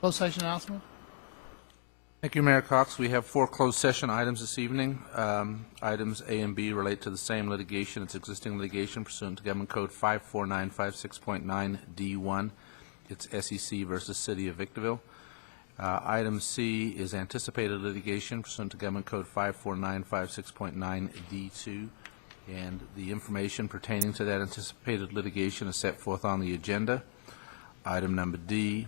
Closed session announcement? Thank you, Mayor Cox. We have 4 closed session items this evening. Items A and B relate to the same litigation. It's existing litigation pursuant to Government Code 54956.9 D1. It's SEC versus City of Victorville. Item C is anticipated litigation pursuant to Government Code 54956.9 D2. And the information pertaining to that anticipated litigation is set forth on the agenda. Item number D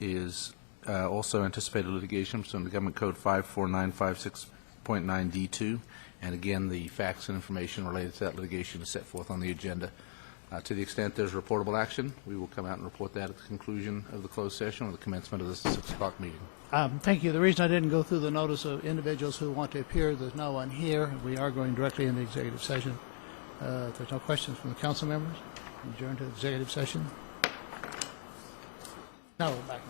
is also anticipated litigation pursuant to Government Code 54956.9 D2. And again, the facts and information related to that litigation is set forth on the agenda. To the extent there's reportable action, we will come out and report that at the conclusion of the closed session or the commencement of the 6 o'clock meeting. Thank you. The reason I didn't go through the notice of individuals who want to appear, there's no one here. We are going directly into executive session. If there's no questions from the council members, adjourn to executive session. No, back.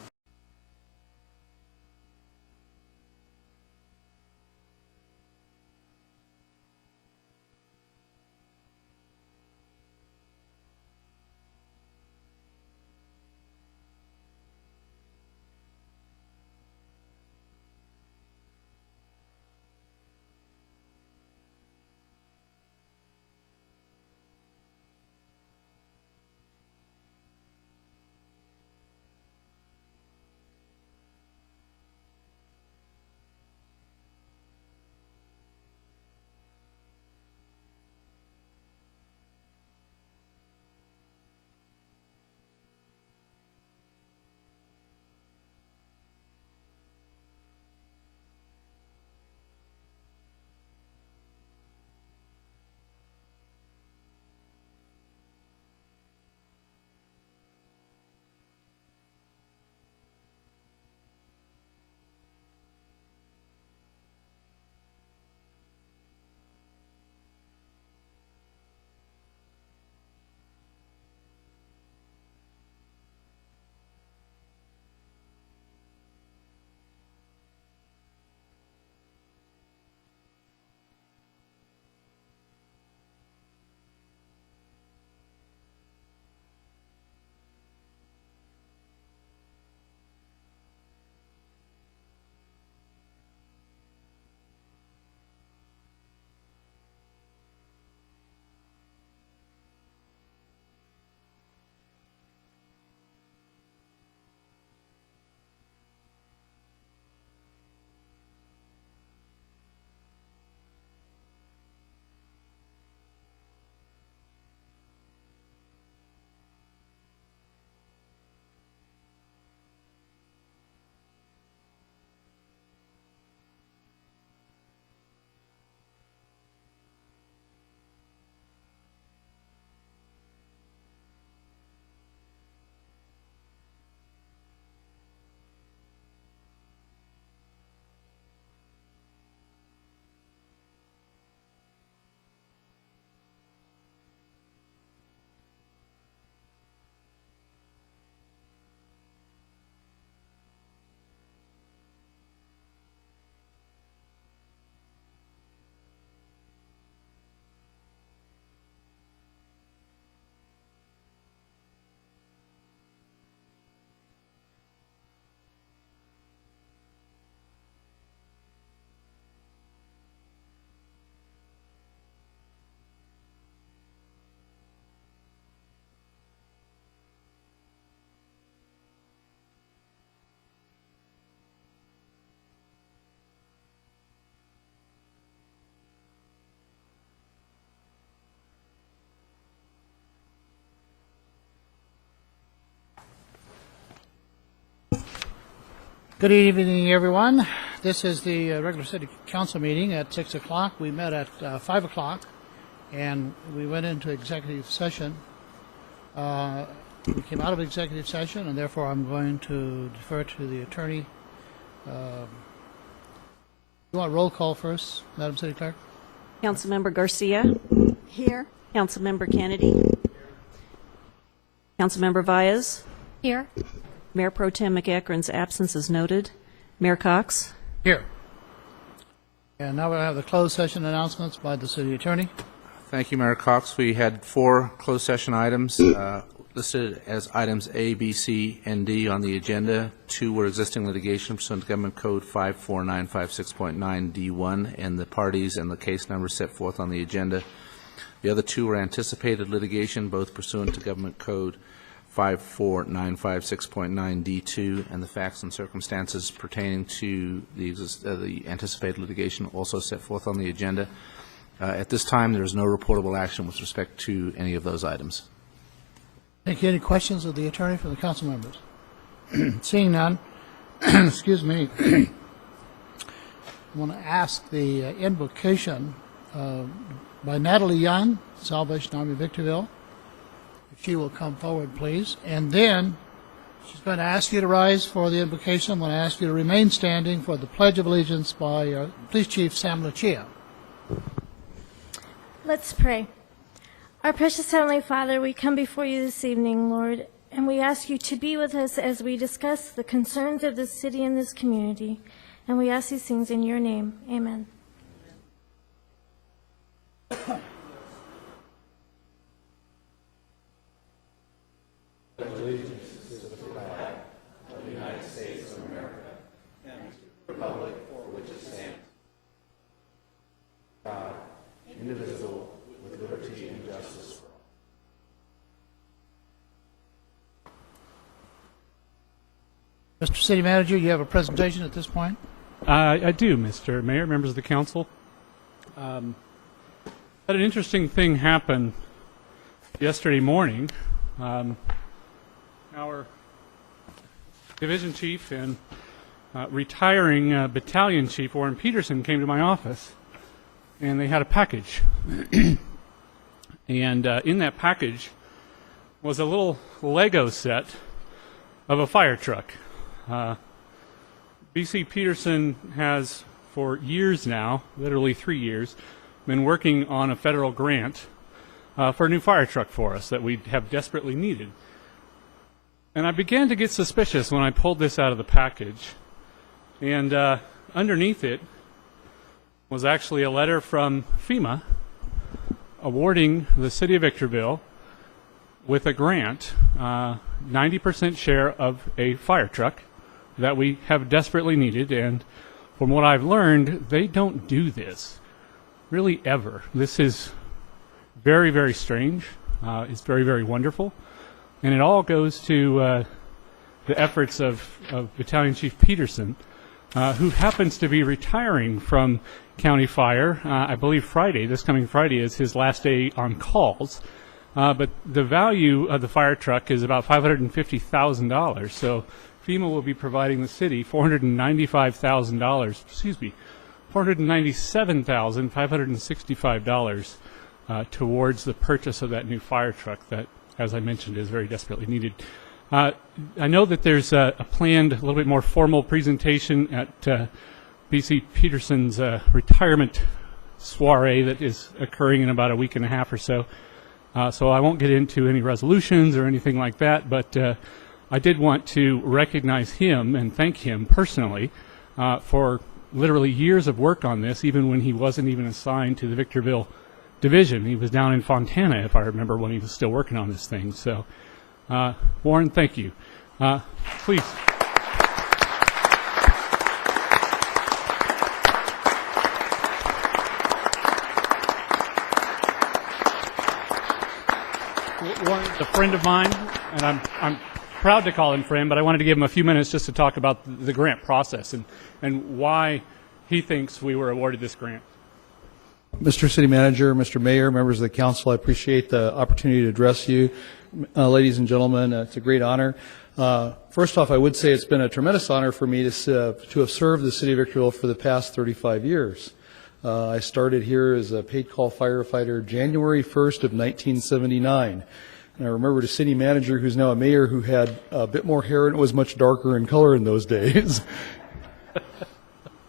Good evening, everyone. This is the regular city council meeting at 6 o'clock. We met at 5 o'clock, and we went into executive session. We came out of executive session, and therefore I'm going to defer to the attorney. You want roll call first, Madam City Clerk? Councilmember Garcia. Here. Councilmember Kennedy. Councilmember Valles. Here. Mayor Pro Tem McEachran's absence is noted. Mayor Cox. Here. And now we'll have the closed session announcements by the city attorney. Thank you, Mayor Cox. We had 4 closed session items listed as items A, B, C, and D on the agenda. 2 were existing litigation pursuant to Government Code 54956.9 D1, and the parties and the case numbers set forth on the agenda. The other 2 were anticipated litigation, both pursuant to Government Code 54956.9 D2, and the facts and circumstances pertaining to the anticipated litigation also set forth on the agenda. At this time, there is no reportable action with respect to any of those items. Thank you. Any questions of the attorney from the council members? Seeing none, excuse me, I want to ask the invocation by Natalie Young, Salvation Army Victorville. If she will come forward, please. And then she's going to ask you to rise for the invocation. I'm going to ask you to remain standing for the Pledge of Allegiance by Police Chief Sam Lucia. Let's pray. Our precious Heavenly Father, we come before you this evening, Lord, and we ask you to be with us as we discuss the concerns of this city and this community. And we ask these things in your name. Amen. Mr. City Manager, you have a presentation at this point? I do, Mr. Mayor, members of the council. Had an interesting thing happen yesterday morning. Our division chief and retiring battalion chief, Warren Peterson, came to my office, and they had a package. And in that package was a little Lego set of a fire truck. B.C. Peterson has, for years now, literally 3 years, been working on a federal grant for a new fire truck for us that we have desperately needed. And I began to get suspicious when I pulled this out of the package. And underneath it was actually a letter from FEMA awarding the city of Victorville with a grant, 90% share of a fire truck that we have desperately needed. And from what I've learned, they don't do this really ever. This is very, very strange. It's very, very wonderful. And it all goes to the efforts of Battalion Chief Peterson, who happens to be retiring from County Fire. I believe Friday, this coming Friday, is his last day on calls. But the value of the fire truck is about $550,000. So FEMA will be providing the city $497,565 towards the purchase of that new fire truck that, as I mentioned, is very desperately needed. I know that there's a planned, a little bit more formal presentation at B.C. Peterson's retirement soiree that is occurring in about a week and a half or so. So I won't get into any resolutions or anything like that, but I did want to recognize him and thank him personally for literally years of work on this, even when he wasn't even assigned to the Victorville division. He was down in Fontana, if I remember, when he was still working on this thing. So, Warren, thank you. Please. Warren's a friend of mine, and I'm proud to call him friend, but I wanted to give him a few minutes just to talk about the grant process and why he thinks we were awarded this grant. Mr. City Manager, Mr. Mayor, members of the council, I appreciate the opportunity to address you. Ladies and gentlemen, it's a great honor. First off, I would say it's been a tremendous honor for me to have served the city of Victorville for the past 35 years. I started here as a paid call firefighter January 1st of 1979. And I remember the city manager, who's now a mayor, who had a bit more hair and it was much darker in color in those days.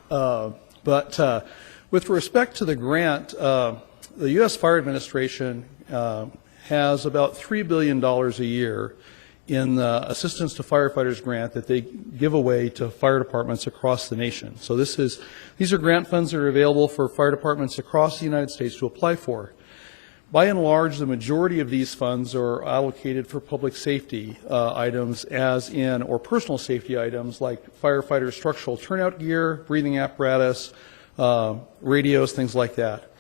But with respect to the grant, the U.S. Fire Administration has about $3 billion a year in the Assistance to Firefighters grant that they give away to fire departments across the nation. So these are grant funds that are available for fire departments across the United States to apply for. By and large, the majority of these funds are allocated for public safety items, as in, or personal safety items like firefighter structural turnout gear, breathing apparatus, radios, things like that.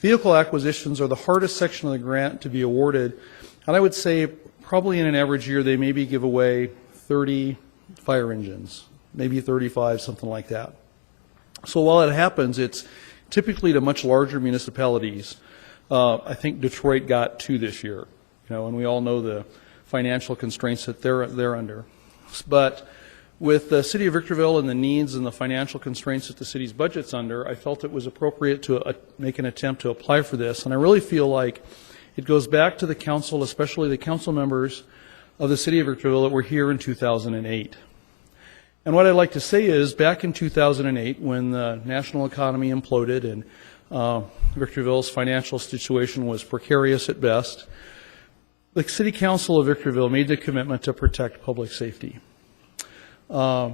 Vehicle acquisitions are the hardest section of the grant to be awarded, and I would say probably in an average year they maybe give away 30 fire engines, maybe 35, something like that. So while it happens, it's typically to much larger municipalities. I think Detroit got 2 this year, and we all know the financial constraints that they're under. But with the city of Victorville and the needs and the financial constraints that the city's budget's under, I felt it was appropriate to make an attempt to apply for this. And I really feel like it goes back to the council, especially the council members of the city of Victorville that were here in 2008. And what I'd like to say is, back in 2008, when the national economy imploded and Victorville's financial situation was precarious at best, the City Council of Victorville made the commitment to protect public safety. There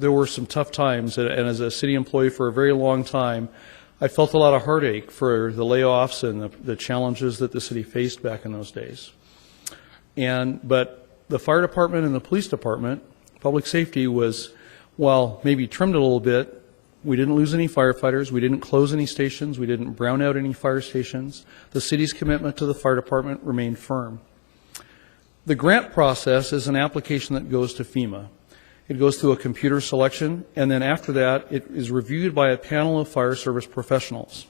were some tough times, and as a city employee for a very long time, I felt a lot of heartache for the layoffs and the challenges that the city faced back in those days. But the fire department and the police department, public safety was, while maybe trimmed a little bit, we didn't lose any firefighters, we didn't close any stations, we didn't brown out any fire stations. The city's commitment to the fire department remained firm. The grant process is an application that goes to FEMA. It goes through a computer selection, and then after that, it is reviewed by a panel of fire service professionals.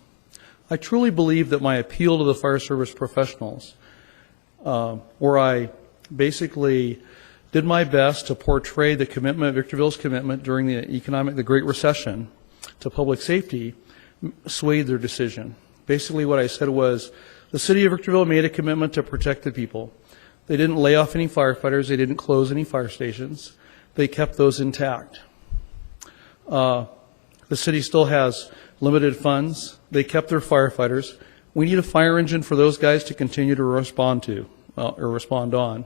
I truly believe that my appeal to the fire service professionals, where I basically did my best to portray the commitment, Victorville's commitment during the Great Recession to public safety, swayed their decision. Basically what I said was, the city of Victorville made a commitment to protect the people. They didn't lay off any firefighters, they didn't close any fire stations, they kept those intact. The city still has limited funds, they kept their firefighters. We need a fire engine for those guys to continue to respond on.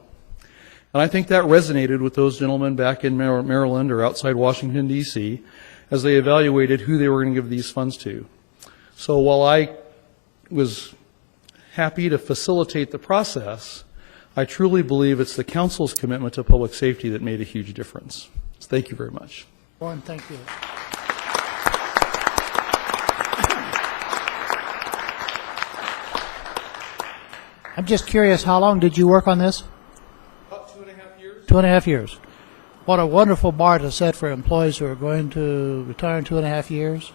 And I think that resonated with those gentlemen back in Maryland or outside Washington, D.C., as they evaluated who they were going to give these funds to. So while I was happy to facilitate the process, I truly believe it's the council's commitment to public safety that made a huge difference. So thank you very much. Warren, thank you. I'm just curious, how long did you work on this? About 2.5 years. 2.5 years. What a wonderful bar to set for employees who are going to retire in 2.5 years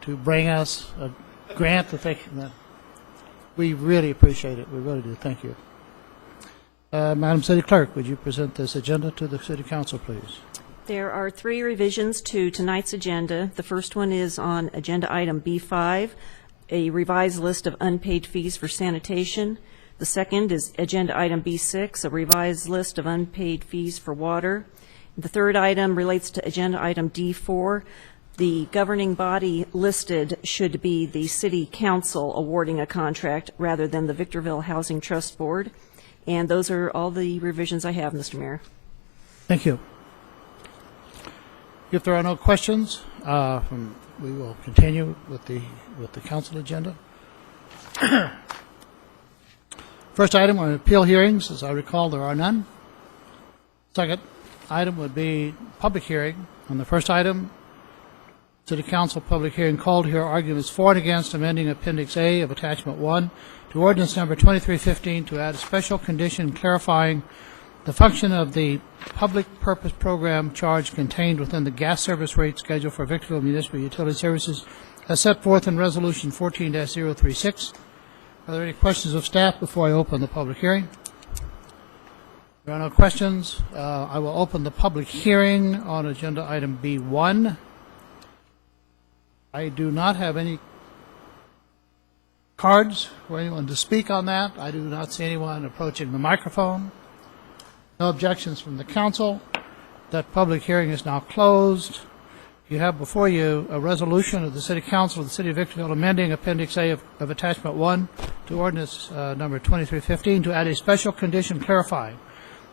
to bring us a grant that they can. We really appreciate it. We really do. Thank you. Madam City Clerk, would you present this agenda to the City Council, please? There are 3 revisions to tonight's agenda. The first one is on agenda item B5, a revised list of unpaid fees for sanitation. The second is agenda item B6, a revised list of unpaid fees for water. The third item relates to agenda item D4. The governing body listed should be the City Council awarding a contract rather than the Victorville Housing Trust Board. And those are all the revisions I have, Mr. Mayor. Thank you. If there are no questions, we will continue with the council agenda. First item on appeal hearings, as I recall, there are none. Second item would be public hearing. On the first item, City Council public hearing called to hear arguments for and against amending Appendix A of Attachment 1 to Ordinance Number 2315 to add a special condition clarifying the function of the public purpose program charge contained within the gas service rate schedule for Victorville Municipal Utility Services as set forth in Resolution 14-036. Are there any questions of staff before I open the public hearing? There are no questions. I will open the public hearing on agenda item B1. I do not have any cards for anyone to speak on that. I do not see anyone approaching the microphone. No objections from the council. That public hearing is now closed. You have before you a resolution of the City Council of the City of Victorville amending Appendix A of Attachment 1 to Ordinance Number 2315 to add a special condition clarifying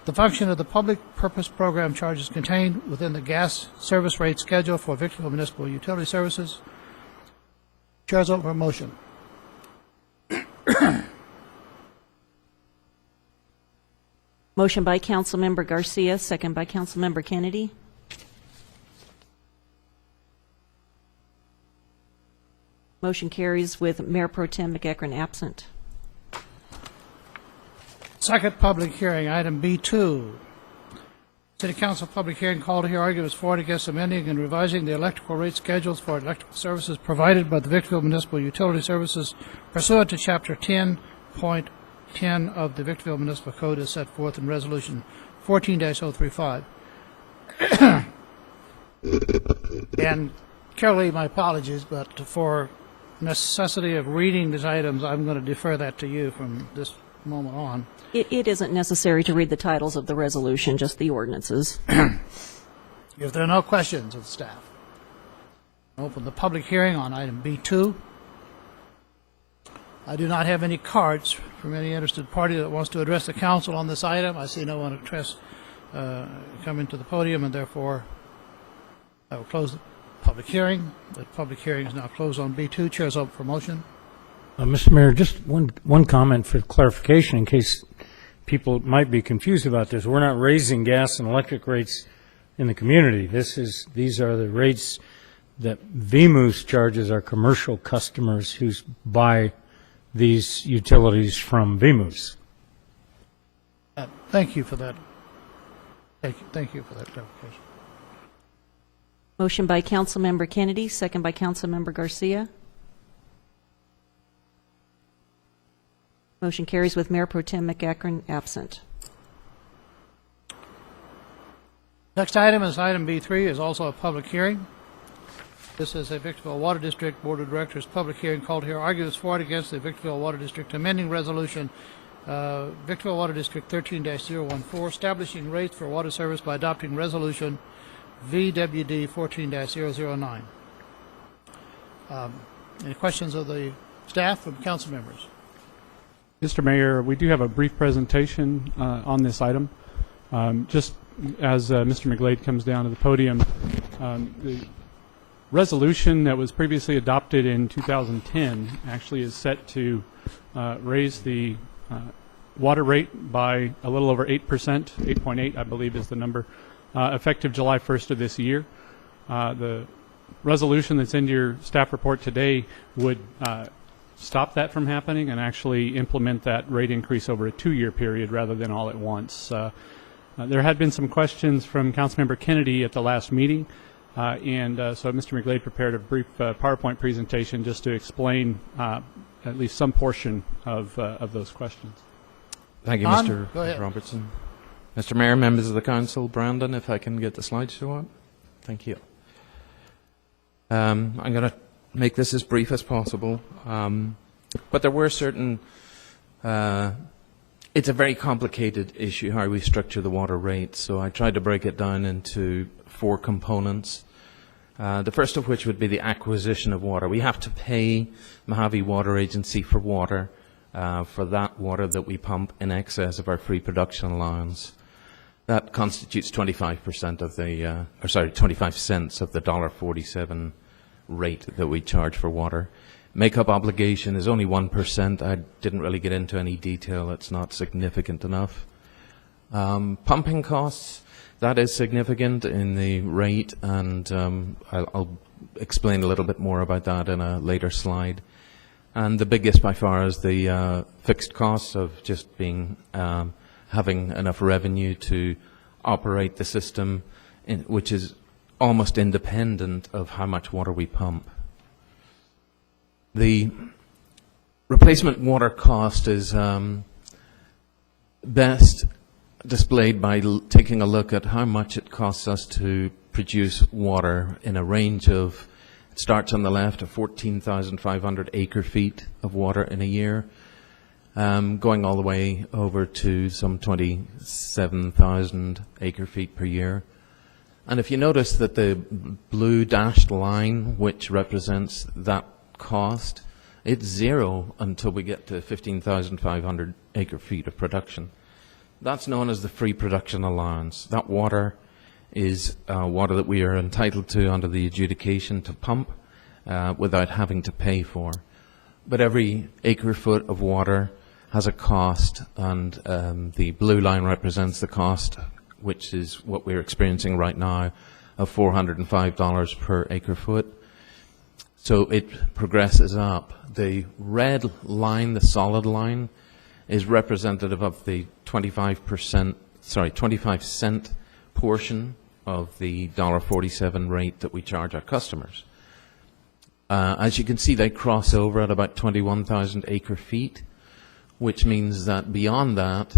the function of the public purpose program charges contained within the gas service rate schedule for Victorville Municipal Utility Services. Chair's open for motion. Motion by Councilmember Garcia, second by Councilmember Kennedy. Motion carries with Mayor Pro Tem McEachern absent. Second public hearing, item B2. City Council public hearing called to hear arguments for and against amending and revising the electrical rate schedules for electrical services provided by the Victorville Municipal Utility Services pursuant to Chapter 10.10 of the Victorville Municipal Code as set forth in Resolution 14-035. And Carol, my apologies, but for necessity of reading these items, I'm going to defer that to you from this moment on. It isn't necessary to read the titles of the resolution, just the ordinances. If there are no questions of the staff, I'll open the public hearing on item B2. I do not have any cards from any interested party that wants to address the council on this item. I see no one come into the podium, and therefore I will close the public hearing. The public hearing is now closed on B2. Chair is open for motion. Mr. Mayor, just one comment for clarification in case people might be confused about this. We're not raising gas and electric rates in the community. These are the rates that VMUS charges our commercial customers who buy these utilities from VMUS. Thank you for that. Thank you for that clarification. Motion by Councilmember Kennedy, second by Councilmember Garcia. Motion carries with Mayor Pro Tem McEachern absent. Next item is item B3, is also a public hearing. This is a Victorville Water District Board of Directors public hearing called here. Arguments for and against the Victorville Water District amending resolution Victorville Water District 13-014, establishing rates for water service by adopting resolution VWD 14-009. Any questions of the staff from council members? Mr. Mayor, we do have a brief presentation on this item. Just as Mr. McGlade comes down to the podium, the resolution that was previously adopted in 2010 actually is set to raise the water rate by a little over 8%, 8.8 I believe is the number, effective July 1st of this year. The resolution that's in your staff report today would stop that from happening and actually implement that rate increase over a 2-year period rather than all at once. There had been some questions from Councilmember Kennedy at the last meeting, so Mr. McGlade prepared a brief PowerPoint presentation just to explain at least some portion of those questions. Thank you, Go Mr. ahead. Robertson. Mr. Mayor, members of the council, Brandon, if I can get the slideshow up. Thank you. I'm going to make this as brief as possible, but there were certain it's a very complicated issue how we structure the water rate, so I tried to break it down into 4 components. The first of which would be the acquisition of water. We have to pay Mojave Water Agency for water, for that water that we pump in excess of our free production allowance. That constitutes 25% of the, 25 cents of the $1.47 rate that we charge for water. Make-up obligation is only 1%. I didn't really get into any detail. It's not significant enough. Pumping costs, that is significant in the rate, and I'll explain a little bit more about that in a later slide. And the biggest by far is the fixed costs of just being having enough revenue to operate the system, which is almost independent of how much water we pump. The replacement water cost is best displayed by taking a look at how much it costs us to produce water in a range of, it starts on the left, of 14,500 acre-feet of water in a year, going all the way over to some 27,000 acre-feet per year. And if you notice that the blue dashed line, which represents that cost, it's zero until we get to 15,500 acre-feet of production. That's known as the free production allowance. That water is water that we are entitled to under the adjudication to pump without having to pay for. But every acre-foot of water has a cost, and the blue line represents the cost, which is what we're experiencing right now, of $405 per acre foot. So it progresses up. The red line, the solid line, is representative of the 25 cent portion of the $1.47 rate that we charge our customers. As you can see, they cross over at about 21,000 acre feet, which means that beyond that,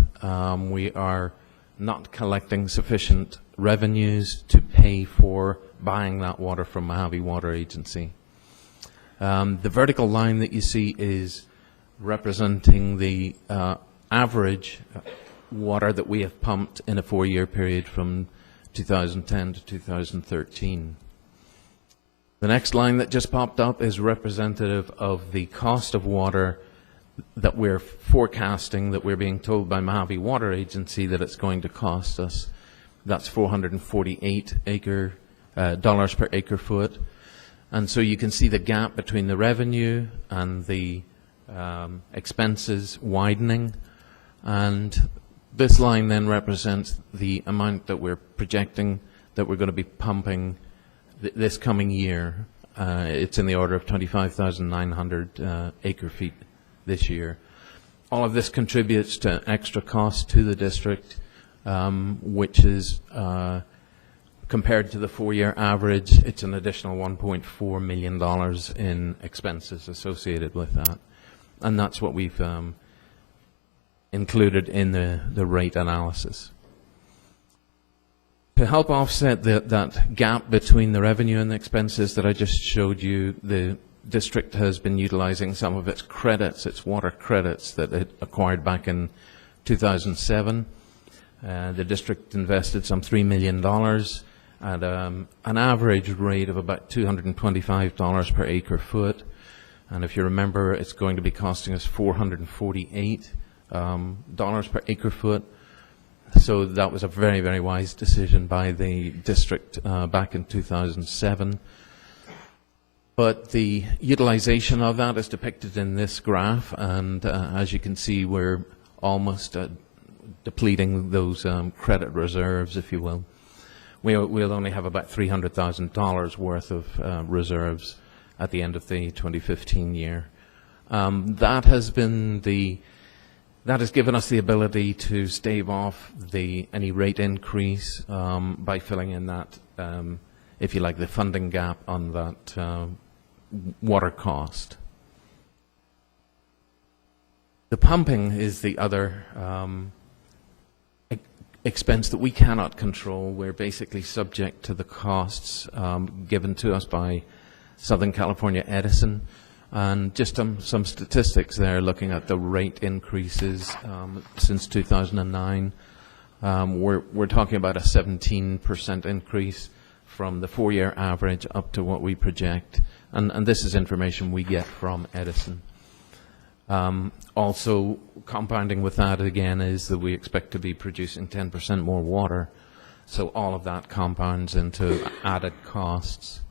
we are not collecting sufficient revenues to pay for buying that water from Mojave Water Agency. The vertical line that you see is representing the average water that we have pumped in a 4-year period from 2010 to 2013. The next line that just popped up is representative of the cost of water that we're forecasting, that we're being told by Mojave Water Agency that it's going to cost us. That's $448 dollars per acre foot. And so you can see the gap between the revenue and the expenses widening. And this line then represents the amount that we're projecting that we're going to be pumping this coming year. It's in the order of 25,900 acre feet this year. All of this contributes to extra cost to the district, which is compared to the 4-year average, it's an additional $1.4 million in expenses associated with that. And that's what we've included in the rate analysis. To help offset that gap between the revenue and the expenses that I just showed you, the district has been utilizing some of its credits, its water credits that it acquired back in 2007. The district invested some $3 million at an average rate of about $225 per acre foot. And if you remember, it's going to be costing us $448 per acre foot. So that was a very, very wise decision by the district back in 2007. But the utilization of that is depicted in this graph, and as you can see, we're almost depleting those credit reserves, if you will. We'll only have about $300,000 worth of reserves at the end of the 2015 year. That has given us the ability to stave off any rate increase by filling in that, if you like, the funding gap on that water cost. The pumping is the other expense that we cannot control. We're basically subject to the costs given to us by Southern California Edison. And just some statistics there, looking at the rate increases since 2009. We're talking about a 17% increase from the 4-year average up to what we project. And this is information we get from Edison. Also, compounding with that again is that we expect to be producing 10% more water. So all of that compounds into added costs.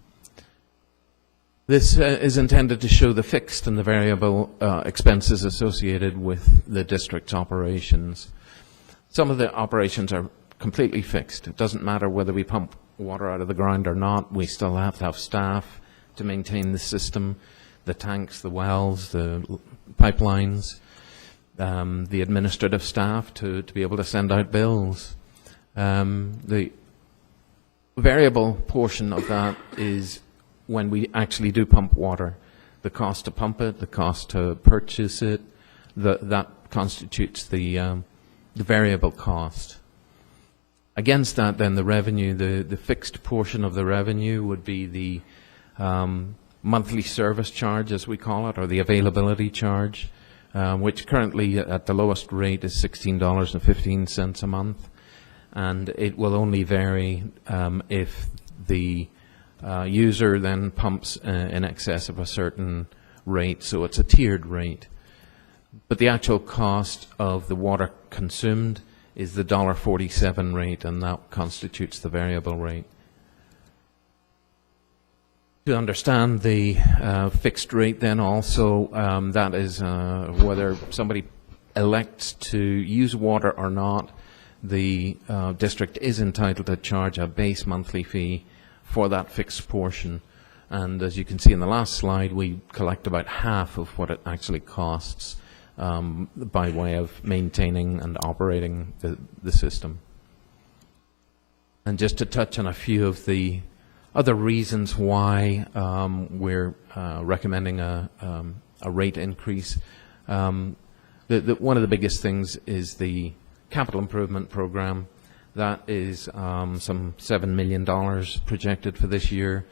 This is intended to show the fixed and the variable expenses associated with the district's operations. Some of the operations are completely fixed. It doesn't matter whether we pump water out of the ground or not. We still have to have staff to maintain the system, the tanks, the wells, the pipelines, the administrative staff to be able to send out bills. The variable portion of that is when we actually do pump water, the cost to pump it, the cost to purchase it, that constitutes the variable cost. Against that, then, the revenue, the fixed portion of the revenue would be the monthly service charge, as we call it, or the availability charge, which currently at the lowest rate is $16.15 a month. And it will only vary if the user then pumps in excess of a certain rate, so it's a tiered rate. But the actual cost of the water consumed is the $1.47 rate, and that constitutes the variable rate. To understand the fixed rate then also, that is whether somebody elects to use water or not, the district is entitled to charge a base monthly fee for that fixed portion. And as you can see in the last slide, we collect about half of what it actually costs by way of maintaining and operating the system. And just to touch on a few of the other reasons why we're recommending a rate increase, one of the biggest things is the capital improvement program. That is some $7 million projected for this year,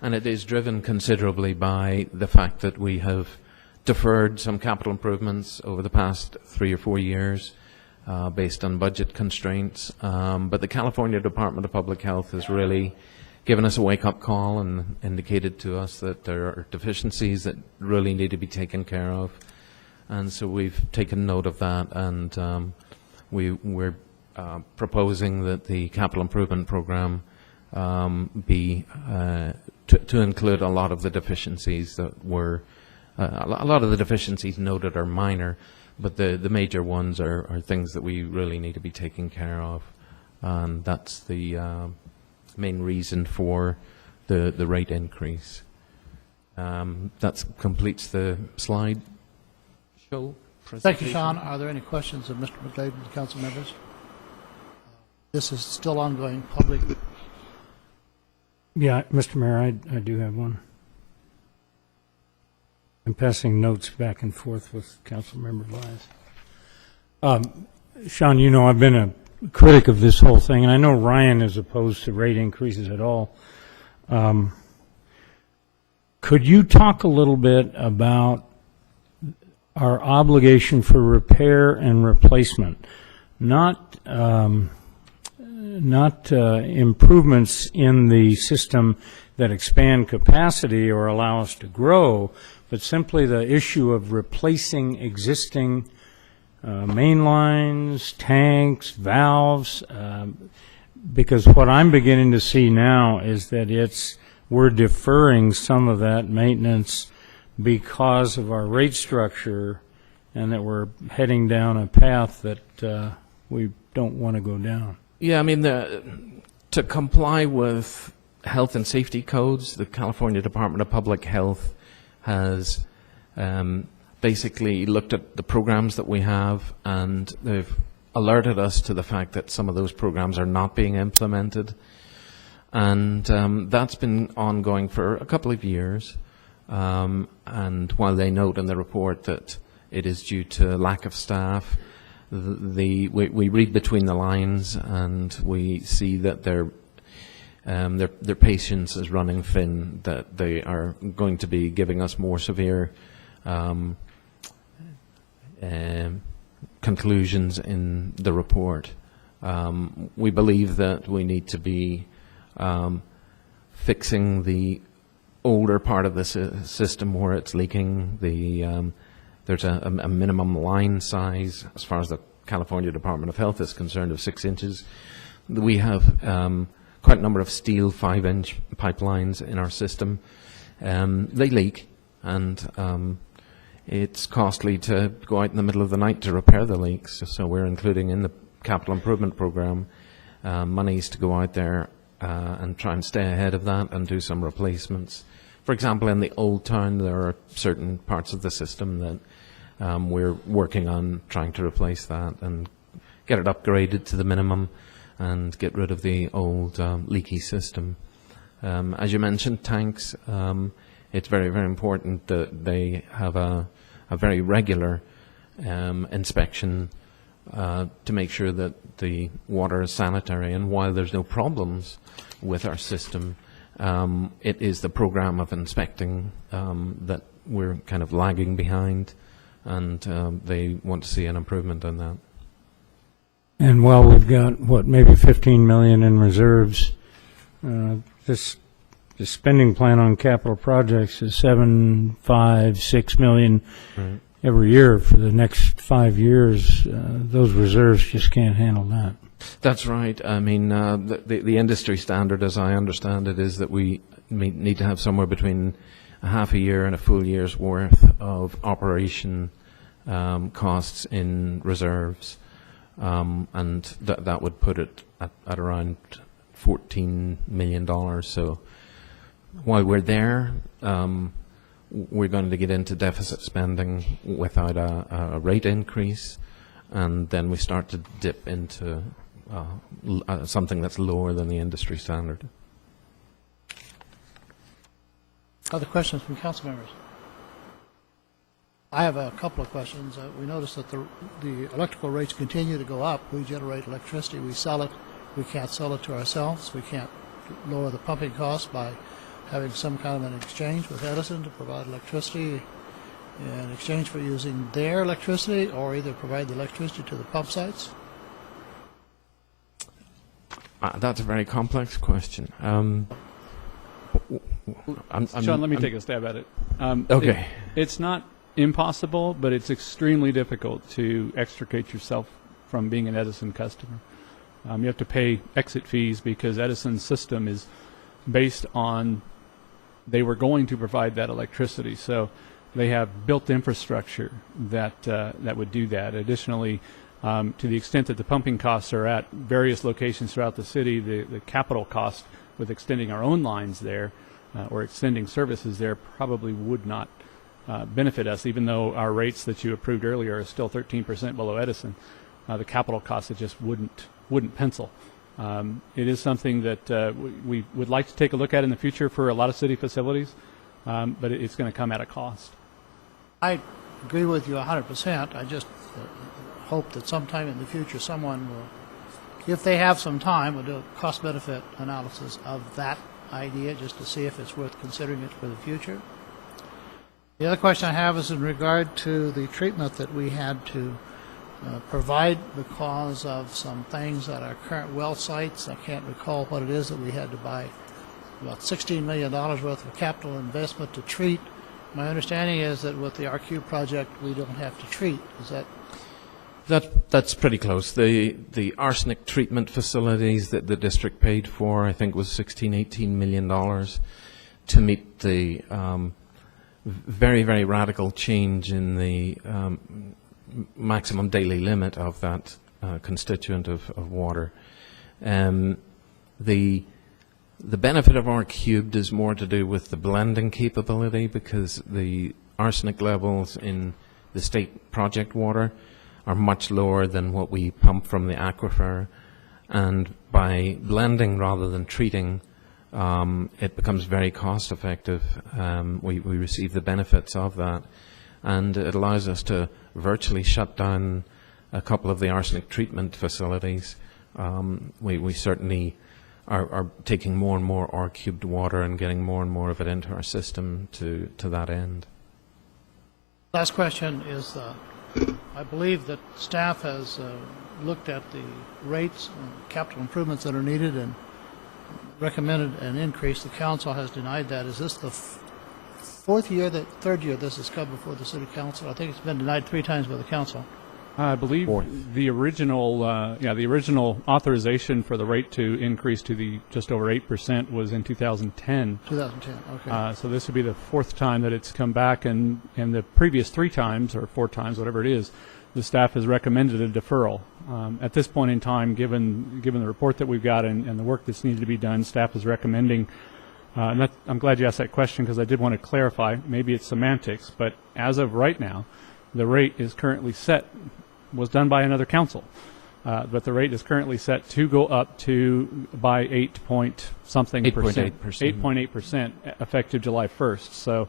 and it is driven considerably by the fact that we have deferred some capital improvements over the past 3 or 4 years based on budget constraints. But the California Department of Public Health has really given us a wake-up call and indicated to us that there are deficiencies that really need to be taken care of. And so we've taken note of that, and we're proposing that the capital improvement program be to include a lot of the deficiencies that were a lot of the deficiencies noted are minor, but the major ones are things that we really need to be taking care of, and that's the main reason for the rate increase. That completes the slide show. Thank you, Sean. Are there any questions of Mr. McGlade and the council members? This is still ongoing public. Yeah, Mr. Mayor, I do have one. I'm passing notes back and forth with Councilmember Wise. Sean, you know I've been a critic of this whole thing, and I know Ryan is opposed to rate increases at all. Could you talk a little bit about our obligation for repair and replacement, not improvements in the system that expand capacity or allow us to grow, but simply the issue of replacing existing main lines, tanks, valves, because what I'm beginning to see now is that we're deferring some of that maintenance because of our rate structure, and that we're heading down a path that we don't want to go down. Yeah, I mean, to comply with health and safety codes, the California Department of Public Health has basically looked at the programs that we have, and they've alerted us to the fact that some of those programs are not being implemented. And that's been ongoing for a couple of years. And while they note in the report that it is due to lack of staff, we read between the lines, and we see that their patience is running thin, that they are going to be giving us more severe conclusions in the report. We believe that we need to be fixing the older part of the system where it's leaking. There's a minimum line size, as far as the California Department of Health is concerned, of 6 inches. We have quite a number of steel 5-inch pipelines in our system. They leak, and it's costly to go out in the middle of the night to repair the leaks. So we're including in the capital improvement program monies to go out there and try and stay ahead of that and do some replacements. For example, in the Old Town, there are certain parts of the system that we're working on trying to replace that and get it upgraded to the minimum and get rid of the old leaky system. As you mentioned, tanks, it's very, very important that they have a very regular inspection to make sure that the water is sanitary. And while there's no problems with our system, it is the program of inspecting that we're kind of lagging behind, and they want to see an improvement in that. And while we've got, what, maybe 15 million in reserves, this spending plan on capital projects is 7, 5, 6 million every year for the next 5 years. Those reserves just can't handle that. That's right. I mean, the industry standard, as I understand it, is that we need to have somewhere between a half a year and a full year's worth of operation costs in reserves, and that would put it at around $14 million. So while we're there, we're going to get into deficit spending without a rate increase, and then we start to dip into something that's lower than the industry standard. Other questions from council members? I have a couple of questions. We noticed that the electrical rates continue to go up. We generate electricity, we sell it. We can't sell it to ourselves. We can't lower the pumping costs by having some kind of an exchange with Edison to provide electricity in exchange for using their electricity, or either provide the electricity to the pump sites. That's a very complex question. Sean, let me take a stab at it. Okay. It's not impossible, but it's extremely difficult to extricate yourself from being an Edison customer. You have to pay exit fees because Edison's system is based on they were going to provide that electricity. So they have built infrastructure that would do that. Additionally, to the extent that the pumping costs are at various locations throughout the city, the capital cost with extending our own lines there or extending services there probably would not benefit us, even though our rates that you approved earlier are still 13% below Edison. The capital costs, it just wouldn't pencil. It is something that we would like to take a look at in the future for a lot of city facilities, but it's going to come at a cost. I agree with you 100%. I just hope that sometime in the future someone will, if they have some time, will do a cost-benefit analysis of that idea just to see if it's worth considering it for the future. The other question I have is in regard to the treatment that we had to provide because of some things at our current well sites. I can't recall what it is that we had to buy about $16 million worth of capital investment to treat. My understanding is that with the RQ project, we don't have to treat. Is that? That's pretty close. The arsenic treatment facilities that the district paid for, I think, was $18 million to meet the very, very radical change in the maximum daily limit of that constituent of water. The benefit of R cubed is more to do with the blending capability, because the arsenic levels in the state project water are much lower than what we pump from the aquifer, and by blending rather than treating, it becomes very cost effective. We receive the benefits of that, and it allows us to virtually shut down a couple of the arsenic treatment facilities. We certainly are taking more and more R cubed water and getting more and more of it into our system to that end. Last question is, I believe that staff has looked at the rates and capital improvements that are needed and recommended an increase. The council has denied that. Is this the third year this has come before the city council? I think it's been denied 3 times by the council. I believe the original authorization for the rate to increase to the just over 8% was in 2010. 2010, okay. So this would be the 4th time that it's come back, and the previous 3 times or 4 times, whatever it is, the staff has recommended a deferral. At this point in time, given the report that we've got and the work that's needed to be done, staff is recommending. And I'm glad you asked that question, because I did want to clarify. Maybe it's semantics, but as of right now, the rate is currently set. Was done by another council, but the rate is currently set to go up to by 8.8% effective July 1st. So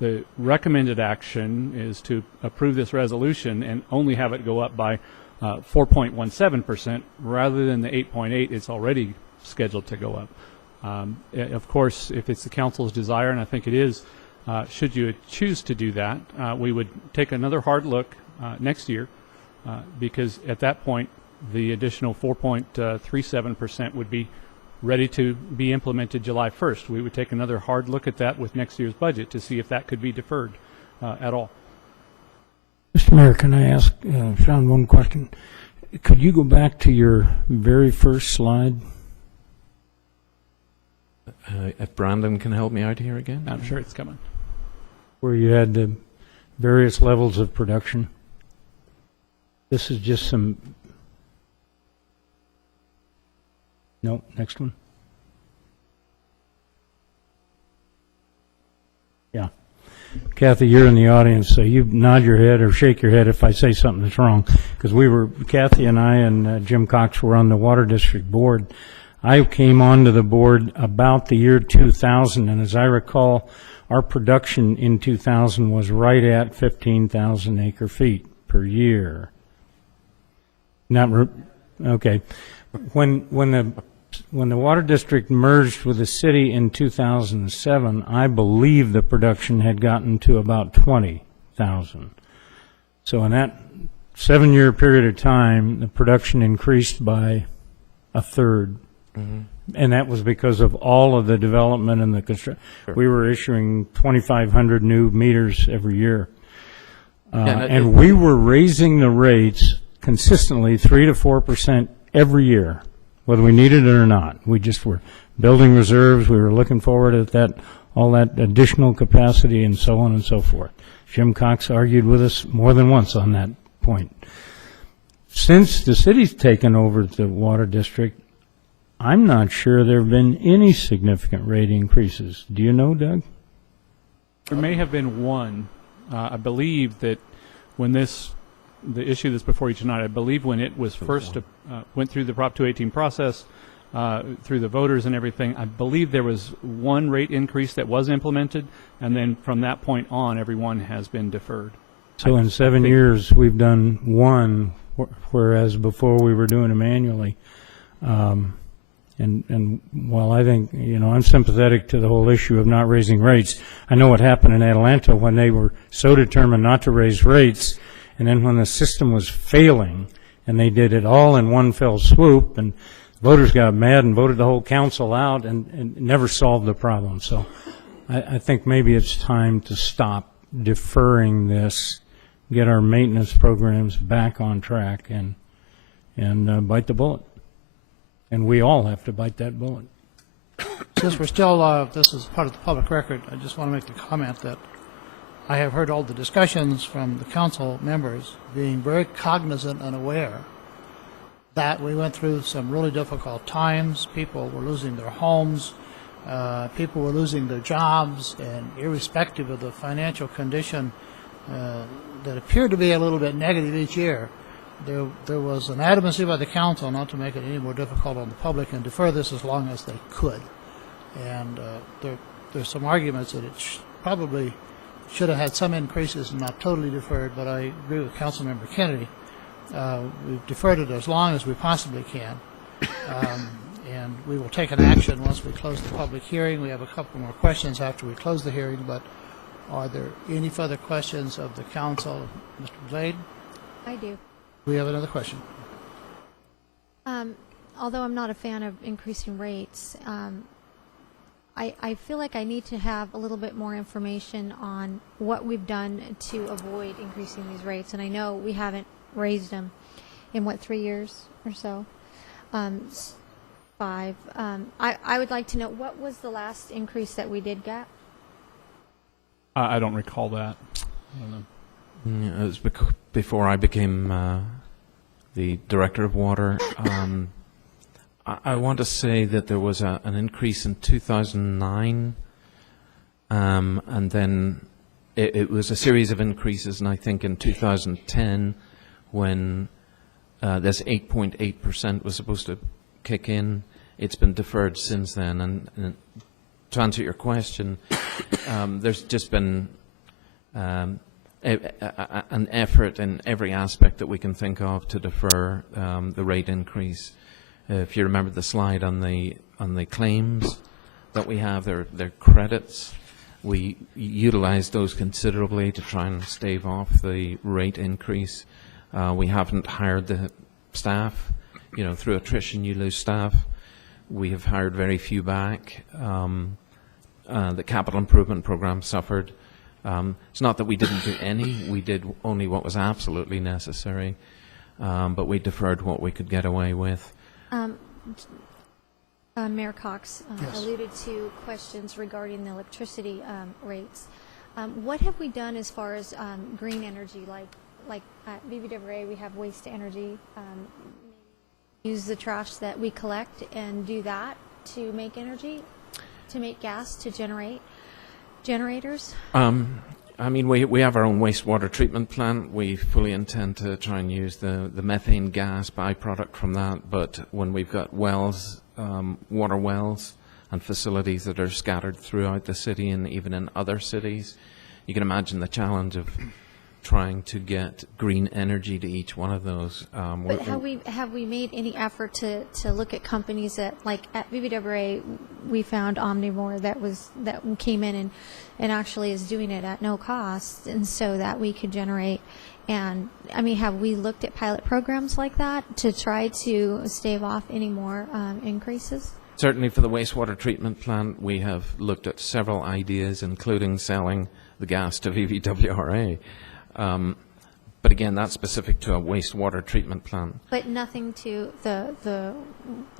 the recommended action is to approve this resolution and only have it go up by 4.17% rather than the 8.8 it's already scheduled to go up. Of course, if it's the council's desire, and I think it is, should you choose to do that, we would take another hard look next year. Because at that point, the additional 4.37% would be ready to be implemented July 1st. We would take another hard look at that with next year's budget to see if that could be deferred at all. Mr. Mayor, can I ask Sean one question? Could you go back to your very first slide? If Brandon can help me out here again. I'm sure it's coming. Where you had the various levels of production? This is just some, no, next one. Yeah. Kathy, you're in the audience, so you nod your head or shake your head if I say something that's wrong. Because Kathy and I and Jim Cox were on the Water District Board. I came onto the board about the year 2000, and as I recall, our production in 2000 was right at 15,000 acre feet per year. Okay. When the water district merged with the city in 2007, I believe the production had gotten to about 20,000. So in that 7-year period of time, the production increased by a third. Mm-hmm. And that was because of all of the development and the construction. Sure. We were issuing 2,500 new meters every year. And we were raising the rates consistently 3 to 4% every year, whether we needed it or not. We just were building reserves. We were looking forward at that, all that additional capacity and so on and so forth. Jim Cox argued with us more than once on that point. Since the city's taken over the water district, I'm not sure there have been any significant rate increases. Do you know, Doug? There may have been one. I believe that when the issue that's before you tonight, I believe when it was first went through the Prop 218 process, through the voters and everything, I believe there was one rate increase that was implemented, and then from that point on, everyone has been deferred. So in 7 years, we've done one, whereas before we were doing them annually. And while I think, I'm sympathetic to the whole issue of not raising rates, I know what happened in Atlanta when they were so determined not to raise rates, and then when the system was failing, and they did it all in one fell swoop, and voters got mad and voted the whole council out and never solved the problem. So I think maybe it's time to stop deferring this, get our maintenance programs back on track, and bite the bullet. And we all have to bite that bullet. Since we're still, this is part of the public record, I just want to make the comment that I have heard all the discussions from the council members being very cognizant and aware that we went through some really difficult times. People were losing their homes. People were losing their jobs, and irrespective of the financial condition that appeared to be a little bit negative each year, there was an adamancy by the council not to make it any more difficult on the public and defer this as long as they could. And there's some arguments that it probably should have had some increases and not totally deferred, but I agree with Councilmember Kennedy. We've deferred it as long as we possibly can. And we will take an action once we close the public hearing. We have a couple more questions after we close the hearing, but are there any further questions of the council? Mr. Blade? I do. We have another question. Although I'm not a fan of increasing rates, I feel like I need to have a little bit more information on what we've done to avoid increasing these rates. And I know we haven't raised them in, 3 years or so? 5. I would like to know, what was the last increase that we did get? I don't recall that. I don't know. It was before I became the director of water. I want to say that there was an increase in 2009, and then it was a series of increases, and I think in 2010, when this 8.8% was supposed to kick in, it's been deferred since then. And to answer your question, there's just been an effort in every aspect that we can think of to defer the rate increase. If you remember the slide on the claims that we have, they're credits. We utilize those considerably to try and stave off the rate increase. We haven't hired the staff. Through attrition you lose staff. We have hired very few back. The capital improvement program suffered. It's not that we didn't do any. We did only what was absolutely necessary, but we deferred what we could get away with. Mayor Cox Yes. alluded to questions regarding the electricity rates. What have we done as far as green energy, like like at BBWA, we have waste to energy. Use the trash that we collect and do that to make energy, to make gas, to generate generators. I mean, we have our own wastewater treatment plant. We fully intend to try and use the methane gas byproduct from that. But when we've got wells, water wells, and facilities that are scattered throughout the city and even in other cities, you can imagine the challenge of trying to get green energy to each one of those. But have we made any effort to look at companies that, like at BBWA, we found Omnivore that came in and actually is doing it at no cost, and so that we could generate. And I mean, have we looked at pilot programs like that to try to stave off any more increases? Certainly for the wastewater treatment plant, we have looked at several ideas, including selling the gas to VVWRA. But again, that's specific to a wastewater treatment plant. But nothing to the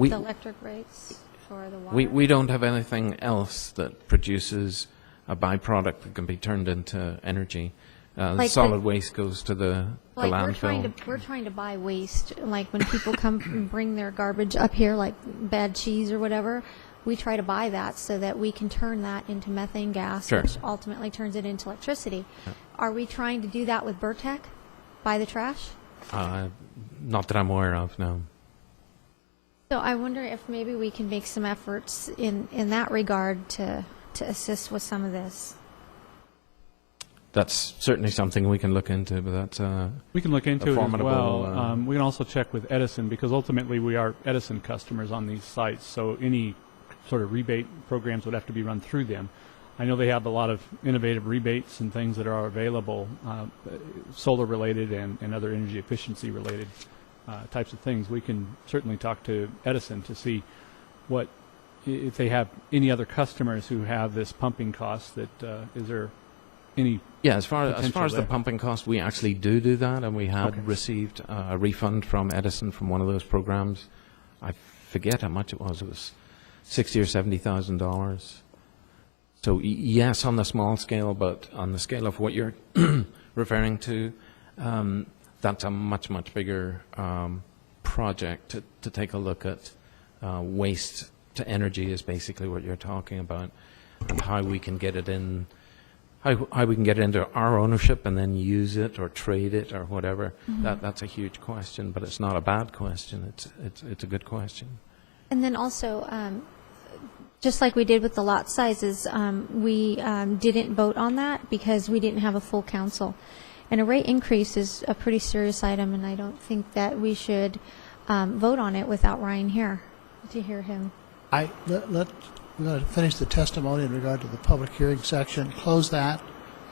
electric rates for the water? We don't have anything else that produces a byproduct that can be turned into energy. Solid waste goes to the landfill. We're trying to buy waste. Like when people come and bring their garbage up here, like bad cheese or whatever, we try to buy that so that we can turn that into methane gas, Sure. which ultimately turns it into electricity. Yeah. Are we trying to do that with Burtec? Buy the trash? Not that I'm aware of, no. So I wonder if maybe we can make some efforts in that regard to assist with some of this. That's certainly something we can look into, but that's We can look into it as formidable, well. We can also check with Edison, because ultimately we are Edison customers on these sites, so any sort of rebate programs would have to be run through them. I know they have a lot of innovative rebates and things that are available, solar-related and other energy efficiency-related types of things. We can certainly talk to Edison to see what, if they have any other customers who have this pumping cost, that is there any as far potential as the there? pumping cost, we actually do that, and we had received a refund from Edison from one of those programs. I forget how much it was. It was $60,000 or $70,000. So yes, on the small scale, but on the scale of what you're referring to, that's a much bigger project to take a look at. Waste to energy is basically what you're talking about, and how we can get it in. How we can get it into our ownership and then use it or trade it or whatever. Mm-hmm. That's a huge question, but it's not a bad question. It's a good question. And then also, just like we did with the lot sizes, we didn't vote on that because we didn't have a full council. And a rate increase is a pretty serious item, and I don't think that we should vote on it without Ryan here to hear him. We're going to finish the testimony in regard to the public hearing section, close that,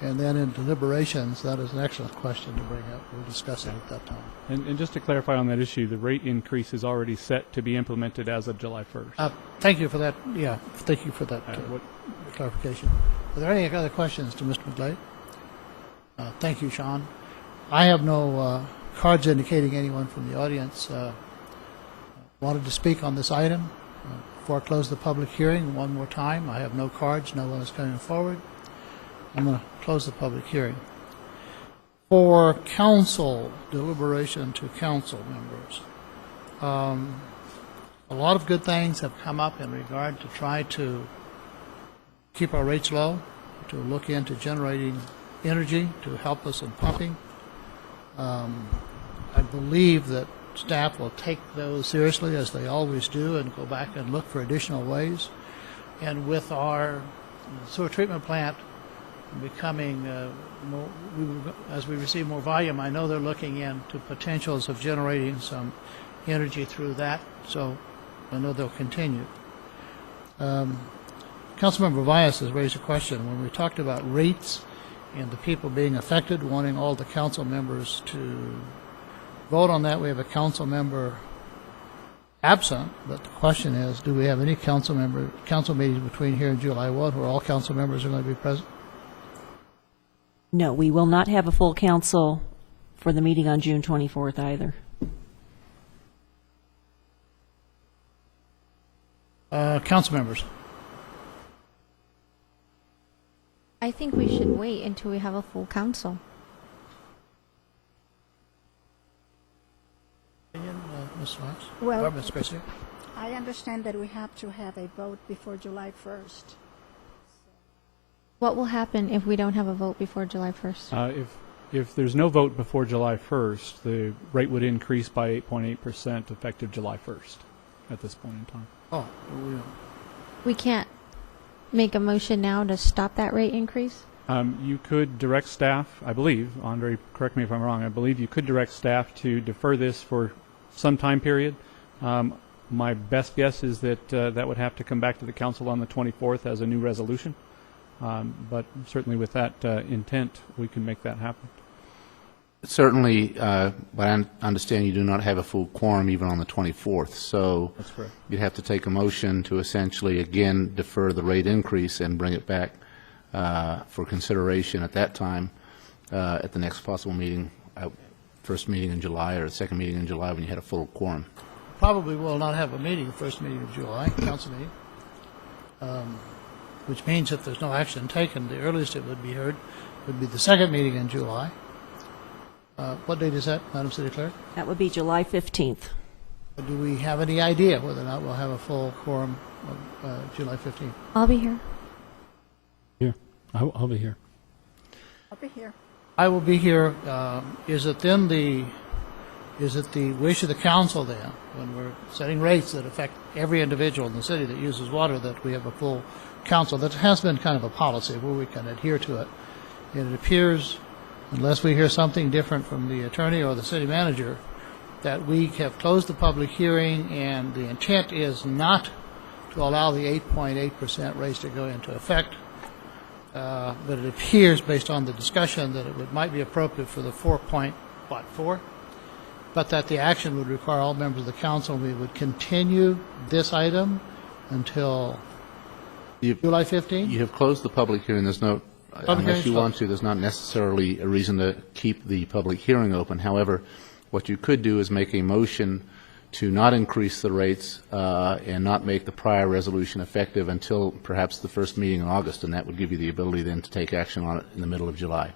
and then in deliberations, that is an excellent question to bring up. We'll discuss it at that time. And just to clarify on that issue, the rate increase is already set to be implemented as of July 1st. Thank you for that. Yeah, thank you for that clarification. Are there any other questions to Mr. McGlade? Thank you, Sean. I have no cards indicating anyone from the audience wanted to speak on this item. Before I close the public hearing, one more time, I have no cards, no one is coming forward. I'm going to close the public hearing. For council, deliberation to council members, a lot of good things have come up in regard to try to keep our rates low, to look into generating energy to help us in pumping. I believe that staff will take those seriously, as they always do, and go back and look for additional ways. And with our sewer treatment plant becoming more, as we receive more volume, I know they're looking into potentials of generating some energy through that, so I know they'll continue. Councilmember Vias has raised a question. When we talked about rates and the people being affected, wanting all the council members to vote on that, we have a council member absent, but the question is, do we have any council meetings between here and July 1 where all council members are going to be present? No, we will not have a full council for the meeting on June 24th either. Council members. I think we should wait until we have a full council. Ms. Fox? Well- Or Ms. Garcia? I understand that we have to have a vote before July 1st. What will happen if we don't have a vote before July 1st? If there's no vote before July 1st, the rate would increase by 8.8% effective July 1st at this point in time. Oh, We can't make a motion now to stop that rate increase? You could direct staff, I believe, Andre, correct me if I'm wrong, I believe you could direct staff to defer this for some time period. My best guess is that that would have to come back to the council on the 24th as a new resolution. But certainly with that intent, we can make that happen. Certainly, but I understand you do not have a full quorum even on the 24th, so That's correct. you'd have to take a motion to essentially, again, defer the rate increase and bring it back for consideration at that time, at the next possible meeting, first meeting in July or the second meeting in July when you had a full quorum. probably will not have a meeting, the first meeting of July, council meeting, which means if there's no action taken, the earliest it would be heard would be the second meeting in July. What date is that, Madam City Clerk? That would be July 15th. Do we have any idea whether or not we'll have a full quorum of July 15th? I'll be here. Here, I'll be here. I'll be here. I will be here. Is it the wish of the council then, when we're setting rates that affect every individual in the city that uses water, that we have a full council? That has been kind of a policy where we can adhere to it. And it appears, unless we hear something different from the attorney or the city manager, that we have closed the public hearing and the intent is not to allow the 8.8% raise to go into effect. But it appears, based on the discussion, that it might be appropriate for the 4.4, but that the action would require all members of the council. We would continue this item until July 15th? You have closed the public hearing. There's no, unless hearing's you want closed. to, there's not necessarily a reason to keep the public hearing open. However, what you could do is make a motion to not increase the rates and not make the prior resolution effective until perhaps the first meeting in August, and that would give you the ability then to take action on it in the middle of July.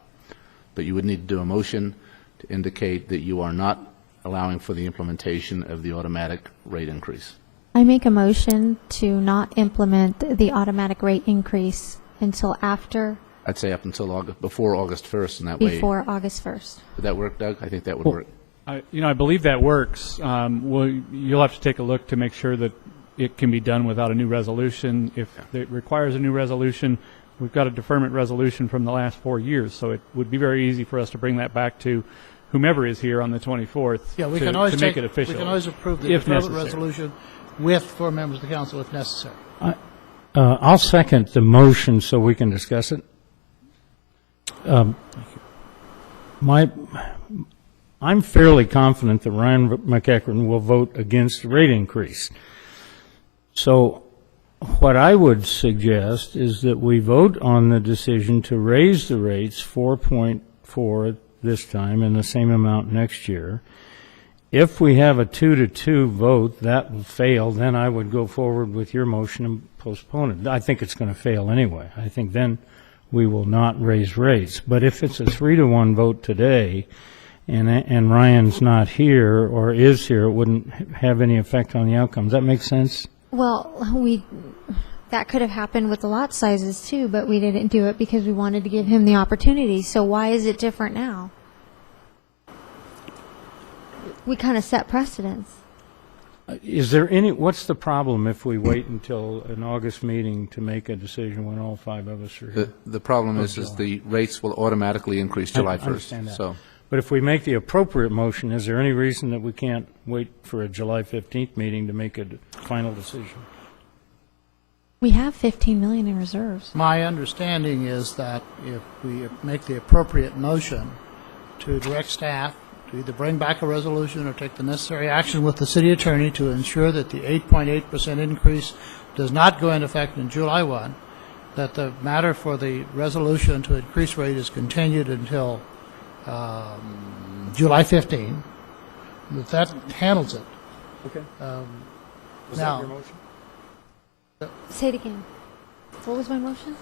But you would need to do a motion to indicate that you are not allowing for the implementation of the automatic rate increase. I make a motion to not implement the automatic rate increase until after, I'd say up until August, before August 1st, and that way. before August 1st. Would that work, Doug? I think that would work. I believe that works. You'll have to take a look to make sure that it can be done without a new resolution. If it requires a new resolution, we've got a deferment resolution from the last 4 years, so it would be very easy for us to bring that back to whomever is here on the 24th Yeah, we to, can always to make it official. We can always approve the if deferment necessary. resolution with 4 members of the council if necessary. I'll second the motion so we can discuss it. I'm fairly confident that Ryan McEachran will vote against the rate increase. So what I would suggest is that we vote on the decision to raise the rates 4.4 this time and the same amount next year. If we have a 2-2 vote, that will fail, then I would go forward with your motion and postpone it. I think it's going to fail anyway. I think then we will not raise rates. But if it's a 3-1 vote today, and Ryan's not here or is here, it wouldn't have any effect on the outcome. Does that make sense? Well, that could have happened with the lot sizes too, but we didn't do it because we wanted to give him the opportunity. So why is it different now? We kind of set precedents. Is there any, what's the problem if we wait until an August meeting to make a decision when all 5 of us are here? The problem is July. the rates will automatically increase July 1st. I understand that. So But if we make the appropriate motion, is there any reason that we can't wait for a July 15th meeting to make a final decision? We have 15 million in reserves. My understanding is that if we make the appropriate motion to direct staff to either bring back a resolution or take the necessary action with the city attorney to ensure that the 8.8% increase does not go into effect in July 1, that the matter for the resolution to increase rate is continued until July 15, that handles it. Okay. Was now- that your motion? Say it again. What was my motion?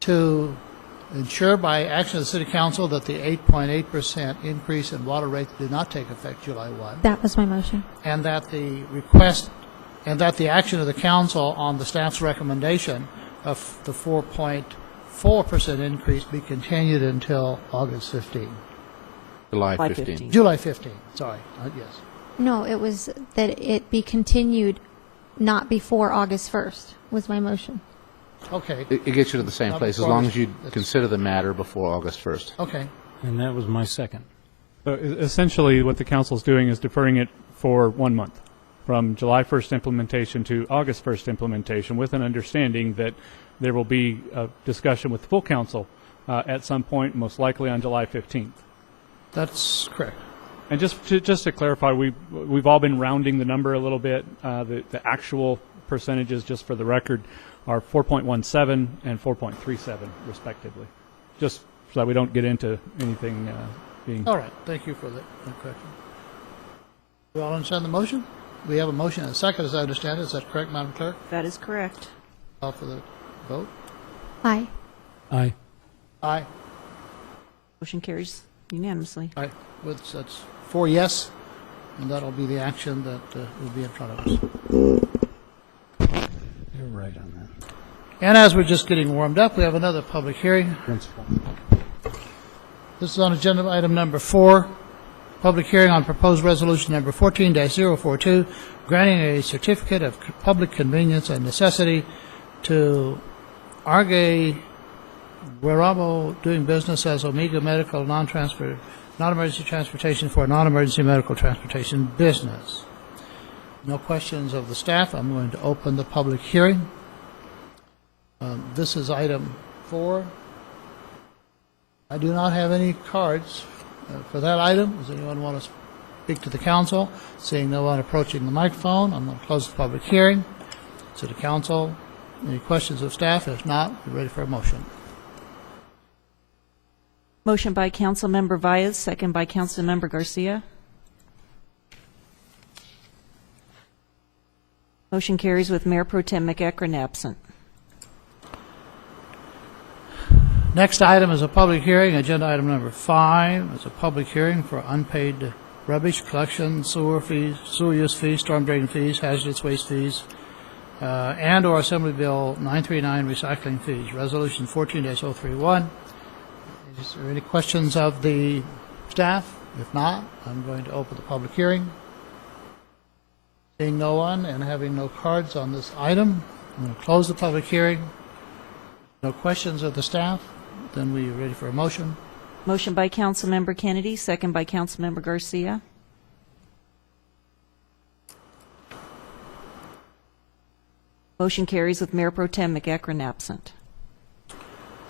To ensure by action of the City Council that the 8.8% increase in water rates do not take effect July 1, That was my motion. and that the request, and that the action of the council on the staff's recommendation of the 4.4% increase be continued until August 15. July July 15. 15. July 15, sorry, yes. No, it was that it be continued not before August 1st was my motion. Okay, It gets you to the same Not place, as before long August- as you that's- consider the matter before August 1st. okay. And that was my second. So essentially, what the council's doing is deferring it for 1 month, from July 1st implementation to August 1st implementation, with an understanding that there will be a discussion with the full council at some point, most likely on July 15th. That's correct. And just to clarify, we've all been rounding the number a little bit. The actual percentages, just for the record, are 4.17 and 4.37 respectively, just so that we don't get into anything being... All right, thank you for that correction. We all understand the motion? We have a motion and a second, as I understand it. Is that correct, Madam Clerk? That is correct. Call for the vote. Aye. Aye. Aye. Motion carries unanimously. Aye. That's 4 yes, and that'll be the action that will be in front of us. You're right on that. And as we're just getting warmed up, we have another public hearing. Principal. This is on agenda item number 4, public hearing on proposed resolution number 14-042, granting a certificate of public convenience and necessity to Arge Guerramo, doing business as Omega Medical non-emergency transportation for non-emergency medical transportation business. No questions of the staff. I'm going to open the public hearing. This is item 4. I do not have any cards for that item. Does anyone want to speak to the council? Seeing no one approaching the microphone, I'm going to close the public hearing. To the council, any questions of staff? If not, we're ready for a motion. Motion by Councilmember Valles, second by Councilmember Garcia. Motion carries with Mayor Pro Tem McEachern absent. Next item is a public hearing, agenda item number 5. It's a public hearing for unpaid rubbish collection, sewer fees, sewer use fees, storm drain fees, hazardous waste fees, and/or Assembly Bill 939 recycling fees. Resolution 14-031. Is there any questions of the staff? If not, I'm going to open the public hearing. Seeing no one and having no cards on this item, I'm going to close the public hearing. No questions of the staff? Then we are ready for a motion. Motion by Councilmember Kennedy, second by Councilmember Garcia. Motion carries with Mayor Pro Tem McEachern absent.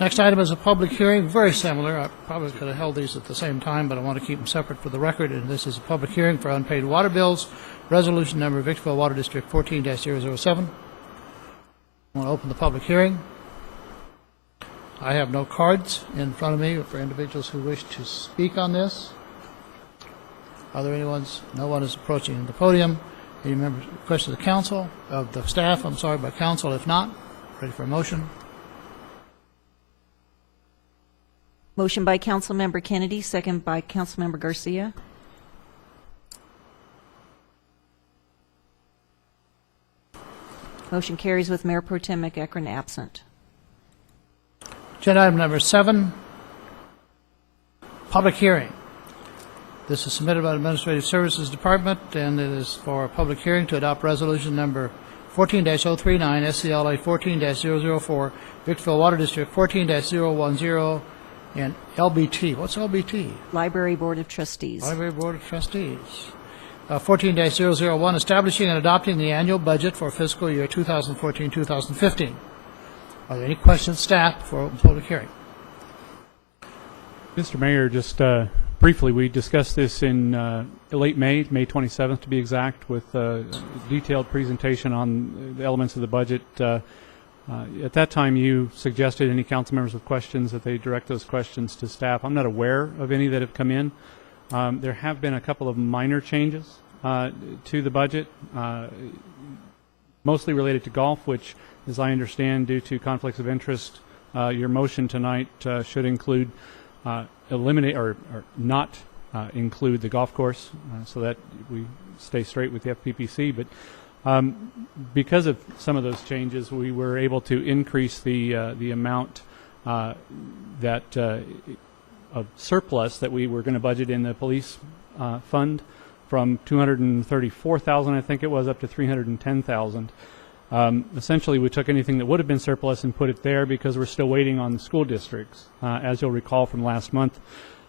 Next item is a public hearing, very similar. I probably could have held these at the same time, but I want to keep them separate for the record. And this is a public hearing for unpaid water bills, resolution number Victorville Water District 14-007. I want to open the public hearing. I have no cards in front of me for individuals who wish to speak on this. Are there anyone's? No one is approaching the podium. Any members, questions of the council, of the staff, I'm sorry, by council? If not, ready for a motion. Motion by Councilmember Kennedy, second by Councilmember Garcia. Motion carries with Mayor Pro Tem McEachern absent. Agenda item number 7, public hearing. This is submitted by the Administrative Services Department, and it is for a public hearing to adopt resolution number 14-039, SCLA 14-004, Victorville Water District 14-010, and LBT. What's LBT? Library Board of Trustees. Library Board of Trustees. 14-001, establishing and adopting the annual budget for fiscal year 2014-2015. Are there any questions, staff, for open public hearing? Mr. Mayor, just briefly, we discussed this in late May, May 27th to be exact, with a detailed presentation on the elements of the budget. At that time, you suggested any council members with questions that they direct those questions to staff. I'm not aware of any that have come in. There have been a couple of minor changes to the budget, mostly related to golf, which, as I understand, due to conflicts of interest your motion tonight should include eliminate or not include the golf course, so that we stay straight with the FPPC. But because of some of those changes, we were able to increase the amount that of surplus that we were going to budget in the police fund from $234,000, I think it was, up to $310,000. Essentially, we took anything that would have been surplus and put it there because we're still waiting on the school districts. As you'll recall from last month,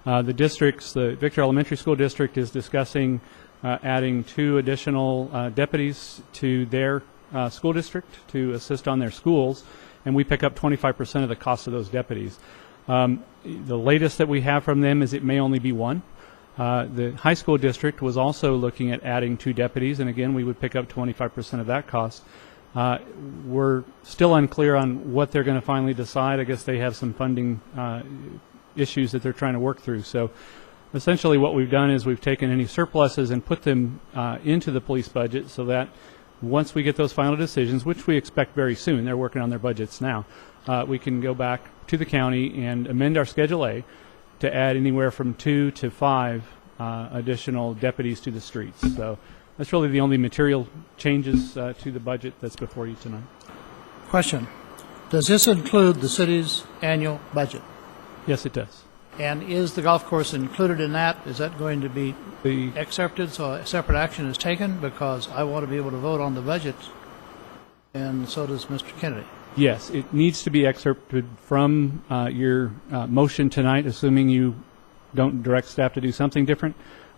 the Victor Elementary School District is discussing adding 2 additional deputies to their school district to assist on their schools, and we pick up 25% of the cost of those deputies. The latest that we have from them is it may only be 1. The high school district was also looking at adding 2 deputies, and again, we would pick up 25% of that cost. We're still unclear on what they're going to finally decide. I guess they have some funding issues that they're trying to work through. So essentially what we've done is we've taken any surpluses and put them into the police budget so that once we get those final decisions, which we expect very soon, they're working on their budgets now, we can go back to the county and amend our Schedule A to add anywhere from 2 to 5 additional deputies to the streets. So that's really the only material changes to the budget that's before you tonight. Question. Does this include the city's annual budget? Yes, it does. And is the golf course included in that? Is that going to be excerpted so a separate action is taken? Because I want to be able to vote on the budget, and so does Mr. Kennedy. Yes, it needs to be excerpted from your motion tonight, assuming you don't direct staff to do something different.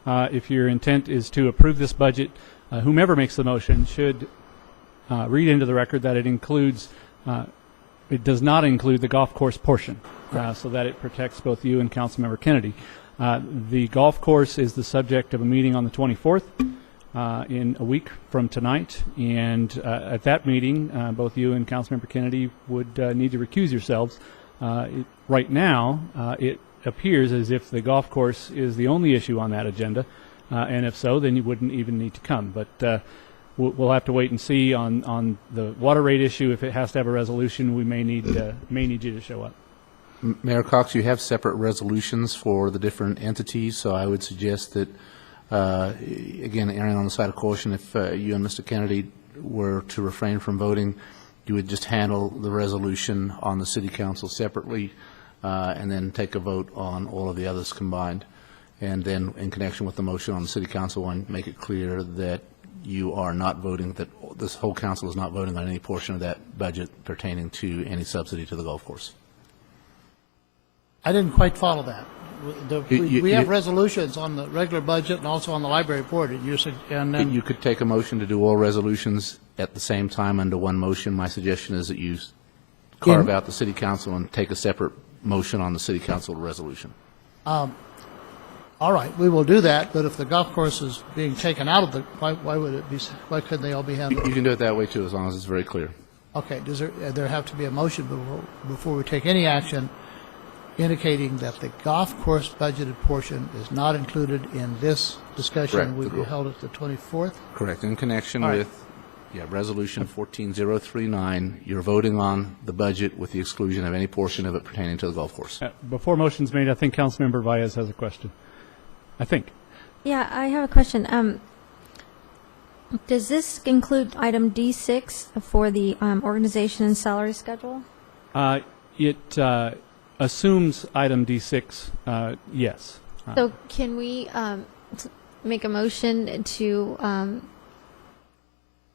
If your intent is to approve this budget, whomever makes the motion should read into the record that it includes, it does not include the golf course portion, so that it protects both you and Councilmember Kennedy. The golf course is the subject of a meeting on the 24th in a week from tonight, and at that meeting, both you and Councilmember Kennedy would need to recuse yourselves. Right now, it appears as if the golf course is the only issue on that agenda, and if so, then you wouldn't even need to come. But we'll have to wait and see on the water rate issue. If it has to have a resolution, we may need you to show up. Mayor Cox, you have separate resolutions for the different entities, so I would suggest that, again, erring on the side of caution, if you and Mr. Kennedy were to refrain from voting, you would just handle the resolution on the City Council separately, and then take a vote on all of the others combined. And then in connection with the motion on the City Council one, make it clear that you are not voting, that this whole council is not voting on any portion of that budget pertaining to any subsidy to the golf course. I didn't quite follow that. We have resolutions on the regular budget and also on the library board. And then You could take a motion to do all resolutions at the same time under one motion. My suggestion is that you carve out the City Council and take a separate motion on the City Council resolution. all right, we will do that. But if the golf course is being taken out of the, why would it be? Why couldn't they all be handled? You can do it that way too, as long as it's very clear. Okay. Does there have to be a motion before we take any action, indicating that the golf course budgeted portion is not included in this discussion? Correct. Will be held at the 24th. Correct. In connection All right. with Resolution 14039, you're voting on the budget with the exclusion of any portion of it pertaining to the golf course. Before motion's made, I think Councilmember Valles has a question. I think. Yeah, I have a question. Does this include item D6 for the organization and salary schedule? It assumes item D6, yes. So can we make a motion to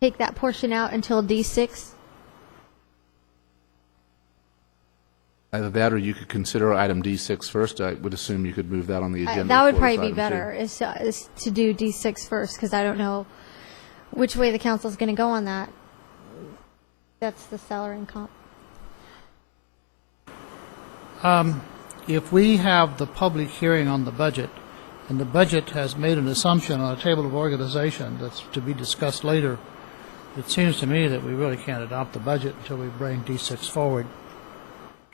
take that portion out until D6? Either that or you could consider item D6 first. I would assume you could move that on the agenda. That would before probably be item two. better, is to do D6 first, because I don't know which way the council's going to go on that. That's the salary and comp. If we have the public hearing on the budget, and the budget has made an assumption on a table of organization that's to be discussed later, it seems to me that we really can't adopt the budget until we bring D6 forward,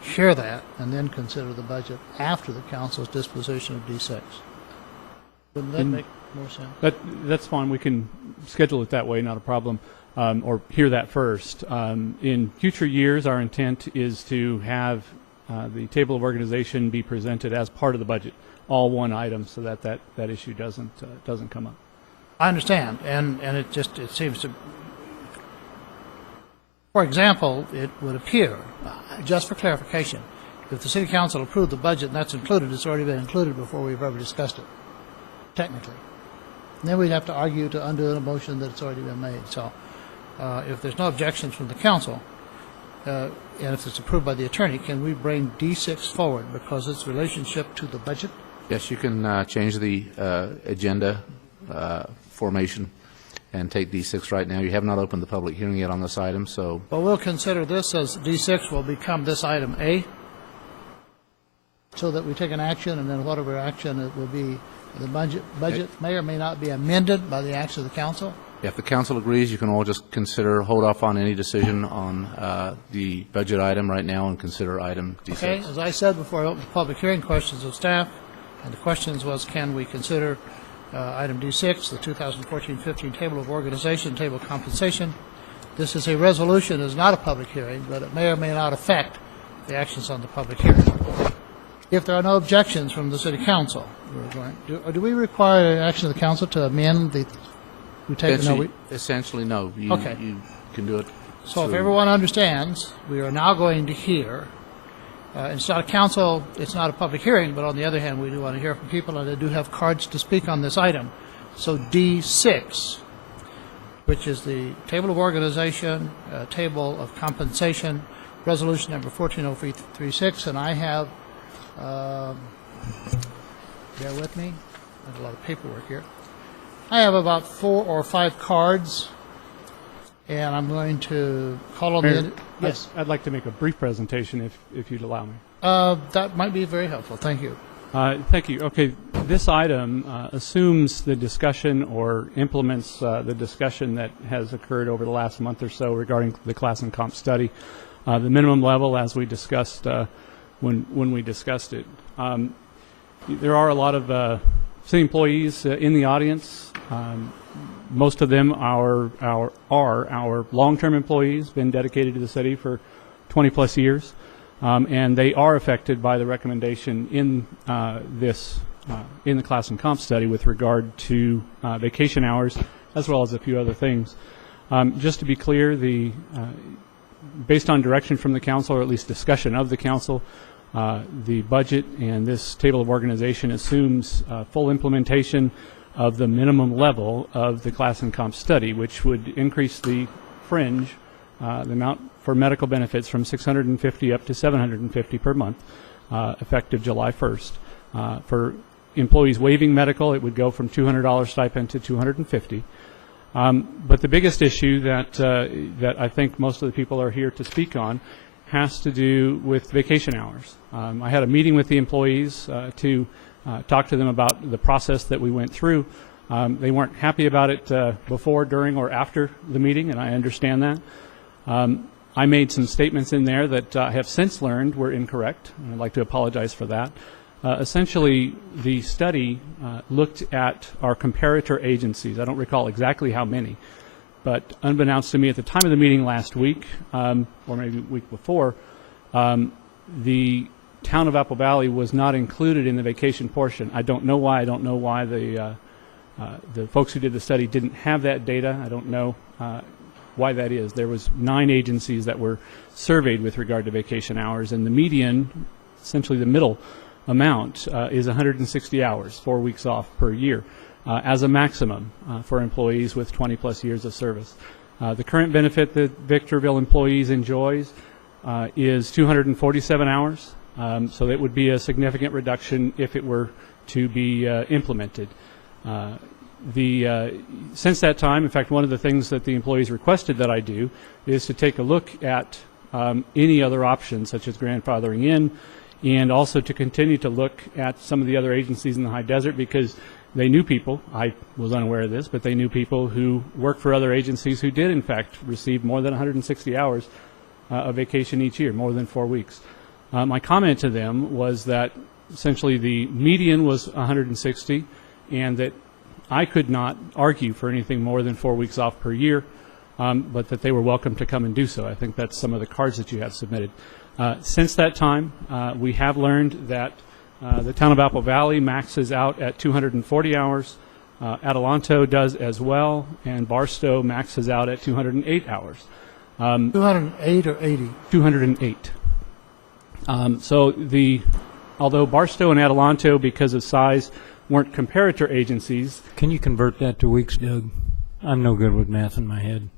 share that, and then consider the budget after the council's disposition of D6. Wouldn't that make more sense? That's fine. We can schedule it that way, not a problem, or hear that first. In future years, our intent is to have the table of organization be presented as part of the budget, all one item, so that that issue doesn't come up. I understand, and it seems to, for example, it would appear, just for clarification, if the city council approved the budget and that's included, it's already been included before we've ever discussed it, technically. And then we'd have to argue to undo a motion that's already been made. So if there's no objections from the council, and if it's approved by the attorney, can we bring D6 forward because its relationship to the budget? Yes, you can change the agenda formation and take D6 right now. You have not opened the public hearing yet on this item, so... Well, we'll consider this as D6 will become this item A, so that we take an action, and then whatever action it will be, the budget may or may not be amended by the action of the council. If the council agrees, you can all just hold off on any decision on the budget item right now and consider item D6. Okay, as I said before, I opened the public hearing, questions of staff, and the questions was, can we consider item D6, the 2014-15 table of organization, table of compensation. This is a resolution, it's not a public hearing, but it may or may not affect the actions on the public hearing. If there are no objections from the city council, do we require action of the council to amend the... Essentially, no. Okay. You can do it. So if everyone understands, we are now going to hear, it's not a council, it's not a public hearing, but on the other hand, we do want to hear from people, and they do have cards to speak on this item. So D6, which is the table of organization, table of compensation, resolution number 140336, and I have, bear with me, there's a lot of paperwork here. I have about 4 or 5 cards, and I'm going to call on the... Yes. I'd like to make a brief presentation if you'd allow me. That might be very helpful. Thank you. Thank you. Okay, this item assumes the discussion or implements the discussion that has occurred over the last month or so regarding the class and comp study. The minimum level, as we discussed when we discussed it. There are a lot of city employees in the audience. Most of them are our long-term employees, been dedicated to the city for 20-plus years, and they are affected by the recommendation in in the class and comp study with regard to vacation hours, as well as a few other things. Just to be clear, based on direction from the council, or at least discussion of the council, the budget and this table of organization assumes full implementation of the minimum level of the class and comp study, which would increase the fringe, the amount for medical benefits from $650 up to $750 per month, effective July 1st. For employees waiving medical, it would go from $200 stipend to $250. But the biggest issue that I think most of the people are here to speak on has to do with vacation hours. I had a meeting with the employees to talk to them about the process that we went through. They weren't happy about it before, during, or after the meeting, and I understand that. I made some statements in there that I have since learned were incorrect, and I'd like to apologize for that. Essentially, the study looked at our comparator agencies. I don't recall exactly how many, but unbeknownst to me at the time of the meeting last week, or maybe the week before, the town of Apple Valley was not included in the vacation portion. I don't know why. I don't know why the folks who did the study didn't have that data. I don't know why that is. There was 9 agencies that were surveyed with regard to vacation hours, and the median, essentially the middle amount, is 160 hours, 4 weeks off per year, as a maximum for employees with 20-plus years of service. The current benefit that Victorville employees enjoys is 247 hours. So that would be a significant reduction if it were to be implemented. Since that time, in fact, one of the things that the employees requested that I do is to take a look at any other options, such as grandfathering in, and also to continue to look at some of the other agencies in the high desert, because they knew people, I was unaware of this, but they knew people who worked for other agencies who did, in fact, receive more than 160 hours of vacation each year, more than 4 weeks. My comment to them was that essentially the median was 160, and that I could not argue for anything more than 4 weeks off per year, but that they were welcome to come and do so. I think that's some of the cards that you have submitted. Since that time, we have learned that the town of Apple Valley maxes out at 240 hours. Adelanto does as well, and Barstow maxes out at 208 hours. 208 or 80? 208. Although Barstow and Adelanto, because of size, weren't comparator agencies. Can you convert that to weeks, Doug? I'm no good with math in my head.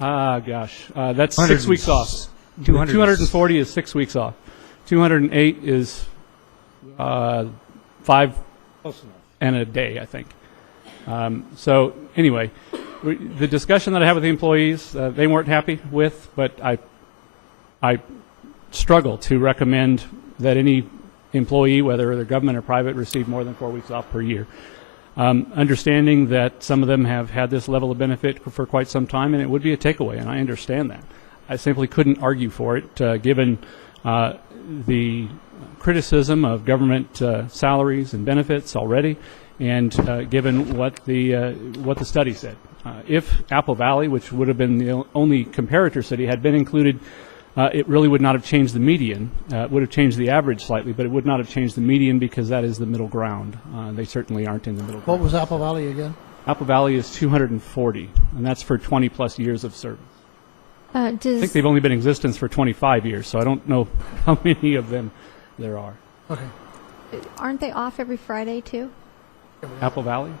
That's 6 weeks off. 240 is 6 weeks off. 208 is 5 and a day, I think. So anyway, the discussion that I have with the employees, they weren't happy with, but I struggle to recommend that any employee, whether they're government or private, receive more than 4 weeks off per year. Understanding that some of them have had this level of benefit for quite some time, and it would be a takeaway, and I understand that. I simply couldn't argue for it, given the criticism of government salaries and benefits already, and given what the study said. If Apple Valley, which would have been the only comparator city, had been included, it really would not have changed the median. It would have changed the average slightly, but it would not have changed the median because that is the middle ground. They certainly aren't in the middle ground. What was Apple Valley again? Apple Valley is 240, and that's for 20-plus years of service. I think they've only been in existence for 25 years, so I don't know how many of them there are. Okay. Aren't they off every Friday, too? Apple Valley?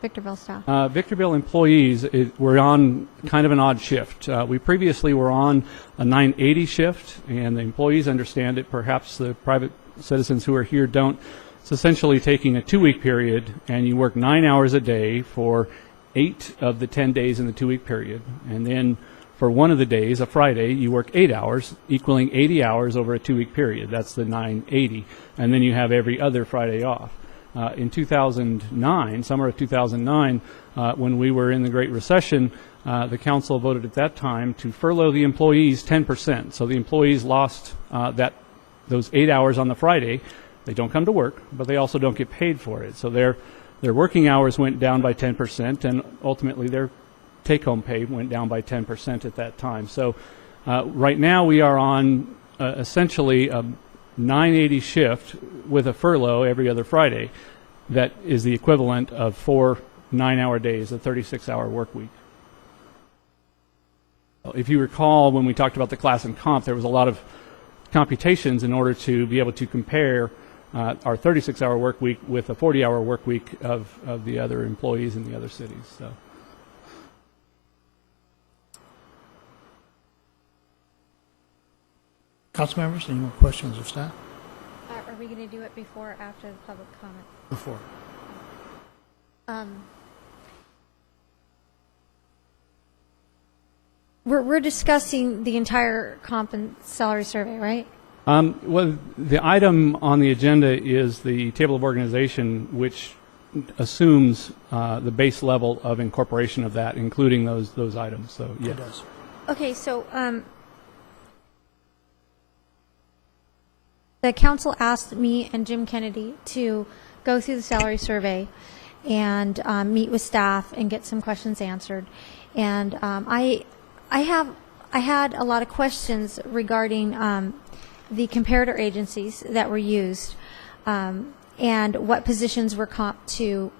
Victorville staff. Victorville employees were on kind of an odd shift. We previously were on a 980 shift, and the employees understand it. Perhaps the private citizens who are here don't. It's essentially taking a 2-week period, and you work 9 hours a day for 8 of the 10 days in the 2-week period. And then for one of the days, a Friday, you work 8 hours, equaling 80 hours over a 2-week period. That's the 980. And then you have every other Friday off. In 2009, summer of 2009, when we were in the Great Recession, the council voted at that time to furlough the employees 10%. So the employees lost those 8 hours on the Friday. They don't come to work, but they also don't get paid for it. So their working hours went down by 10%, and ultimately their take-home pay went down by 10% at that time. So right now we are on essentially a 980 shift with a furlough every other Friday. That is the equivalent of 4 9-hour days, a 36-hour work week. If you recall, when we talked about the class and comp, there was a lot of computations in order to be able to compare our 36-hour work week with a 40-hour work week of the other employees in the other cities. So. Council members, any more questions of staff? Are we going to do it before or after the public comment? Before. We're discussing the entire comp and salary survey, right? Well, the item on the agenda is the table of organization, which assumes the base level of incorporation of that, including those items. So, yes. It does. Okay, so the council asked me and Jim Kennedy to go through the salary survey and meet with staff and get some questions answered. And I had a lot of questions regarding the comparator agencies that were used and what positions were comped to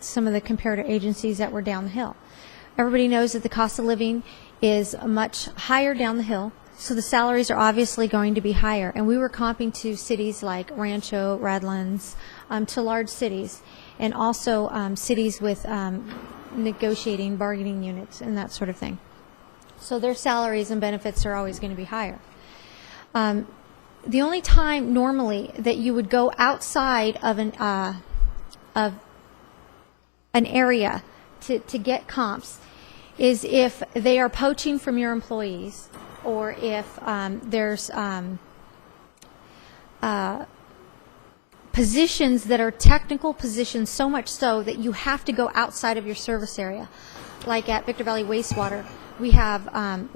some of the comparator agencies that were down the hill. Everybody knows that the cost of living is much higher down the hill, so the salaries are obviously going to be higher. And we were comping to cities like Rancho, Redlands, to large cities, and also cities with negotiating, bargaining units, and that sort of thing. So their salaries and benefits are always going to be higher. The only time normally that you would go outside of an area to get comps is if they are poaching from your employees, or if there's positions that are technical positions, so much so that you have to go outside of your service area. Like at Victor Valley Wastewater, we have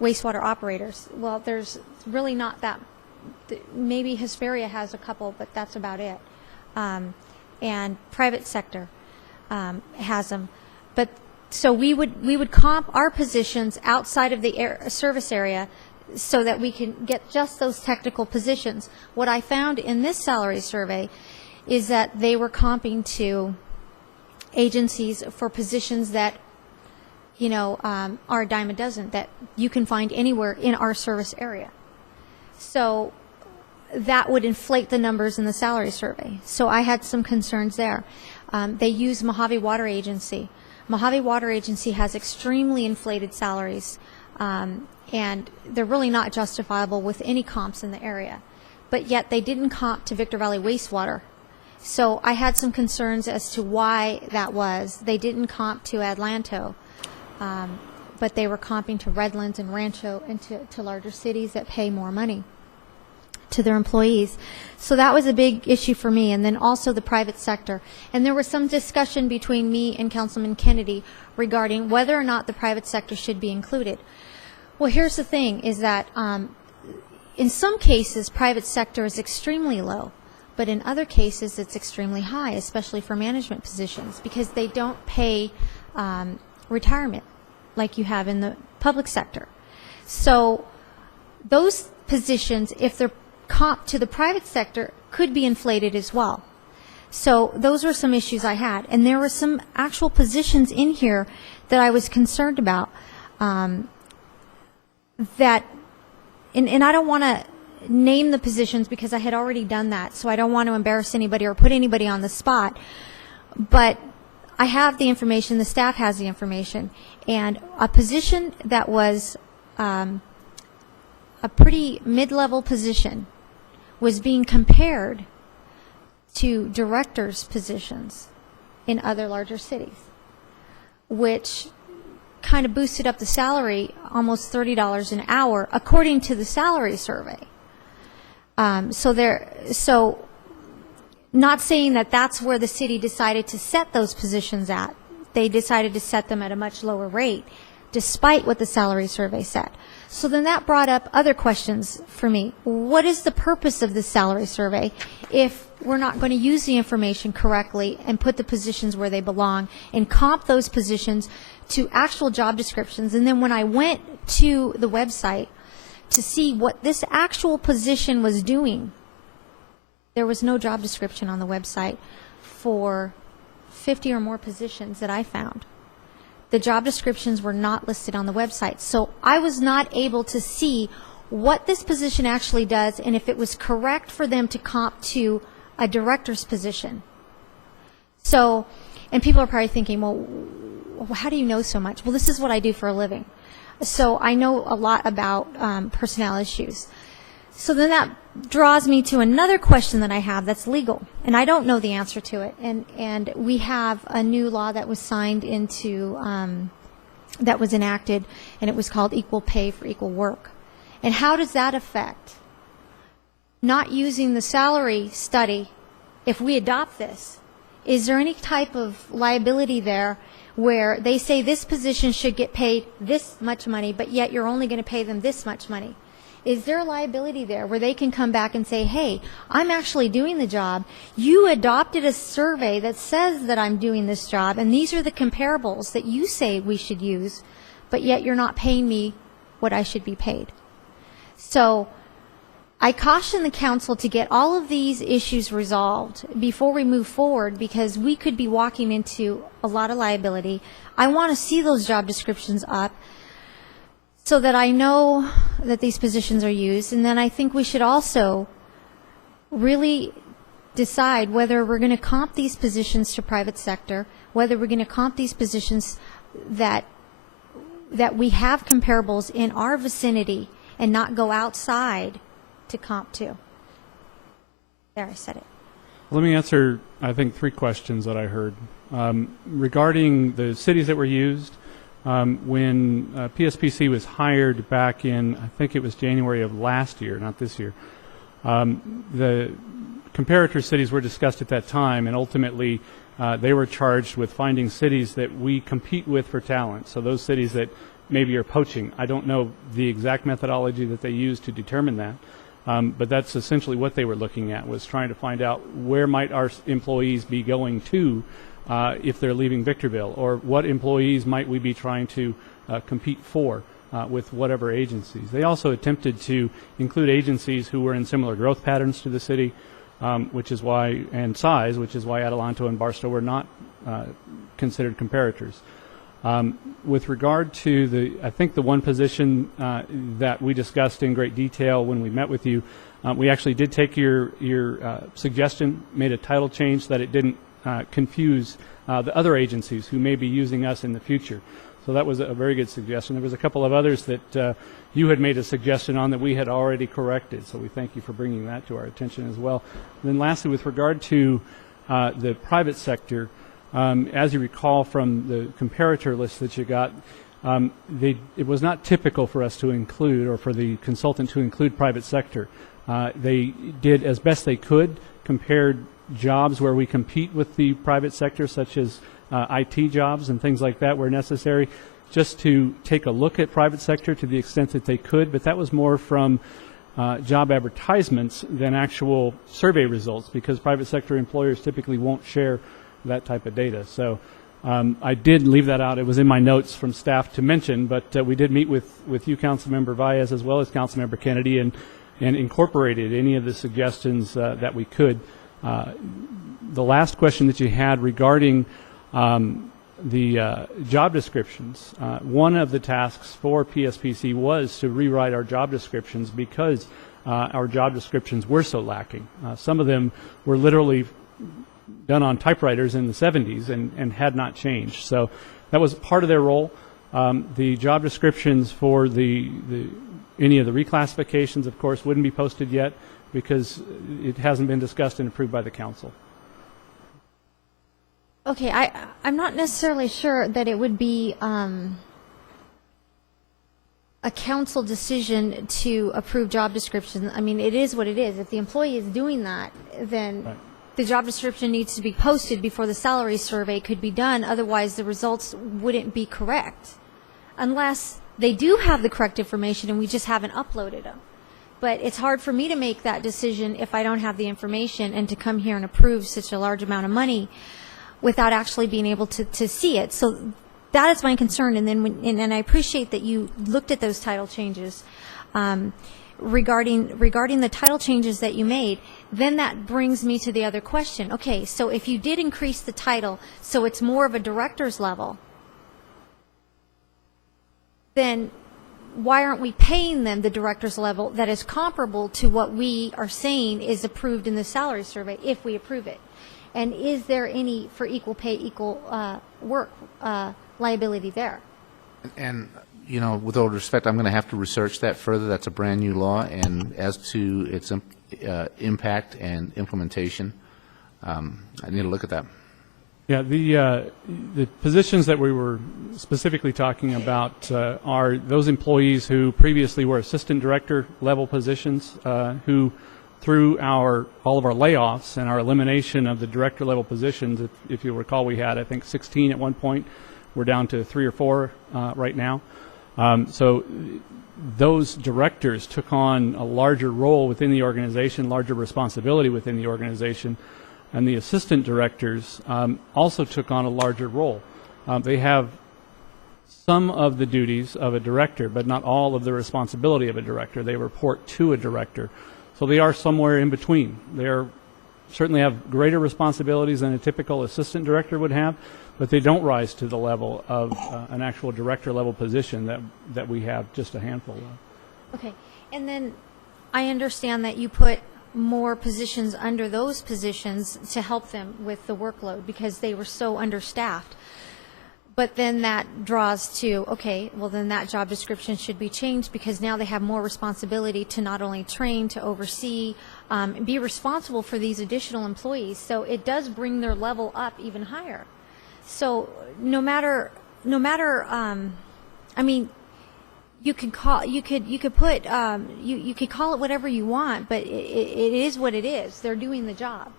wastewater operators. Well, there's really not that. Maybe Hesperia has a couple, but that's about it. and private sector has them. But so we would comp our positions outside of the service area so that we can get just those technical positions. What I found in this salary survey is that they were comping to agencies for positions that, you know, are a dime a dozen, that you can find anywhere in our service area. So that would inflate the numbers in the salary survey. So I had some concerns there. They use Mojave Water Agency. Mojave Water Agency has extremely inflated salaries, and they're really not justifiable with any comps in the area. But yet they didn't comp to Victor Valley Wastewater. So I had some concerns as to why that was. They didn't comp to Atlanto, but they were comping to Redlands and Rancho and to larger cities that pay more money to their employees. So that was a big issue for me. And then also the private sector. And there was some discussion between me and Councilman Kennedy regarding whether or not the private sector should be included. Well, here's the thing, is that in some cases, private sector is extremely low, but in other cases, it's extremely high, especially for management positions, because they don't pay retirement like you have in the public sector. So those positions, if they're comp to the private sector, could be inflated as well. So those were some issues I had. And there were some actual positions in here that I was concerned about, that, and I don't want to name the positions because I had already done that, so I don't want to embarrass anybody or put anybody on the spot. But I have the information, the staff has the information, and a position that was a pretty mid-level position was being compared to directors' positions in other larger cities, which kind of boosted up the salary almost $30 an hour, according to the salary survey. So not saying that that's where the city decided to set those positions at. They decided to set them at a much lower rate, despite what the salary survey said. So then that brought up other questions for me. What is the purpose of this salary survey if we're not going to use the information correctly and put the positions where they belong and comp those positions to actual job descriptions? And then when I went to the website to see what this actual position was doing, there was no job description on the website for 50 or more positions that I found. The job descriptions were not listed on the website. So I was not able to see what this position actually does and if it was correct for them to comp to a director's position. So, and people are probably thinking, well, how do you know so much? Well, this is what I do for a living. So I know a lot about personnel issues. So then that draws me to another question that I have that's legal, and I don't know the answer to it. And we have a new law that was signed into, that was enacted, and it was called Equal Pay for Equal Work. And how does that affect not using the salary study? If we adopt this, is there any type of liability there where they say this position should get paid this much money, but yet you're only going to pay them this much money? Is there a liability there where they can come back and say, hey, I'm actually doing the job. You adopted a survey that says that I'm doing this job, and these are the comparables that you say we should use, but yet you're not paying me what I should be paid. So I caution the council to get all of these issues resolved before we move forward, because we could be walking into a lot of liability. I want to see those job descriptions up so that I know that these positions are used. And then I think we should also really decide whether we're going to comp these positions to private sector, whether we're going to comp these positions that we have comparables in our vicinity and not go outside to comp to. There, I said it. Let me answer, I think, 3 questions that I heard. Regarding the cities that were used, when PSPC was hired back in, I think it was January of last year, not this year, the comparator cities were discussed at that time, and ultimately they were charged with finding cities that we compete with for talent. So those cities that maybe are poaching. I don't know the exact methodology that they use to determine that. But that's essentially what they were looking at, was trying to find out where might our employees be going to if they're leaving Victorville, or what employees might we be trying to compete for with whatever agencies. They also attempted to include agencies who were in similar growth patterns to the city, which is why, and size, which is why Adelanto and Barstow were not considered comparators. With regard to I think the one position that we discussed in great detail when we met with you, we actually did take your suggestion, made a title change so that it didn't confuse the other agencies who may be using us in the future. So that was a very good suggestion. There was a couple of others that you had made a suggestion on that we had already corrected, so we thank you for bringing that to our attention as well. And then lastly, with regard to the private sector, as you recall from the comparator list that you got, it was not typical for us to include, or for the consultant to include, private sector. They did as best they could, compared jobs where we compete with the private sector, such as IT jobs and things like that where necessary, just to take a look at private sector to the extent that they could, but that was more from job advertisements than actual survey results, because private sector employers typically won't share that type of data. So I did leave that out. It was in my notes from staff to mention, but we did meet with you, Councilmember Valles, as well as Councilmember Kennedy, and incorporated any of the suggestions that we could. The last question that you had regarding the job descriptions, one of the tasks for PSPC was to rewrite our job descriptions because our job descriptions were so lacking. Some of them were literally done on typewriters in the 70s and had not changed. So that was part of their role. The job descriptions for any of the reclassifications, of course, wouldn't be posted yet because it hasn't been discussed and approved by the council. Okay, I'm not necessarily sure that it would be a council decision to approve job descriptions. I mean, it is what it is. If the employee is doing that, then Right. the job description needs to be posted before the salary survey could be done. Otherwise, the results wouldn't be correct, unless they do have the correct information and we just haven't uploaded them. But it's hard for me to make that decision if I don't have the information, and to come here and approve such a large amount of money without actually being able to see it. So that is my concern. And then and I appreciate that you looked at those title changes. Regarding the title changes that you made, then that brings me to the other question. Okay, so if you did increase the title so it's more of a director's level, then why aren't we paying them the director's level that is comparable to what we are saying is approved in the salary survey, if we approve it? And is there any, for equal pay, equal work liability there? And, you know, with all respect, I'm going to have to research that further. That's a brand-new law, and as to its impact and implementation, I need to look at that. Yeah, the positions that we were specifically talking about are those employees who previously were assistant director level positions, who through all of our layoffs and our elimination of the director level positions, if you'll recall, we had, I think, 16 at one point. We're down to 3 or 4 right now. So those directors took on a larger role within the organization, larger responsibility within the organization, and the assistant directors also took on a larger role. They have some of the duties of a director, but not all of the responsibility of a director. They report to a director. So they are somewhere in between. They certainly have greater responsibilities than a typical assistant director would have, but they don't rise to the level of an actual director level position that we have just a handful of. Okay, and then I understand that you put more positions under those positions to help them with the workload because they were so understaffed. But then that draws to, okay, well then that job description should be changed because now they have more responsibility to not only train, to oversee, be responsible for these additional employees. So it does bring their level up even higher. So no matter, I mean, you could call it whatever you want, but it is what it is. They're doing the job.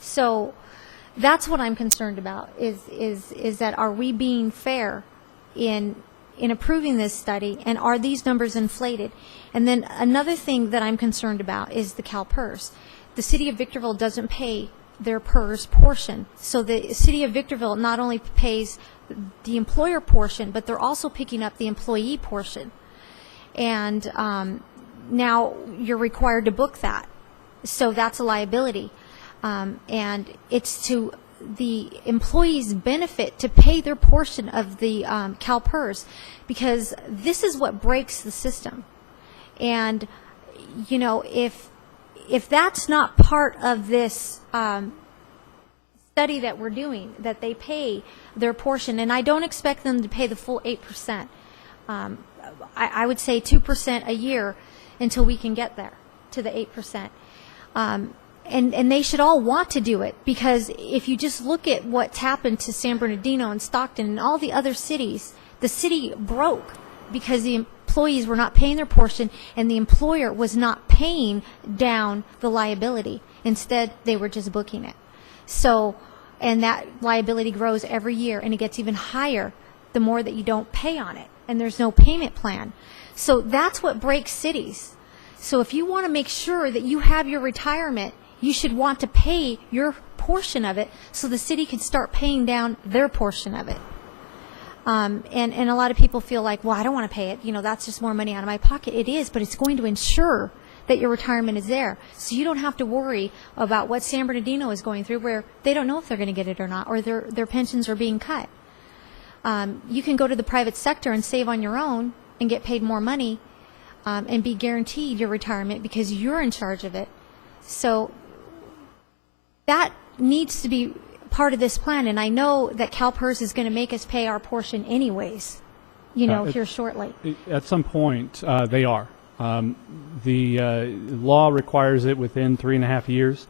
So that's what I'm concerned about is that are we being fair in in approving this study, and are these numbers inflated? And then another thing that I'm concerned about is the CalPERS. The city of Victorville doesn't pay their PERS portion. So the city of Victorville not only pays the employer portion, but they're also picking up the employee portion. And now you're required to book that. So that's a liability. And it's to the employees' benefit to pay their portion of the CalPERS, because this is what breaks the system. And, you know, if that's not part of this study that we're doing, that they pay their portion, and I don't expect them to pay the full 8%. I would say 2% a year until we can get there to the 8%. And they should all want to do it, because if you just look at what's happened to San Bernardino and Stockton and all the other cities, the city broke because the employees were not paying their portion and the employer was not paying down the liability. Instead, they were just booking it. So, and that liability grows every year, and it gets even higher the more that you don't pay on it, and there's no payment plan. So that's what breaks cities. So if you want to make sure that you have your retirement, you should want to pay your portion of it so the city can start paying down their portion of it. And a lot of people feel like, well, I don't want to pay it. You know, that's just more money out of my pocket. It is, but it's going to ensure that your retirement is there. So you don't have to worry about what San Bernardino is going through, where they don't know if they're going to get it or not, or their pensions are being cut. You can go to the private sector and save on your own and get paid more money and be guaranteed your retirement because you're in charge of it. So that needs to be part of this plan, and I know that CalPERS is going to make us pay our portion anyways, you know, here shortly. At some point, they are. The law requires it within 3.5 years,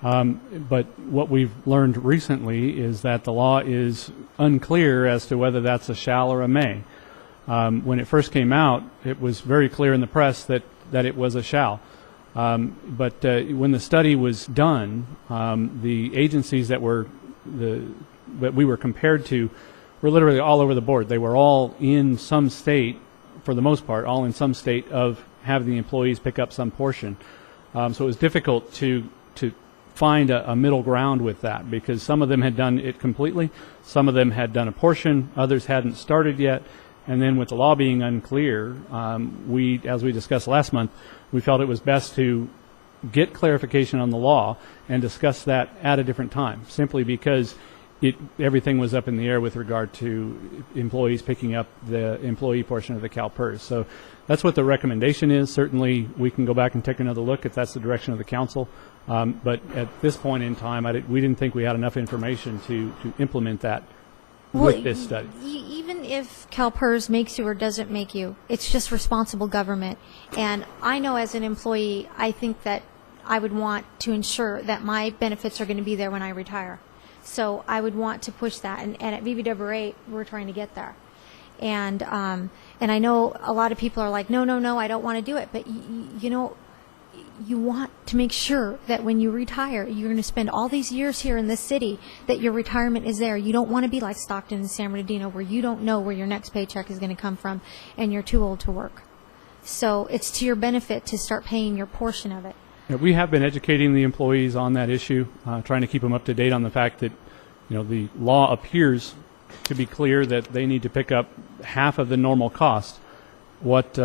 but what we've learned recently is that the law is unclear as to whether that's a shall or a may. When it first came out, it was very clear in the press that it was a shall. But when the study was done, the agencies that we were compared to were literally all over the board. They were all in some state, for the most part, all in some state of having the employees pick up some portion. So it was difficult to find a middle ground with that, because some of them had done it completely, some of them had done a portion, others hadn't started yet. And then with the law being unclear, as we discussed last month, we felt it was best to get clarification on the law and discuss that at a different time, simply because everything was up in the air with regard to employees picking up the employee portion of the CalPERS. So that's what the recommendation is. Certainly, we can go back and take another look if that's the direction of the council. But at this point in time, we didn't think we had enough information to implement that with this study. Even if CalPERS makes you or doesn't make you, it's just responsible government. And I know as an employee, I think that I would want to ensure that my benefits are going to be there when I retire. So I would want to push that. And at VVW8, we're trying to get there. And I know a lot of people are like, no, I don't want to do it. But, you know, you want to make sure that when you retire, you're going to spend all these years here in this city, that your retirement is there. You don't want to be like Stockton and San Bernardino, where you don't know where your next paycheck is going to come from and you're too old to work. So it's to your benefit to start paying your portion of it. Yeah, we have been educating the employees on that issue, trying to keep them up to date on the fact that, you know, the law appears to be clear that they need to pick up half of the normal cost. What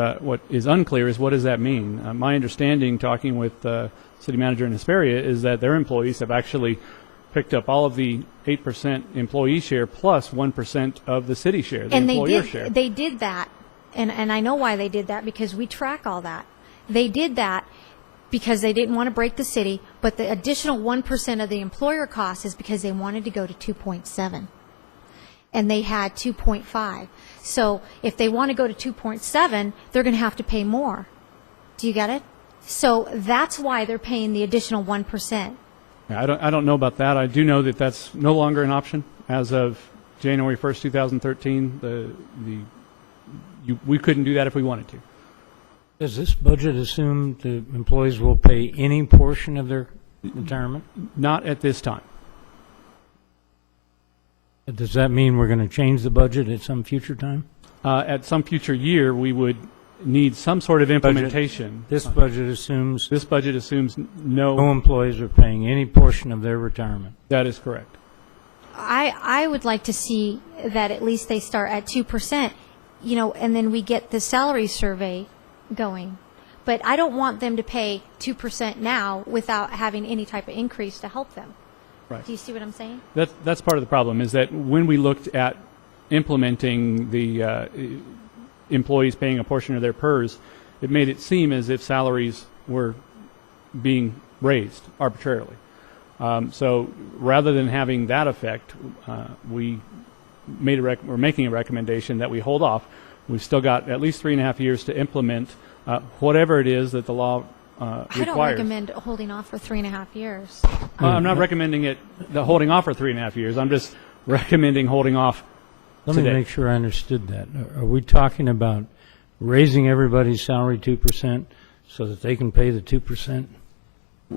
is unclear is, what does that mean? My understanding, talking with City Manager in Hesperia, is that their employees have actually picked up all of the 8% employee share plus 1% of the city share, the employer share. They did that, and I know why they did that, because we track all that. They did that because they didn't want to break the city, but the additional 1% of the employer cost is because they wanted to go to 2.7. And they had 2.5. So if they want to go to 2.7, they're going to have to pay more. Do you get it? So that's why they're paying the additional 1%. Yeah, I don't know about that. I do know that that's no longer an option as of January 1st, 2013. We couldn't do that if we wanted to. Does this budget assume the employees will pay any portion of their retirement? Not at this time. Does that mean we're going to change the budget at some future time? at some future year, we would need some sort of implementation. This budget assumes This budget assumes no employees are paying any portion of their retirement. That is correct. I would like to see that at least they start at 2%, you know, and then we get the salary survey going. But I don't want them to pay 2% now without having any type of increase to help them. Right. Do you see what I'm saying? That's part of the problem, is that when we looked at implementing the employees paying a portion of their PERS, it made it seem as if salaries were being raised arbitrarily. So rather than having that effect, we're making a recommendation that we hold off. We've still got at least 3.5 years to implement whatever it is that the law requires. I don't recommend holding off for 3.5 years. I'm not recommending the holding off for 3.5 years. I'm just recommending holding off Let today. me make sure I understood that. Are we talking about raising everybody's salary 2% so that they can pay the 2%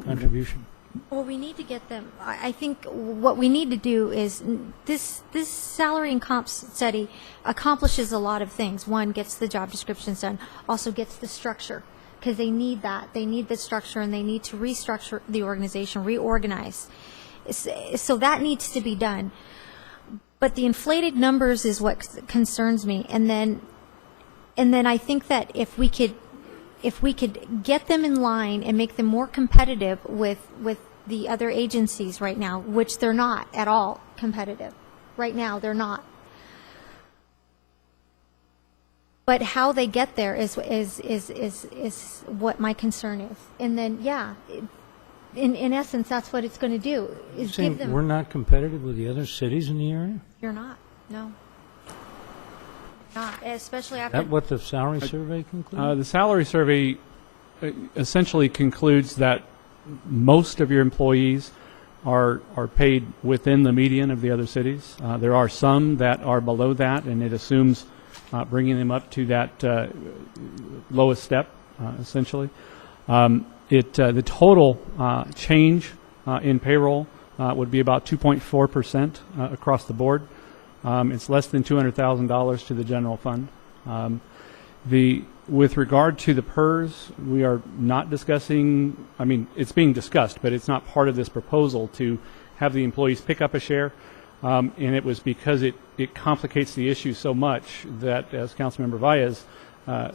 contribution? Well, we need to get them. I think what we need to do is this salary and comp study accomplishes a lot of things. One, gets the job descriptions done, also gets the structure, because they need that. They need the structure, and they need to restructure the organization, reorganize. So that needs to be done. But the inflated numbers is what concerns me. And then I think that if we could get them in line and make them more competitive with the other agencies right now, which they're not at all competitive. Right now, they're not. But how they get there is what my concern is. And then, yeah, in essence, that's what it's going to do, is give them... We're not competitive with the other cities in the area? You're not, no. Not, especially after... Is that what the salary survey concluded? The salary survey essentially concludes that most of your employees are paid within the median of the other cities. There are some that are below that, and it assumes bringing them up to that lowest step, essentially. The total change in payroll would be about 2.4% across the board. It's less than $200,000 to the general fund. With regard to the PERS, we are not discussing, I mean, it's being discussed, but it's not part of this proposal to have the employees pick up a share. And it was because it complicates the issue so much that, as Councilmember Valles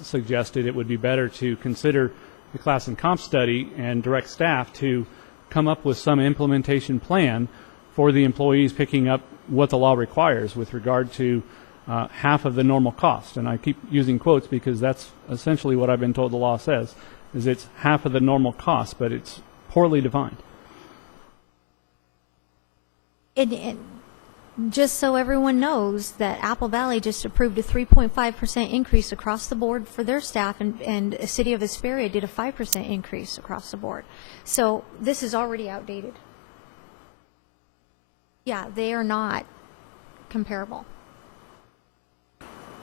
suggested, it would be better to consider the class and comp study and direct staff to come up with some implementation plan for the employees picking up what the law requires with regard to half of the normal cost. And I keep using quotes because that's essentially what I've been told the law says, is it's half of the normal cost, but it's poorly defined. And just so everyone knows that Apple Valley just approved a 3.5% increase across the board for their staff, and the city of Hesperia did a 5% increase across the board. So this is already outdated. Yeah, they are not comparable.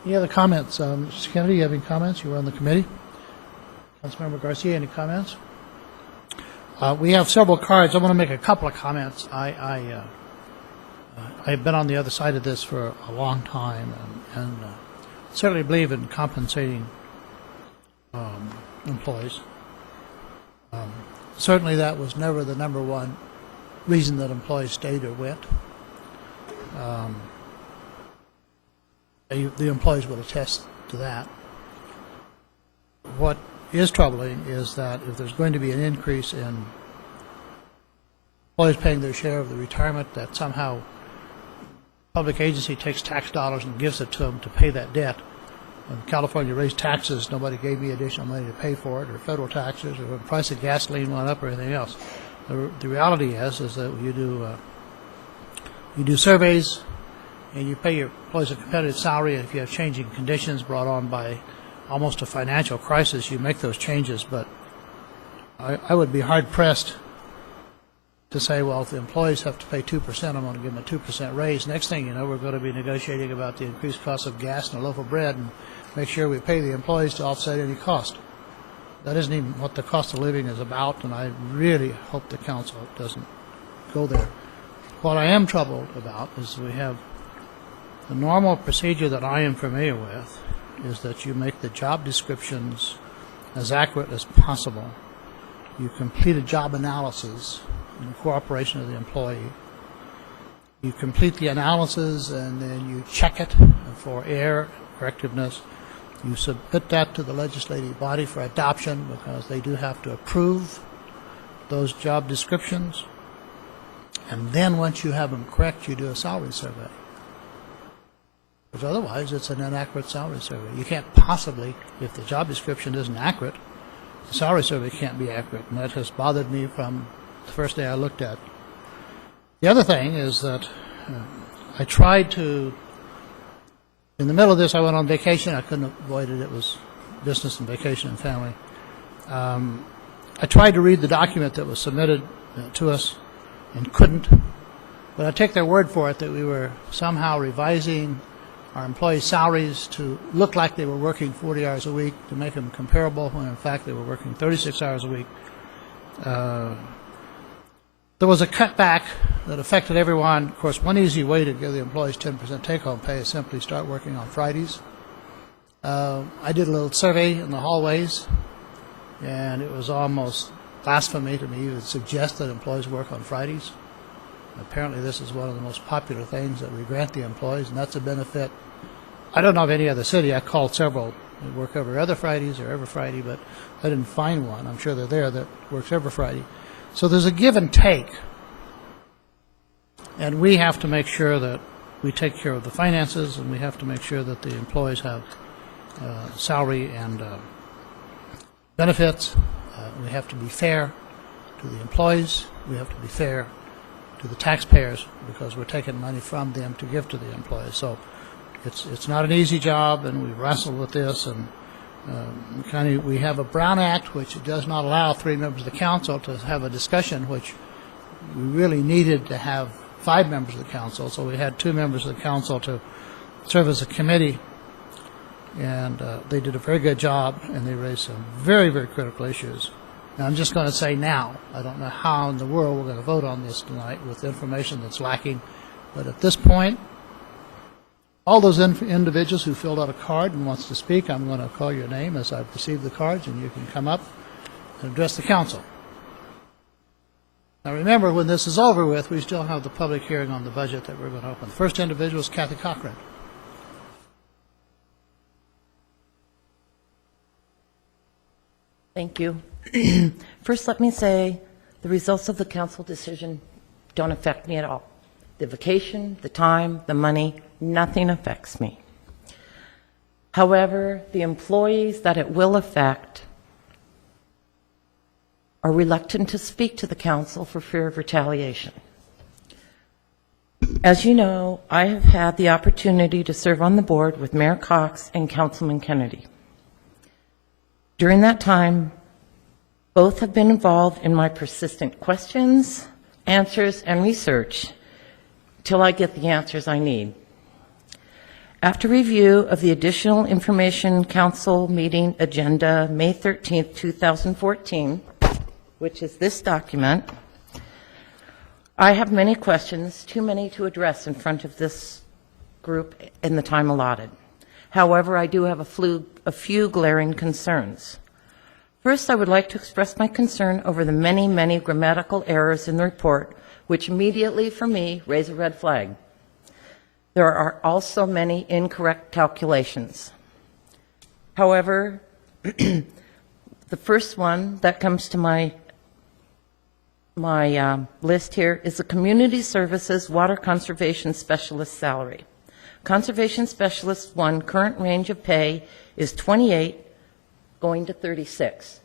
Any other comments? Mr. Kennedy, you have any comments? You were on the committee. Councilmember Garcia, any comments? We have several cards. I want to make a couple of comments. I've been on the other side of this for a long time, and certainly believe in compensating employees. Certainly that was never the number one reason that employees stayed or went. The employees will attest to that. What is troubling is that if there's going to be an increase in employees paying their share of the retirement, that somehow public agency takes tax dollars and gives it to them to pay that debt. When California raised taxes, nobody gave me additional money to pay for it, or federal taxes, or when the price of gasoline went up, or anything else. The reality is that you do surveys, and you pay your employees a competitive salary, and if you have changing conditions brought on by almost a financial crisis, you make those changes. But I would be hard-pressed to say, well, if the employees have to pay 2%, I'm going to give them a 2% raise. Next thing you know, we're going to be negotiating about the increased cost of gas and a loaf of bread, and make sure we pay the employees to offset any cost. That isn't even what the cost of living is about, and I really hope the council doesn't go there. What I am troubled about is we have The normal procedure that I am familiar with is that you make the job descriptions as accurate as possible. You complete a job analysis in the cooperation of the employee. You complete the analysis and then you check it for error, correctiveness. You submit that to the legislative body for adoption because they do have to approve those job descriptions. And then once you have them correct, you do a salary survey. Because otherwise, it's an inaccurate salary survey. You can't possibly, if the job description isn't accurate, the salary survey can't be accurate. And that has bothered me from the first day I looked at it. The other thing is that I tried to, in the middle of this, I went on vacation. I couldn't avoid it. It was business and vacation and family. I tried to read the document that was submitted to us and couldn't. But I take their word for it that we were somehow revising our employees' salaries to look like they were working 40 hours a week to make them comparable when in fact they were working 36 hours a week. There was a cutback that affected everyone. Of course, one easy way to give the employees 10% take-home pay is simply start working on Fridays. I did a little survey in the hallways, and it was almost blasphemy to me to suggest that employees work on Fridays. Apparently, this is one of the most popular things that we grant the employees, and that's a benefit. I don't know of any other city. I called several that work every other Fridays or every Friday, but I didn't find one. I'm sure they're there that works every Friday. So there's a give and take, and we have to make sure that we take care of the finances, and we have to make sure that the employees have salary and benefits. We have to be fair to the employees. We have to be fair to the taxpayers because we're taking money from them to give to the employees. So it's not an easy job, and we wrestled with this, and we have a Brown Act which does not allow 3 members of the council to have a discussion, which we really needed to have 5 members of the council. So we had 2 members of the council to serve as a committee, and they did a very good job, and they raised some very, very critical issues. Now, I'm just going to say now, I don't know how in the world we're going to vote on this tonight with information that's lacking, but at this point, all those individuals who filled out a card and wants to speak, I'm going to call your name as I've received the cards, and you can come up and address the council. Now, remember, when this is over with, we still have the public hearing on the budget that we're going to open. The first individual is Kathy Cochran. Thank you. First, let me say the results of the council decision don't affect me at all. The vacation, the time, the money, nothing affects me. However, the employees that it will affect are reluctant to speak to the council for fear of retaliation. As you know, I have had the opportunity to serve on the board with Mayor Cox and Councilman Kennedy. During that time, both have been involved in my persistent questions, answers, and research till I get the answers I need. After review of the Additional Information Council meeting agenda, May 13th, 2014, which is this document, I have many questions, too many to address in front of this group in the time allotted. However, I do have a few glaring concerns. First, I would like to express my concern over the many, many grammatical errors in the report, which immediately, for me, raise a red flag. There are also many incorrect calculations. However, the first one that comes to my list here is the Community Services Water Conservation Specialist salary. Conservation Specialist 1 current range of pay is 28 going to 36.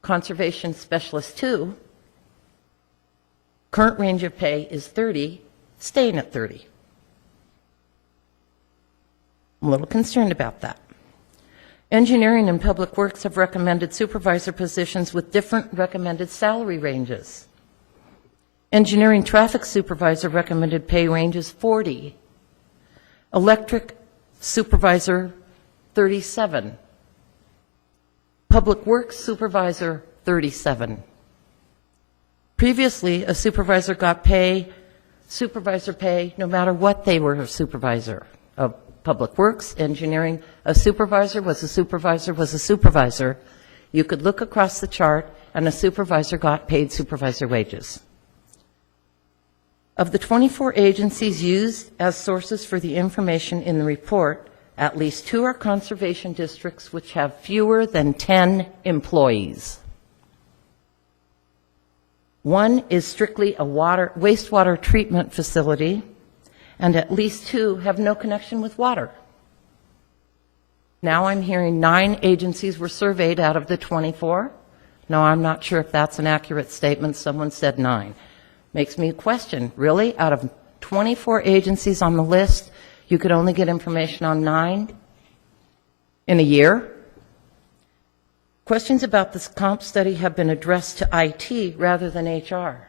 Conservation Specialist 2 current range of pay is 30, staying at 30. I'm a little concerned about that. Engineering and Public Works have recommended supervisor positions with different recommended salary ranges. Engineering Traffic Supervisor recommended pay range is 40. Electric Supervisor, 37. Public Works Supervisor, 37. Previously, a supervisor got pay supervisor pay, no matter what they were a supervisor of public works, engineering. A supervisor was a supervisor was a supervisor. You could look across the chart, and a supervisor got paid supervisor wages. Of the 24 agencies used as sources for the information in the report, at least 2 are conservation districts which have fewer than 10 employees. 1 is strictly a wastewater treatment facility, and at least 2 have no connection with water. Now I'm hearing 9 agencies were surveyed out of the 24. No, I'm not sure if that's an accurate statement. Someone said 9. Makes me question, really? Out of 24 agencies on the list, you could only get information on 9 in a year? Questions about this comp study have been addressed to IT rather than HR.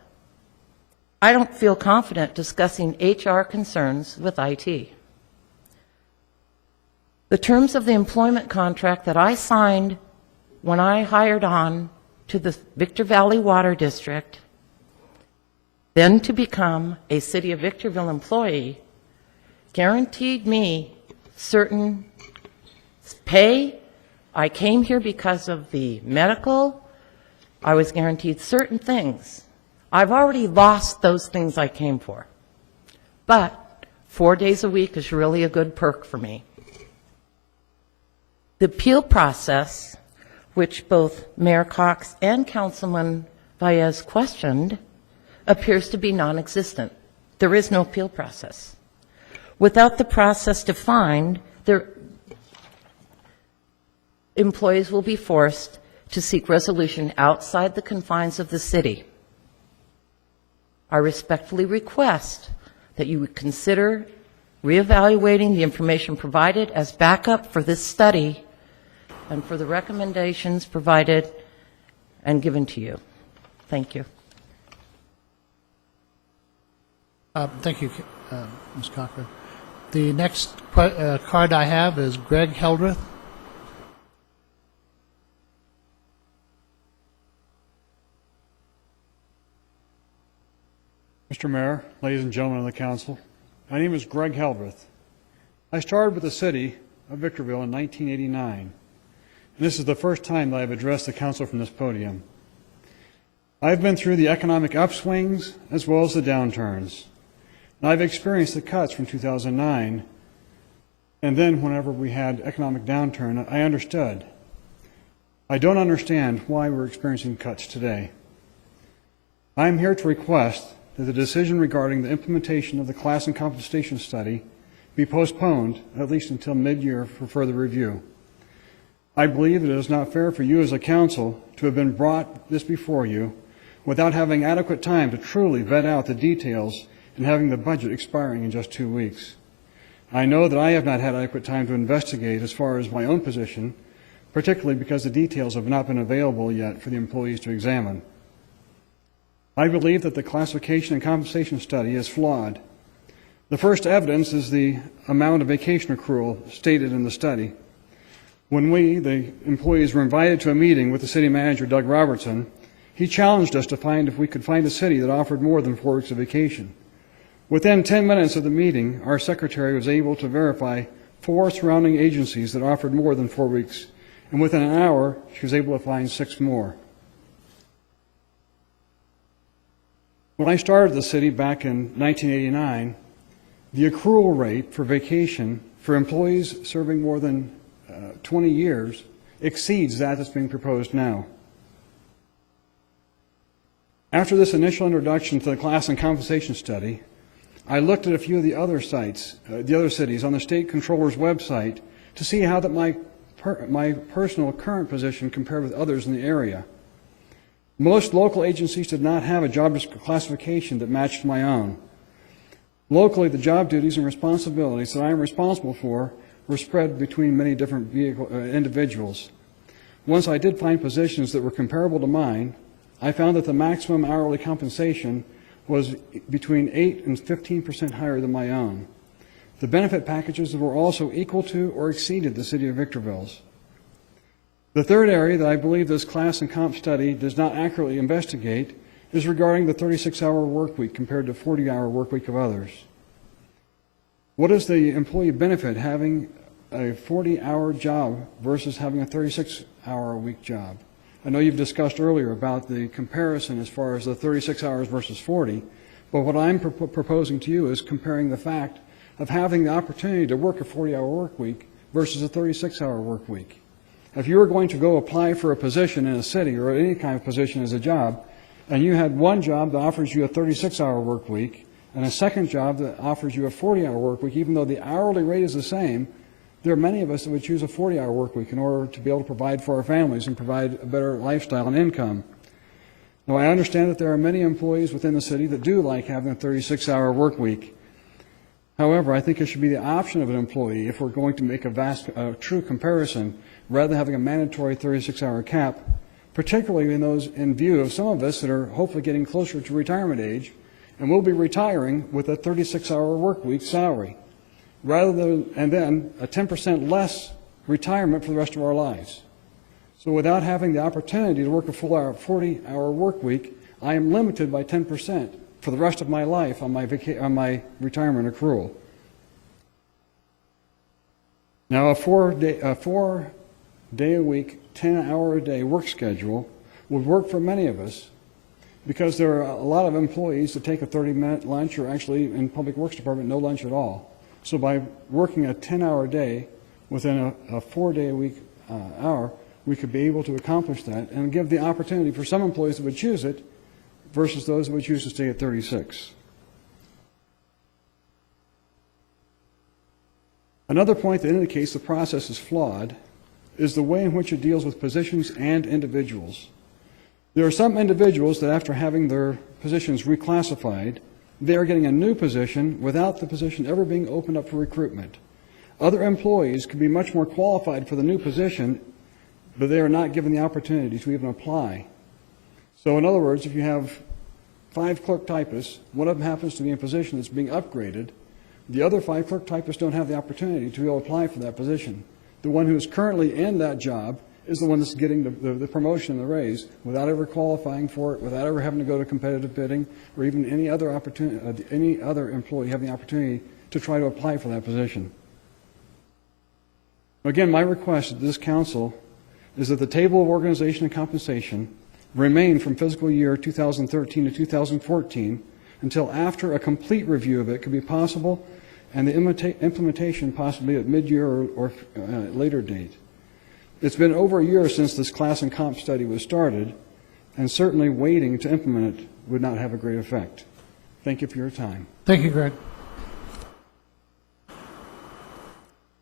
I don't feel confident discussing HR concerns with IT. The terms of the employment contract that I signed when I hired on to the Victor Valley Water District, then to become a City of Victorville employee, guaranteed me certain pay. I came here because of the medical. I was guaranteed certain things. I've already lost those things I came for. But 4 days a week is really a good perk for me. The appeal process, which both Mayor Cox and Councilman Baez questioned, appears to be non-existent. There is no appeal process. Without the process defined, employees will be forced to seek resolution outside the confines of the city. I respectfully request that you would consider reevaluating the information provided as backup for this study and for the recommendations provided and given to you. Thank you. Thank you, Ms. Cochran. The next card I have is Greg Heldreth. Mr. Mayor, ladies and gentlemen of the council, my name is Greg Heldreth. I started with the city of Victorville in 1989, and this is the first time that I've addressed the council from this podium. I've been through the economic upswings as well as the downturns, and I've experienced the cuts from 2009, and then whenever we had economic downturn, I understood. I don't understand why we're experiencing cuts today. I'm here to request that the decision regarding the implementation of the class and compensation study be postponed at least until mid-year for further review. I believe it is not fair for you as a council to have been brought this before you without having adequate time to truly vet out the details and having the budget expiring in just 2 weeks. I know that I have not had adequate time to investigate as far as my own position, particularly because the details have not been available yet for the employees to examine. I believe that the classification and compensation study is flawed. The first evidence is the amount of vacation accrual stated in the study. When we, the employees, were invited to a meeting with the city manager, Doug Robertson, he challenged us to find if we could find a city that offered more than 4 weeks of vacation. Within 10 minutes of the meeting, our secretary was able to verify 4 surrounding agencies that offered more than 4 weeks, and within an hour, she was able to find 6 more. When I started the city back in 1989, the accrual rate for vacation for employees serving more than 20 years exceeds that that's being proposed now. After this initial introduction to the class and compensation study, I looked at a few of the other sites, the other cities on the state controller's website to see how that my personal current position compared with others in the area. Most local agencies did not have a job classification that matched my own. Locally, the job duties and responsibilities that I am responsible for were spread between many different individuals. Once I did find positions that were comparable to mine, I found that the maximum hourly compensation was between 8 and 15% higher than my own. The benefit packages were also equal to or exceeded the city of Victorville's. The third area that I believe this class and comp study does not accurately investigate is regarding the 36-hour work week compared to 40-hour work week of others. What is the employee benefit having a 40-hour job versus having a 36-hour a week job? I know you've discussed earlier about the comparison as far as the 36 hours versus 40, but what I'm proposing to you is comparing the fact of having the opportunity to work a 40-hour work week versus a 36-hour work week. If you were going to go apply for a position in a city or any kind of position as a job, and you had one job that offers you a 36-hour work week and a second job that offers you a 40-hour work week, even though the hourly rate is the same, there are many of us that would choose a 40-hour work week in order to be able to provide for our families and provide a better lifestyle and income. Now, I understand that there are many employees within the city that do like having a 36-hour work week. However, I think it should be the option of an employee if we're going to make a true comparison rather than having a mandatory 36-hour cap, particularly in view of some of us that are hopefully getting closer to retirement age and will be retiring with a 36-hour work week salary, and then a 10% less retirement for the rest of our lives. So without having the opportunity to work a full 40-hour work week, I am limited by 10% for the rest of my life on my retirement accrual. Now, a four-day-a-week, 10-hour-a-day work schedule would work for many of us because there are a lot of employees that take a 30-minute lunch or actually in Public Works Department no lunch at all. So by working a 10-hour day within a 4-day-a-week hour, we could be able to accomplish that and give the opportunity for some employees that would choose it versus those that would choose to stay at 36. Another point that indicates the process is flawed is the way in which it deals with positions and individuals. There are some individuals that after having their positions reclassified, they are getting a new position without the position ever being opened up for recruitment. Other employees could be much more qualified for the new position, but they are not given the opportunity to even apply. So in other words, if you have 5 clerk typists, one of them happens to be in a position that's being upgraded, the other 5 clerk typists don't have the opportunity to be able to apply for that position. The one who is currently in that job is the one that's getting the promotion and the raise without ever qualifying for it, without ever having to go to competitive bidding, or even any other employee having the opportunity to try to apply for that position. Again, my request to this council is that the table of organization and compensation remain from fiscal year 2013 to 2014 until after a complete review of it could be possible and the implementation possibly at mid-year or later date. It's been over a year since this class and comp study was started, and certainly waiting to implement it would not have a great effect. Thank you for your time. Thank you, Greg.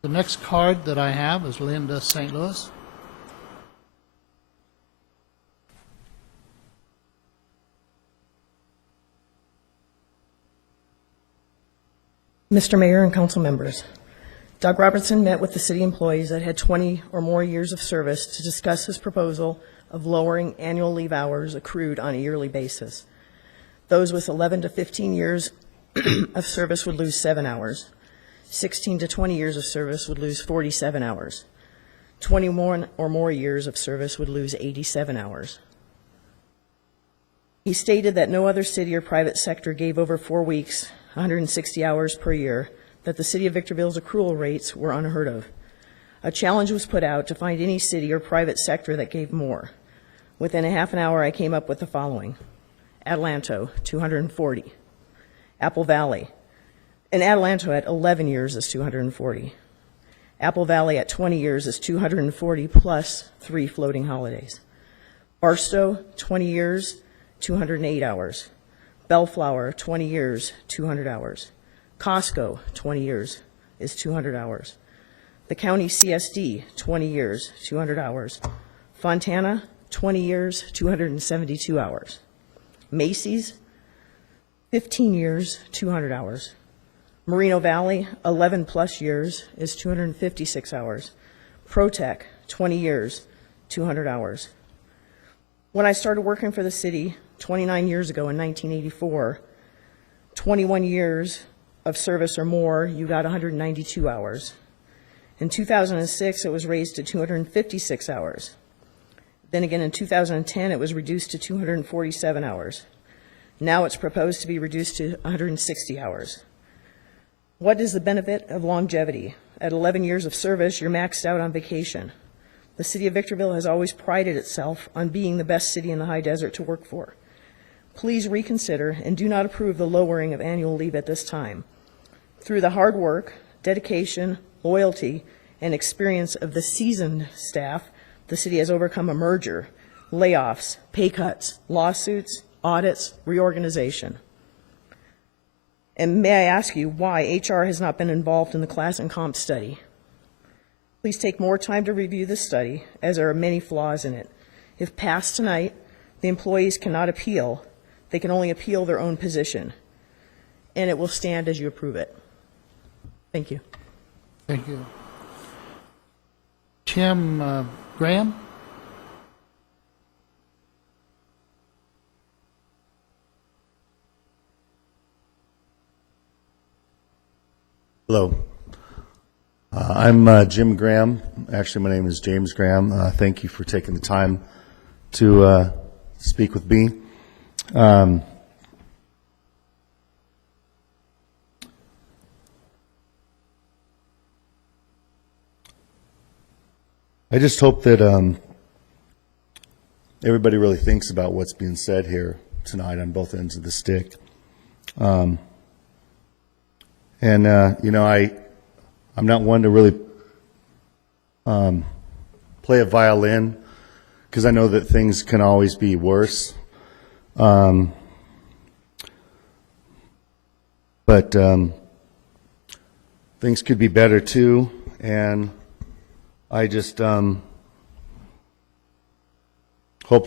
The next card that I have is Linda St. Louis. Mr. Mayor and council members, Doug Robertson met with the city employees that had 20 or more years of service to discuss his proposal of lowering annual leave hours accrued on a yearly basis. Those with 11 to 15 years of service would lose 7 hours. 16 to 20 years of service would lose 47 hours. 21 or more years of service would lose 87 hours. He stated that no other city or private sector gave over 4 weeks, 160 hours per year, that the city of Victorville's accrual rates were unheard of. A challenge was put out to find any city or private sector that gave more. Within a half an hour, I came up with the following. Adelanto, 240. Apple Valley. And Adelanto at 11 years is 240. Apple Valley at 20 years is 240 plus 3 floating holidays. Barstow, 20 years, 208 hours. Bellflower, 20 years, 200 hours. Costco, 20 years, is 200 hours. The county CSD, 20 years, 200 hours. Fontana, 20 years, 272 hours. Macy's, 15 years, 200 hours. Moreno Valley, 11 plus years, is 256 hours. Protec, 20 years, 200 hours. When I started working for the city 29 years ago in 1984, 21 years of service or more, you got 192 hours. In 2006, it was raised to 256 hours. Then again in 2010, it was reduced to 247 hours. Now it's proposed to be reduced to 160 hours. What is the benefit of longevity? At 11 years of service, you're maxed out on vacation. The city of Victorville has always prided itself on being the best city in the high desert to work for. Please reconsider and do not approve the lowering of annual leave at this time. Through the hard work, dedication, loyalty, and experience of the seasoned staff, the city has overcome a merger, layoffs, pay cuts, lawsuits, audits, reorganization. And may I ask you why HR has not been involved in the class and comp study? Please take more time to review the study, as there are many flaws in it. If passed tonight, the employees cannot appeal. They can only appeal their own position. And it will stand as you approve it. Thank you. Thank you. Tim Graham? Hello. I'm Jim Graham. Actually, my name is James Graham. Thank you for taking the time to speak with me. I just hope that everybody really thinks about what's being said here tonight on both ends of the stick. You know, I'm not one to really play a violin, because I know that things can always be worse. But things could be better too, and I just hope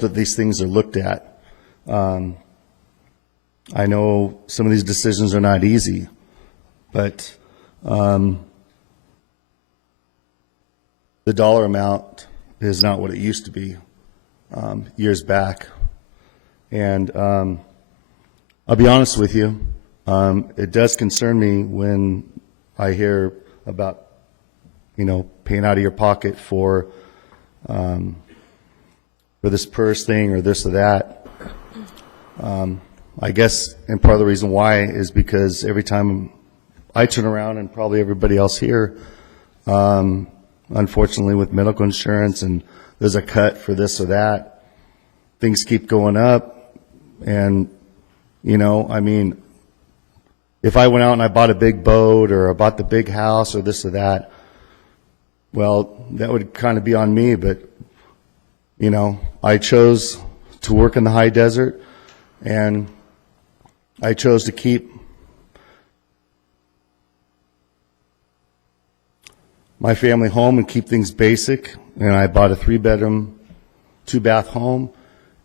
that these things are looked at. I know some of these decisions are not easy, but the dollar amount is not what it used to be years back. And I'll be honest with you, it does concern me when I hear about, you know, paying out of your pocket for this PERS thing or this or that. I guess, and part of the reason why is because every time I turn around, and probably everybody else here, unfortunately with medical insurance, and there's a cut for this or that, things keep going up. And, you know, I mean, if I went out and I bought a big boat or I bought the big house or this or that, well, that would kind of be on me. But, you know, I chose to work in the high desert, and I chose to keep my family home and keep things basic. And I bought a 3-bedroom, 2-bath home.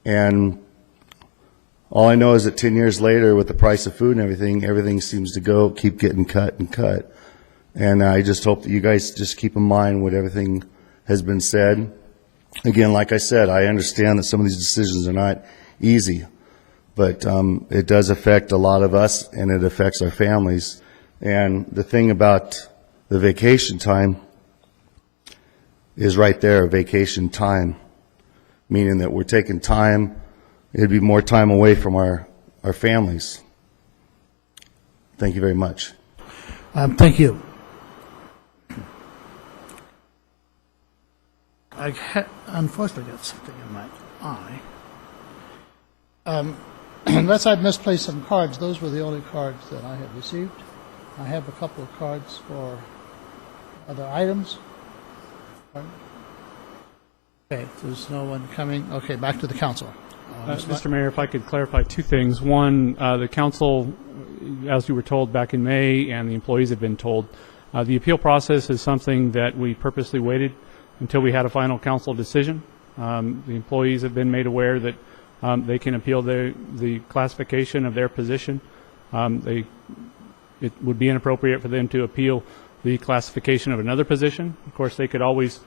And all I know is that 10 years later, with the price of food and everything seems to keep getting cut and cut. And I just hope that you guys just keep in mind what everything has been said. Again, like I said, I understand that some of these decisions are not easy, but it does affect a lot of us, and it affects our families. And the thing about the vacation time is right there, vacation time, meaning that we're taking time. It'd be more time away from our families. Thank you very much. Thank you. I unfortunately got something in my eye. Unless I've misplaced some cards, those were the only cards that I have received. I have a couple of cards for other items. Okay, there's no one coming. Okay, back to the council. Mr. Mayor, if I could clarify two things. One, the council, as you were told back in May, and the employees have been told, the appeal process is something that we purposely waited until we had a final council decision. The employees have been made aware that they can appeal the classification of their position. It would be inappropriate for them to appeal the classification of another position. Of course, they could always,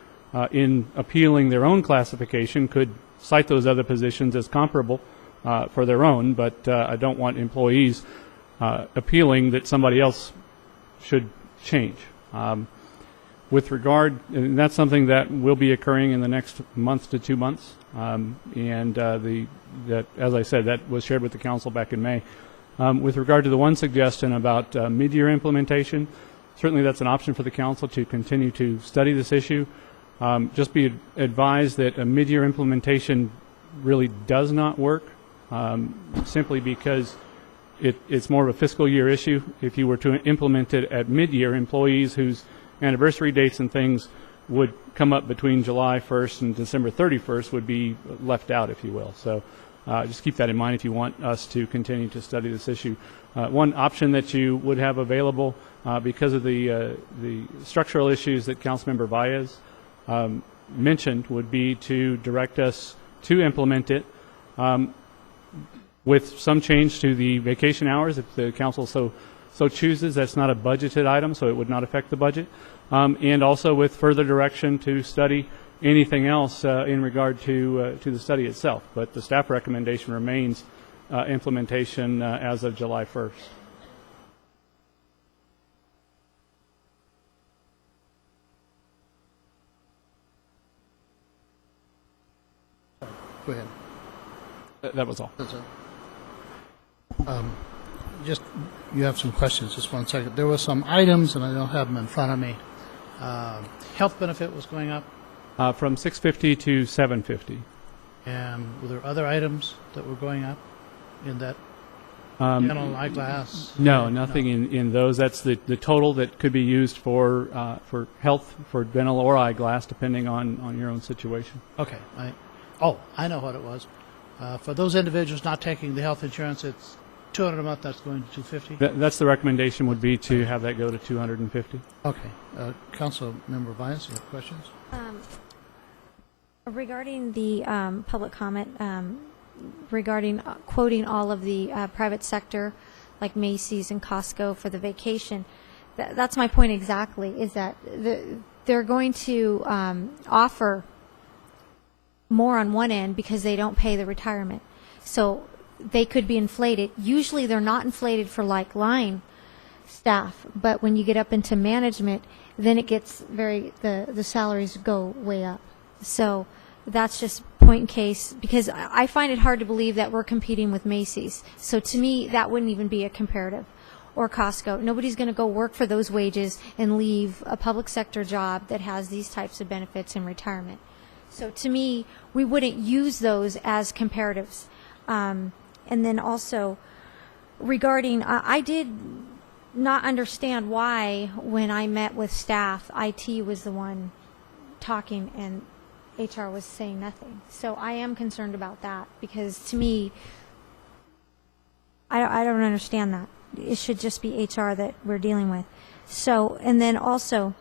in appealing their own classification, could cite those other positions as comparable for their own, but I don't want employees appealing that somebody else should change. With regard, and that's something that will be occurring in the next month to 2 months, that, as I said, that was shared with the council back in May. With regard to the one suggestion about mid-year implementation, certainly that's an option for the council to continue to study this issue. Just be advised that a mid-year implementation really does not work, simply because it's more of a fiscal year issue. If you were to implement it at mid-year, employees whose anniversary dates and things would come up between July 1st and December 31st would be left out, if you will. So just keep that in mind if you want us to continue to study this issue. One option that you would have available because of the structural issues that Councilmember Baez mentioned would be to direct us to implement it with some change to the vacation hours if the council so chooses. That's not a budgeted item, so it would not affect the budget. And also with further direction to study anything else in regard to the study itself. But the staff recommendation remains implementation as of July 1st. Go ahead. That was all. That's it. Just, you have some questions, just one second. There were some items, and I don't have them in front of me. Health benefit was going up, From $650 to $750. and were there other items that were going up in that dental eyeglass? No, nothing in those. That's the total that could be used for health, for dental or eyeglass, depending on your own situation. Okay. I know what it was. For those individuals not taking the health insurance, it's $200 a month. That's going to $250. That's the recommendation would be to have that go to $250. Okay. Councilmember Baez, you have questions? Regarding the public comment, regarding quoting all of the private sector, like Macy's and Costco for the vacation, that's my point exactly, is that they're going to offer more on one end because they don't pay the retirement. So they could be inflated. Usually they're not inflated for like line staff, but when you get up into management, then it gets the salaries go way up. So that's just point in case, because I find it hard to believe that we're competing with Macy's. So to me, that wouldn't even be a comparative. Or Costco. Nobody's going to go work for those wages and leave a public sector job that has these types of benefits in retirement. So to me, we wouldn't use those as comparatives. And then also, regarding, I did not understand why, when I met with staff, IT was the one talking and HR was saying nothing. So I am concerned about that, because to me, I don't understand that. It should just be HR that we're dealing with. So, and then also,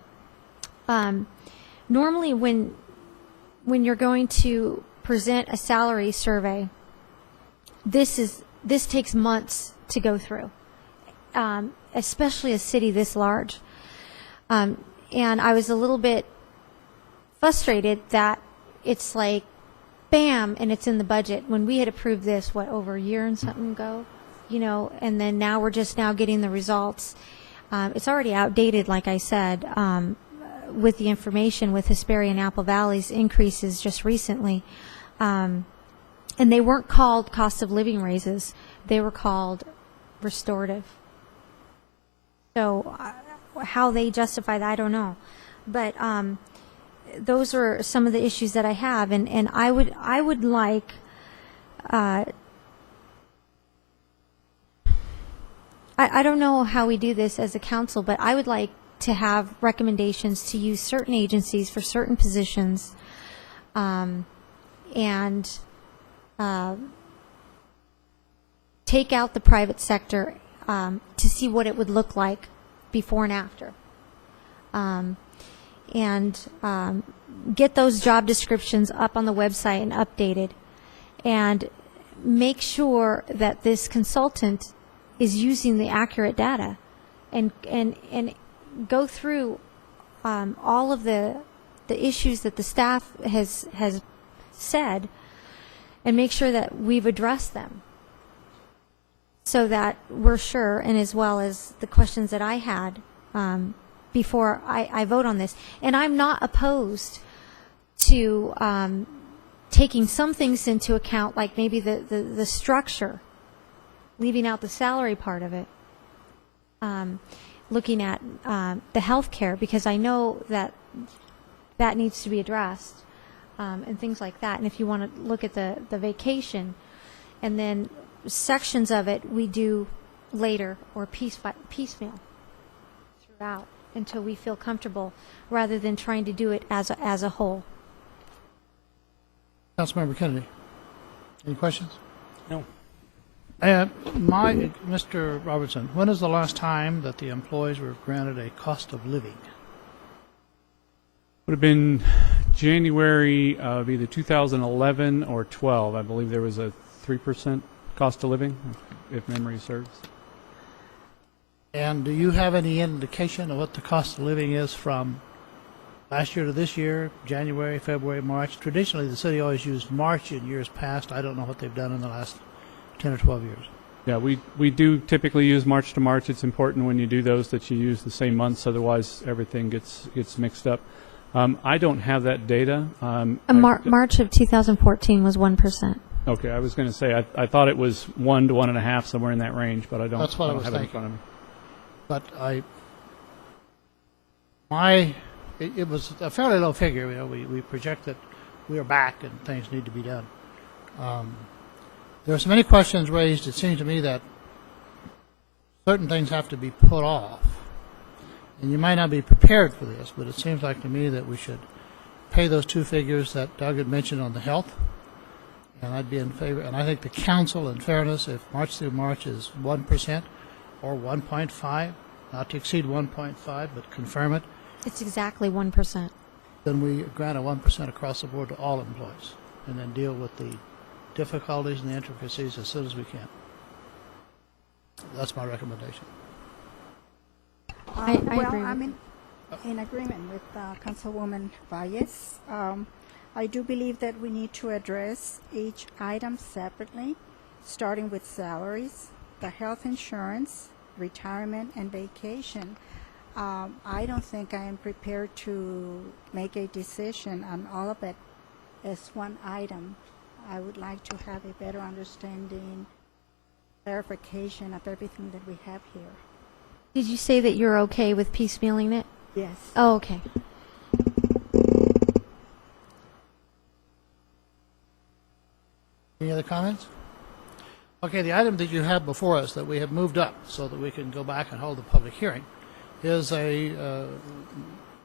normally when you're going to present a salary survey, this takes months to go through, especially a city this large. And I was a little bit frustrated that it's like, bam, and it's in the budget, when we had approved this, over a year and something ago, and then now we're just now getting the results. It's already outdated, like I said, with the information with Hesperia and Apple Valley's increases just recently. And they weren't called cost of living raises. They were called restorative. So how they justify that, I don't know. But those are some of the issues that I have. And I would like I don't know how we do this as a council, but I would like to have recommendations to use certain agencies for certain positions, and take out the private sector to see what it would look like before and after, and get those job descriptions up on the website and updated, and make sure that this consultant is using the accurate data, and go through all of the issues that the staff has said, and make sure that we've addressed them, so that we're sure, and as well as the questions that I had, before I vote on this. And I'm not opposed to taking some things into account, like maybe the structure, leaving out the salary part of it, looking at the health care, because I know that needs to be addressed, and things like that. And if you want to look at the vacation, and then sections of it we do later or piecemeal throughout until we feel comfortable, rather than trying to do it as a whole. Councilmember Kennedy, any questions? No. Mr. Robertson, when is the last time that the employees were granted a cost of living? Would have been January of either 2011 or 12. I believe there was a 3% cost of living, if memory serves. And do you have any indication of what the cost of living is from last year to this year, January, February, March? Traditionally, the city always used March in years past. I don't know what they've done in the last 10 or 12 years. Yeah, we do typically use March to March. It's important when you do those that you use the same months, otherwise everything gets mixed up. I don't have that data. March of 2014 was 1%. Okay, I was going to say I thought it was 1 to 1.5, somewhere in that range, but I don't. That's what I was have it in thinking. front of me. But it was a fairly low figure. You know, we project that we are back and things need to be done. There are so many questions raised. It seems to me that certain things have to be put off. And you might not be prepared for this, but it seems like to me that we should pay those two figures that Doug had mentioned on the health. And I'd be in favor. And I think the council, in fairness, if March through March is 1% or 1.5, not to exceed 1.5, but confirm it, It's exactly 1%. then we grant a 1% across the board to all employees, and then deal with the difficulties and the intricacies as soon as we can. That's my recommendation. I well, agree with I'm in agreement with Councilwoman Valles. I do believe that we need to address each item separately, starting with salaries, the health insurance, retirement, and vacation. I don't think I am prepared to make a decision on all of it as one item. I would like to have a better understanding, clarification of everything that we have here. Did you say that you're okay with piecemealing it? Yes. Oh, okay. Any other comments? Okay, the item that you have before us that we have moved up so that we can go back and hold the public hearing is from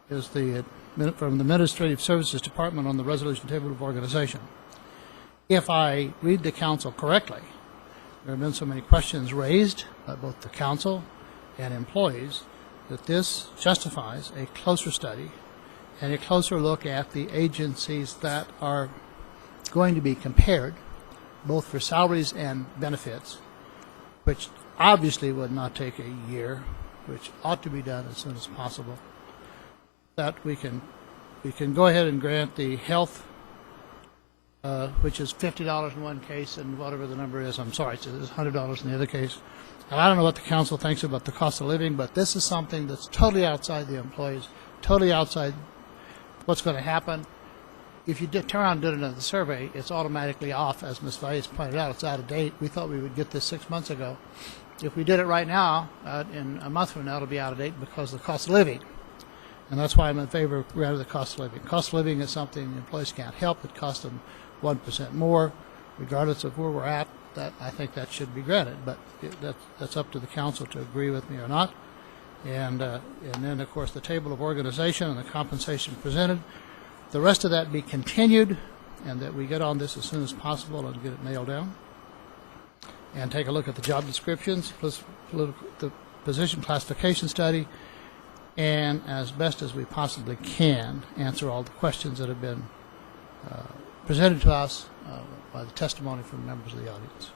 the Administrative Services Department on the Resolution Table of Organization. If I read the council correctly, there have been so many questions raised by both the council and employees that this justifies a closer study and a closer look at the agencies that are going to be compared, both for salaries and benefits, which obviously would not take a year, which ought to be done as soon as possible. That we can go ahead and grant the health, which is $50 in one case, and whatever the number is, I'm sorry, it's $100 in the other case. And I don't know what the council thinks about the cost of living, but this is something that's totally outside the employees, totally outside what's going to happen. If you turn around and do another survey, it's automatically off. As Ms. Valles pointed out, it's out of date. We thought we would get this 6 months ago. If we did it right now, in a month from now, it'll be out of date because of the cost of living. And that's why I'm in favor of rather the cost of living. Cost of living is something the employees can't help. It costs them 1% more, regardless of where we're at. That I think that should be granted, but that's up to the council to agree with me or not. And then, of course, the table of organization and the compensation presented. The rest of that be continued, and that we get on this as soon as possible and get it nailed down. And take a look at the job descriptions, plus the position classification study, and as best as we possibly can, answer all the questions that have been presented to us by the testimony from members of the audience.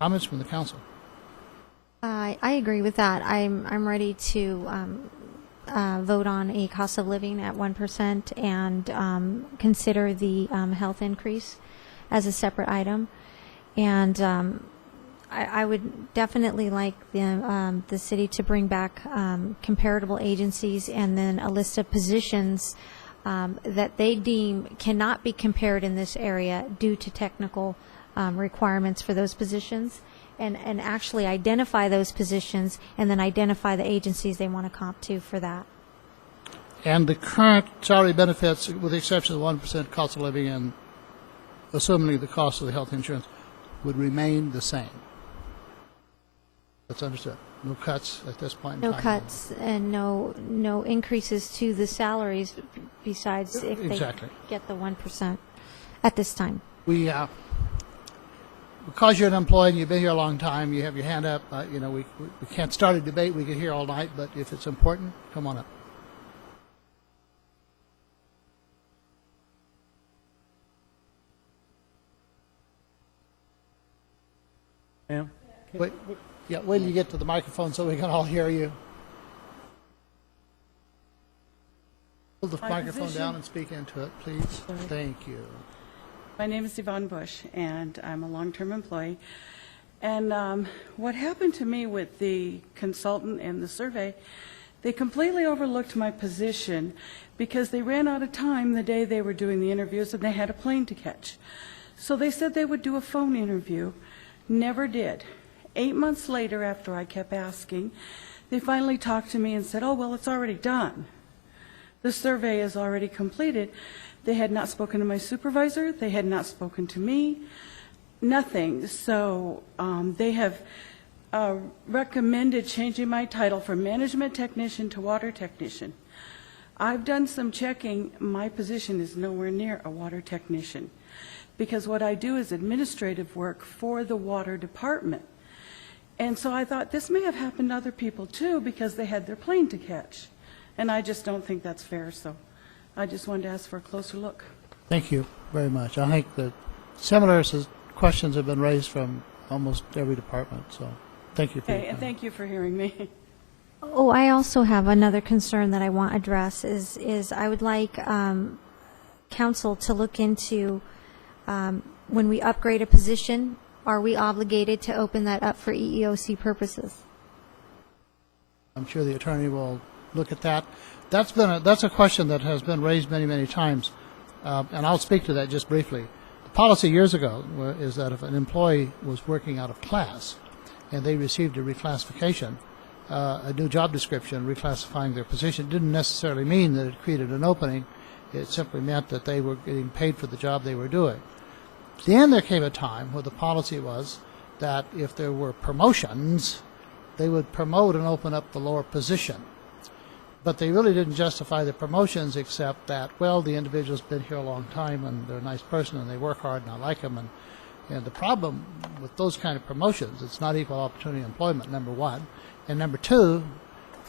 Comments from the council? I agree with that. I'm ready to vote on a cost of living at 1% and consider the health increase as a separate item. And I would definitely like the city to bring back comparable agencies and then a list of positions that they deem cannot be compared in this area due to technical requirements for those positions, and actually identify those positions and then identify the agencies they want to comp to for that. And the current salary benefits, with the exception of the 1% cost of living and assuming the cost of the health insurance, would remain the same. That's understood. No cuts at this point in No time. cuts and no increases to the salaries besides if they Exactly. get the 1% at this time. We, because you're an employee and you've been here a long time, you have your hand up. We can't start a debate. We could hear all night, but if it's important, come on up. Ma'am? Wait till you get to the microphone so we can all hear you. Hold the microphone down and speak into it, please. Thank you. My name is Yvonne Bush, and I'm a long-term employee. And what happened to me with the consultant and the survey, they completely overlooked my position because they ran out of time the day they were doing the interviews and they had a plane to catch. So they said they would do a phone interview, never did. 8 months later, after I kept asking, they finally talked to me and said, oh, well, it's already done. The survey is already completed. They had not spoken to my supervisor. They had not spoken to me. Nothing. So they have recommended changing my title from management technician to water technician. I've done some checking. My position is nowhere near a water technician because what I do is administrative work for the water department. And so I thought this may have happened to other people too because they had their plane to catch. And I just don't think that's fair, so I just wanted to ask for a closer look. Thank you very much. I think that similar questions have been raised from almost every department, so thank you for your Okay, and time. thank you for hearing me. Oh, I also have another concern that I want to address is I would like council to look into when we upgrade a position, are we obligated to open that up for EEOC purposes? I'm sure the attorney will look at that. That's a question that has been raised many, many times, and I'll speak to that just briefly. The policy years ago is that if an employee was working out of class and they received a reclassification, a new job description reclassifying their position, didn't necessarily mean that it created an opening. It simply meant that they were getting paid for the job they were doing. Then there came a time where the policy was that if there were promotions, they would promote and open up the lower position. But they really didn't justify the promotions except that, well, the individual's been here a long time and they're a nice person and they work hard and I like them. And the problem with those kind of promotions, it's not equal opportunity employment, number one. And number two,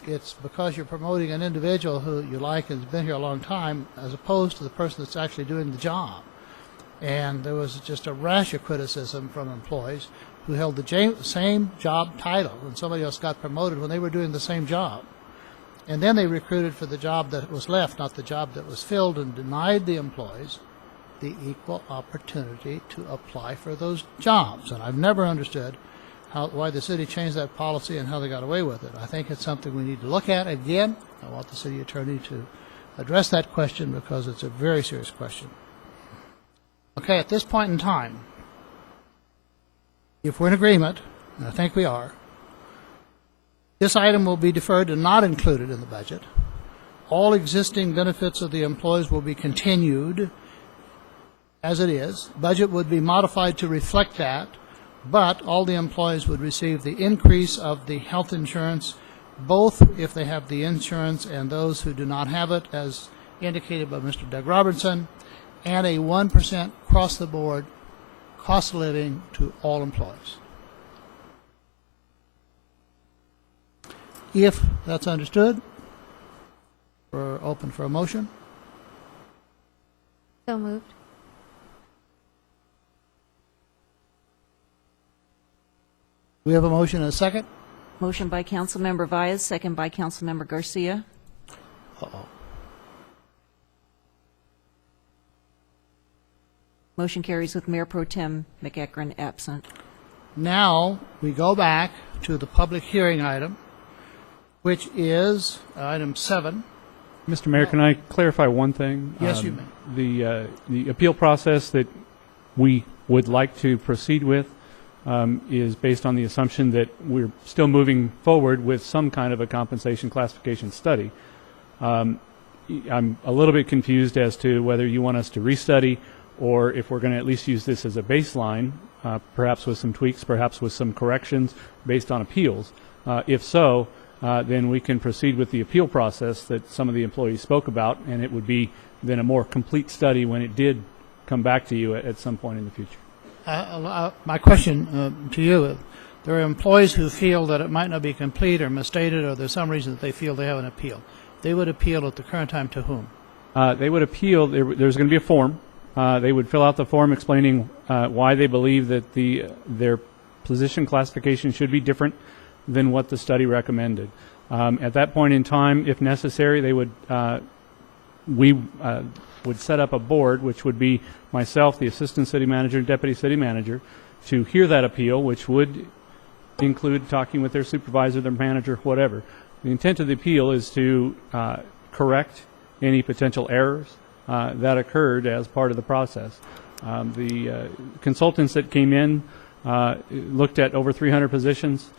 it's because you're promoting an individual who you like and has been here a long time as opposed to the person that's actually doing the job. And there was just a rash of criticism from employees who held the same job title and somebody else got promoted when they were doing the same job. And then they recruited for the job that was left, not the job that was filled, and denied the employees the equal opportunity to apply for those jobs. And I've never understood why the city changed that policy and how they got away with it. I think it's something we need to look at. Again, I want the city attorney to address that question because it's a very serious question. Okay, at this point in time, if we're in agreement, and I think we are, this item will be deferred and not included in the budget. All existing benefits of the employees will be continued as it is. Budget would be modified to reflect that, but all the employees would receive the increase of the health insurance, both if they have the insurance and those who do not have it, as indicated by Mr. Doug Robertson, and a 1% across-the-board cost of living to all employees. If that's understood, we're open for a motion. So moved. We have a motion and a second. Motion by Councilmember Valles, second by Councilmember Garcia. Uh-oh. Motion carries with Mayor Pro Tem McEachran absent. Now, we go back to the public hearing item, which is item 7. Mr. Mayor, can I clarify one thing? Yes, you may. The appeal process that we would like to proceed with is based on the assumption that we're still moving forward with some kind of a compensation classification study. I'm a little bit confused as to whether you want us to restudy or if we're going to at least use this as a baseline, perhaps with some tweaks, perhaps with some corrections based on appeals. If so, then we can proceed with the appeal process that some of the employees spoke about, and it would be then a more complete study when it did come back to you at some point in the future. My question to you, there are employees who feel that it might not be complete or misstated, or there's some reason that they feel they have an appeal. They would appeal at the current time to whom? They would appeal. There's going to be a form. They would fill out the form explaining why they believe that their position classification should be different than what the study recommended. At that point in time, if necessary, we would set up a board, which would be myself, the assistant city manager, and deputy city manager, to hear that appeal, which would include talking with their supervisor, their manager, whatever. The intent of the appeal is to correct any potential errors that occurred as part of the process. The consultants that came in looked at over 300 positions.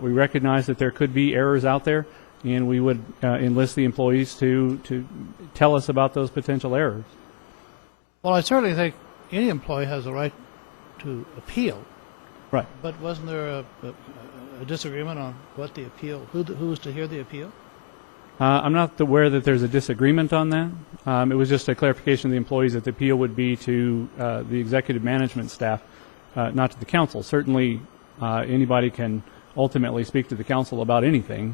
We recognize that there could be errors out there, and we would enlist the employees to tell us about those potential errors. Well, I certainly think any employee has a right to appeal. Right. But wasn't there a disagreement on what the appeal, who was to hear the appeal? I'm not aware that there's a disagreement on that. It was just a clarification of the employees that the appeal would be to the executive management staff, not to the council. Certainly, anybody can ultimately speak to the council about anything.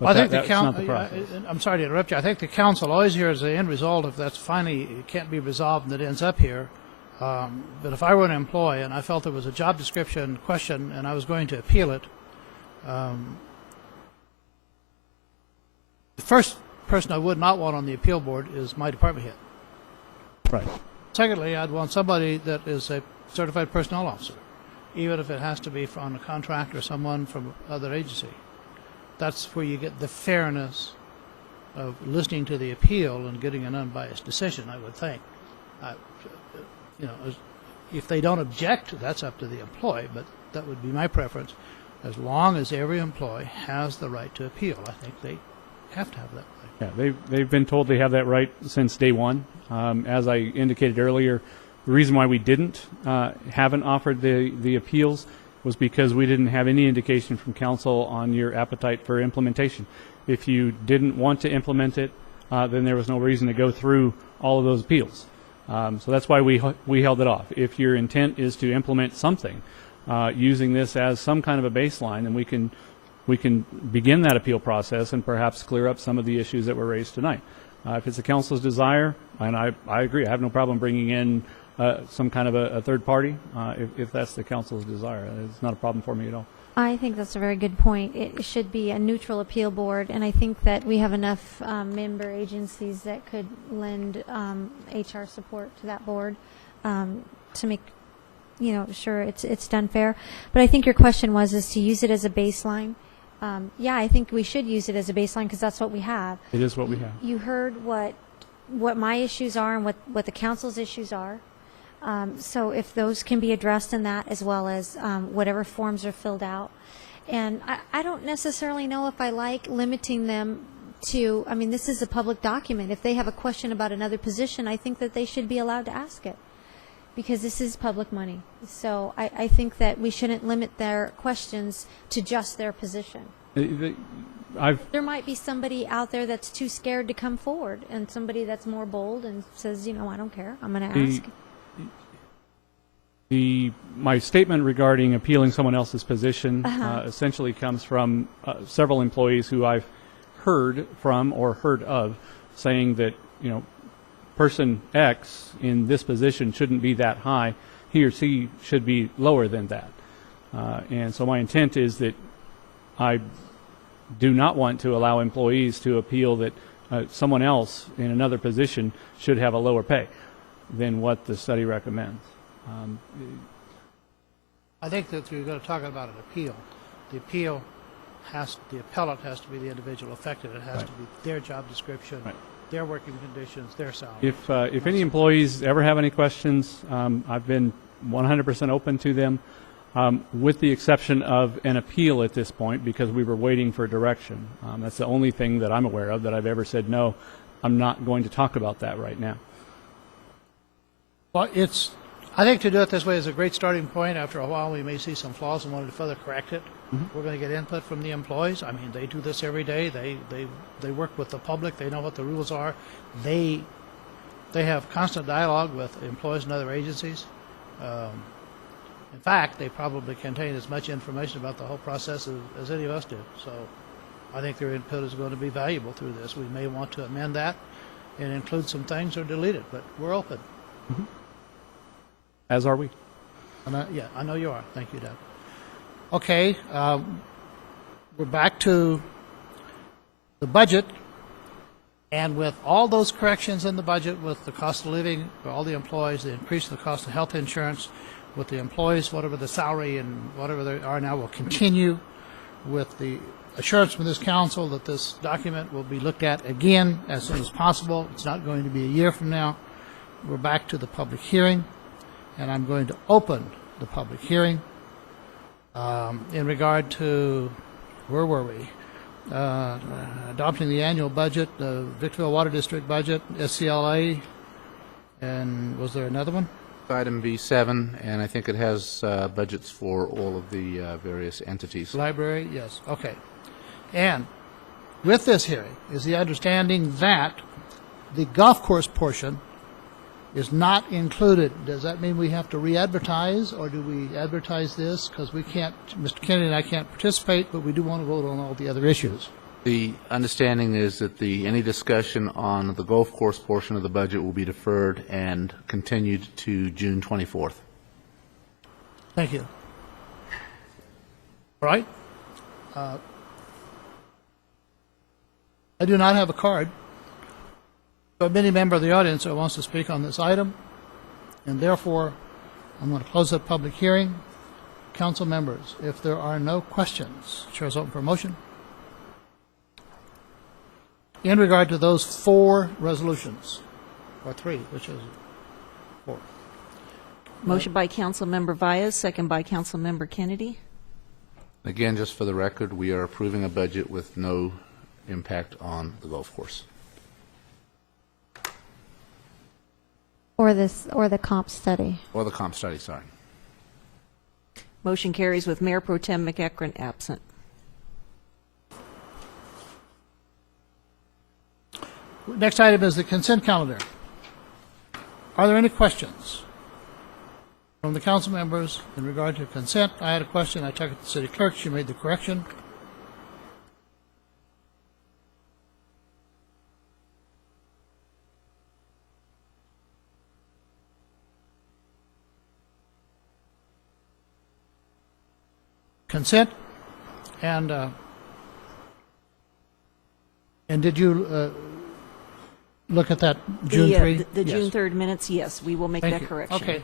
But I think that's not the process. I'm sorry to interrupt you. I think the council always hears the end result if that's finally it can't be resolved and it ends up here. But if I were an employee and I felt there was a job description question and I was going to appeal it, the first person I would not want on the appeal board is my department head. Right. Secondly, I'd want somebody that is a certified personnel officer, even if it has to be on a contract or someone from other agency. That's where you get the fairness of listening to the appeal and getting an unbiased decision, I would think. If they don't object, that's up to the employee, but that would be my preference. As long as every employee has the right to appeal, I think they have to have that right. Yeah, they've been told they have that right since day one. As I indicated earlier, the reason why we haven't offered the appeals was because we didn't have any indication from council on your appetite for implementation. If you didn't want to implement it, then there was no reason to go through all of those appeals. So that's why we held it off. If your intent is to implement something using this as some kind of a baseline, then we can begin that appeal process and perhaps clear up some of the issues that were raised tonight. If it's the council's desire, and I agree, I have no problem bringing in some kind of a third party, if that's the council's desire. It's not a problem for me at all. I think that's a very good point. It should be a neutral appeal board, and I think that we have enough member agencies that could lend HR support to that board to make, sure it's done fair. But I think your question is to use it as a baseline. Yeah, I think we should use it as a baseline because that's what we have. It is what we have. You heard what my issues are and what the council's issues are. So if those can be addressed in that, as well as whatever forms are filled out. And I don't necessarily know if I like limiting them to, this is a public document. If they have a question about another position, I think that they should be allowed to ask it, because this is public money. So I think that we shouldn't limit their questions to just their position. There might be somebody out there that's too scared to come forward, and somebody that's more bold and says, I don't care, I'm going to ask. My statement regarding appealing someone else's position essentially comes from several employees who I've heard from or heard of saying that, person X in this position shouldn't be that high. He or she should be lower than that. And so my intent is that I do not want to allow employees to appeal that someone else in another position should have a lower pay than what the study recommends. I think that you're going to talk about an appeal. The appellate has to be the individual affected. It has to be their job description, their working conditions, their salary. If any employees ever have any questions, I've been 100% open to them, with the exception of an appeal at this point, because we were waiting for direction. That's the only thing that I'm aware of that I've ever said, no, I'm not going to talk about that right now. Well, I think to do it this way is a great starting point. After a while, we may see some flaws and want to further correct it. We're going to get input from the employees. I mean, they do this every day. They work with the public. They know what the rules are. They have constant dialogue with employees and other agencies. In fact, they probably contain as much information about the whole process as any of us do. So I think their input is going to be valuable through this. We may want to amend that and include some things or delete it, but we're open. As are we. Yeah, I know you are. Thank you, Doug. Okay, we're back to the budget, and with all those corrections in the budget, with the cost of living for all the employees, the increase in the cost of health insurance, with the employees, whatever the salary and whatever they are now will continue, with the assurance from this council that this document will be looked at again as soon as possible. It's not going to be a year from now. We're back to the public hearing, and I'm going to open the public hearing in regard to, where were we? Adopting the annual budget, the Victorville Water District budget, SCLA, and was there another one? Item B7, and I think it has budgets for all of the various entities. Library, yes, okay. And with this hearing is the understanding that the golf course portion is not included. Does that mean we have to re-advertise, or do we advertise this? Because we can't, Mr. Kennedy and I can't participate, but we do want to vote on all the other issues. The understanding is that any discussion on the golf course portion of the budget will be deferred and continued to June 24th. Thank you. All right. I do not have a card. But any member of the audience that wants to speak on this item, and therefore I'm going to close the public hearing. Council members, if there are no questions, chair is open for a motion. In regard to those 4 resolutions, or 3, which is 4. Motion by Councilmember Valles, second by Councilmember Kennedy. Again, just for the record, we are approving a budget with no impact on the golf course. Or the comp study. Or the comp study, sorry. Motion carries with Mayor Pro Tem McEachron absent. Next item is the consent calendar. Are there any questions from the council members in regard to consent? I had a question. I took it to the city clerk. She made the correction. Consent, and did you look at that June 3? The Yes. June 3rd minutes, yes, we will make Thank that you. correction. Okay.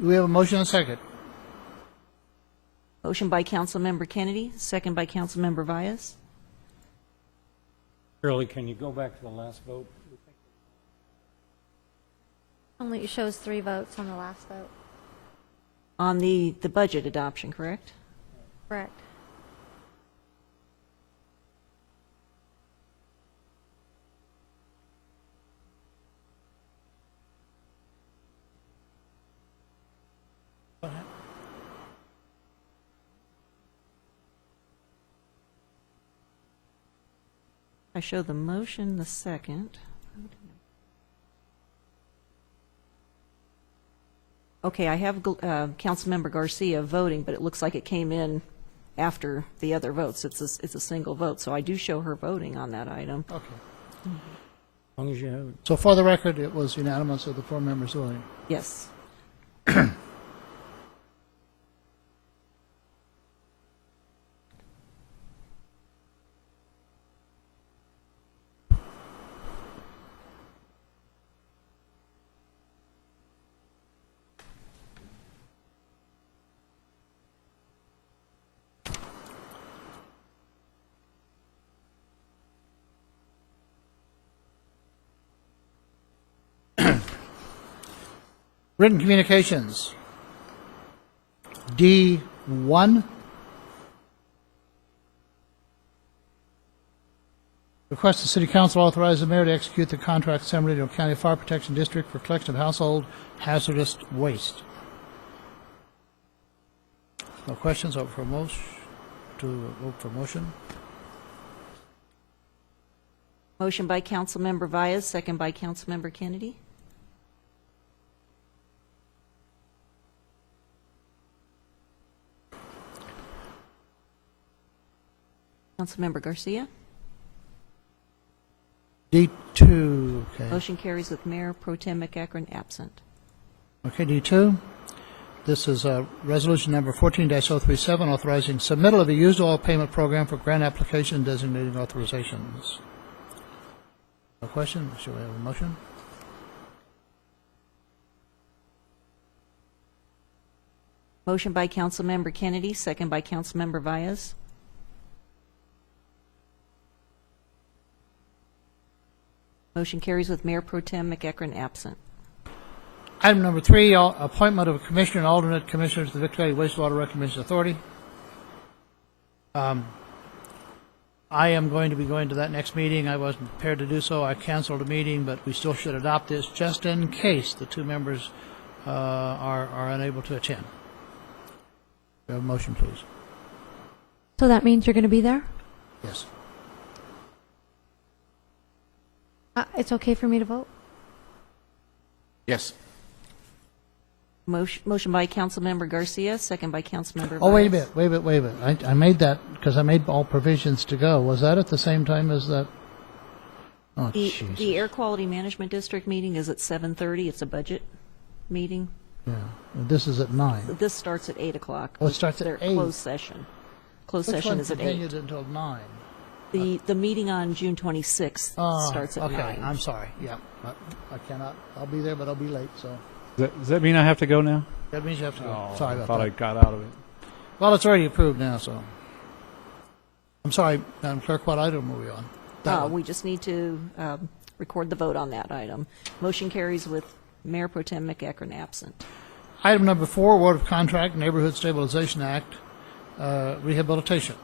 Do we have a motion and a second? Motion by Councilmember Kennedy, second by Councilmember Valles. Shirley, can you go back to the last vote? Only shows 3 votes on the last vote. On the budget adoption, correct? Correct. I show the motion, the second. Okay, I have Councilmember Garcia voting, but it looks like it came in after the other votes. It's a single vote, so I do show her voting on that item. Okay. As long as you have it. So for the record, it was unanimous of the 4 members voting. Yes. Written communications. D1. Request the City Council authorize the mayor to execute the contract with San Bernardino County Fire Protection District for collection of household hazardous waste. No questions. Vote for motion. Motion by Councilmember Vyas, second by Councilmember Kennedy. Councilmember Garcia. D2. Okay. Motion carries with Mayor Pro Tem McEachern absent. Okay, D2. This is resolution number 14-037, authorizing submittal of a used oil payment program for grant application and designating authorizations. No question? Shall we have a motion? Motion by Councilmember Kennedy, second by Councilmember Vyas. Motion carries with Mayor Pro Tem McEachern absent. Item number 3, appointment of a commissioner and alternate commissioners to the Victor Valley Wastewater Reclamation Authority. I am going to be going to that next meeting. I wasn't prepared to do so. I canceled a meeting, but we still should adopt this just in case the two members are unable to attend. We have a motion, please. So that means you're going to be there? Yes. It's okay for me to vote? Yes. Motion by Councilmember Garcia, second by Councilmember Vyas. Oh, wait a minute. I made that because I made all provisions to go. Was that at the same time as that? Oh, The Air Quality Management District meeting is at 7:30. It's a budget meeting. Yeah. This is at 9. This starts at 8 o'clock. Oh, it starts at Their 8. Closed session. Closed Which session one is at 8. continued until 9? The meeting on June 26th starts at 9. Okay, I'm sorry. Yeah, I cannot. I'll be there, but I'll be late. So Does that mean I have to go now? that means you have to go. Oh, Sorry I about thought that. I got out of it. Well, it's already approved now, so I'm sorry, Madam Clerk. What item are we on? That one. We just need to record the vote on that item. Motion carries with Mayor Pro Tem McEachern absent. Item number 4, award of contract, Neighborhood Stabilization Act, rehabilitation.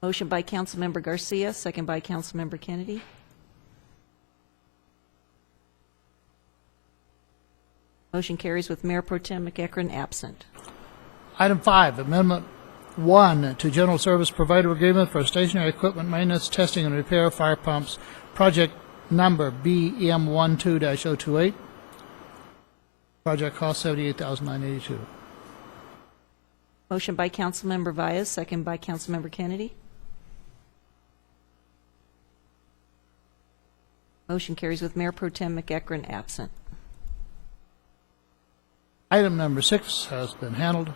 Motion by Councilmember Garcia, second by Councilmember Kennedy. Motion carries with Mayor Pro Tem McEachern absent. Item 5, Amendment 1 to General Service Provider Agreement for Stationary Equipment Maintenance, Testing, and Repair of Fire Pumps, Project Number BM12-028. Project cost $78,982. Motion by Councilmember Vyas, second by Councilmember Kennedy. Motion carries with Mayor Pro Tem McEachern absent. Item number 6 has been handled.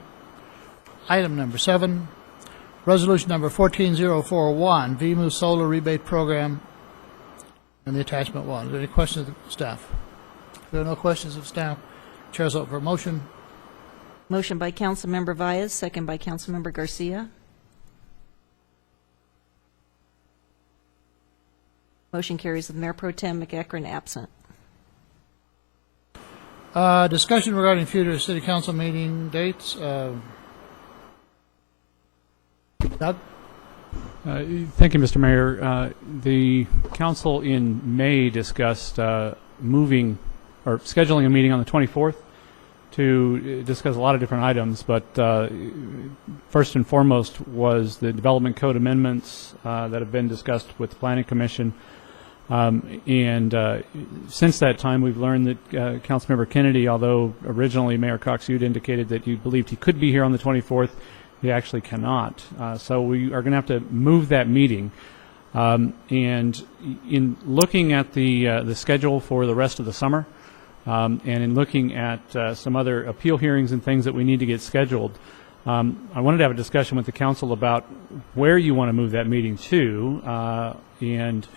Item number 7, resolution number 14041, VMU Solar Rebate Program, and the attachment 1. Are there any questions of the staff? If there are no questions of staff, Chair's up for a motion. Motion by Councilmember Vyas, second by Councilmember Garcia. Motion carries with Mayor Pro Tem McEachern absent. Discussion regarding future city council meeting dates. Doug? Thank you, Mr. Mayor. The council in May discussed moving or scheduling a meeting on the 24th to discuss a lot of different items, but first and foremost was the development code amendments that have been discussed with the Planning Commission. Since that time, we've learned that Councilmember Kennedy, although originally Mayor Cox, you'd indicated that you believed he could be here on the 24th, he actually cannot. So we are going to have to move that meeting. And in looking at the schedule for the rest of the summer, and in looking at some other appeal hearings and things that we need to get scheduled, I wanted to have a discussion with the council about where you want to move that meeting to, and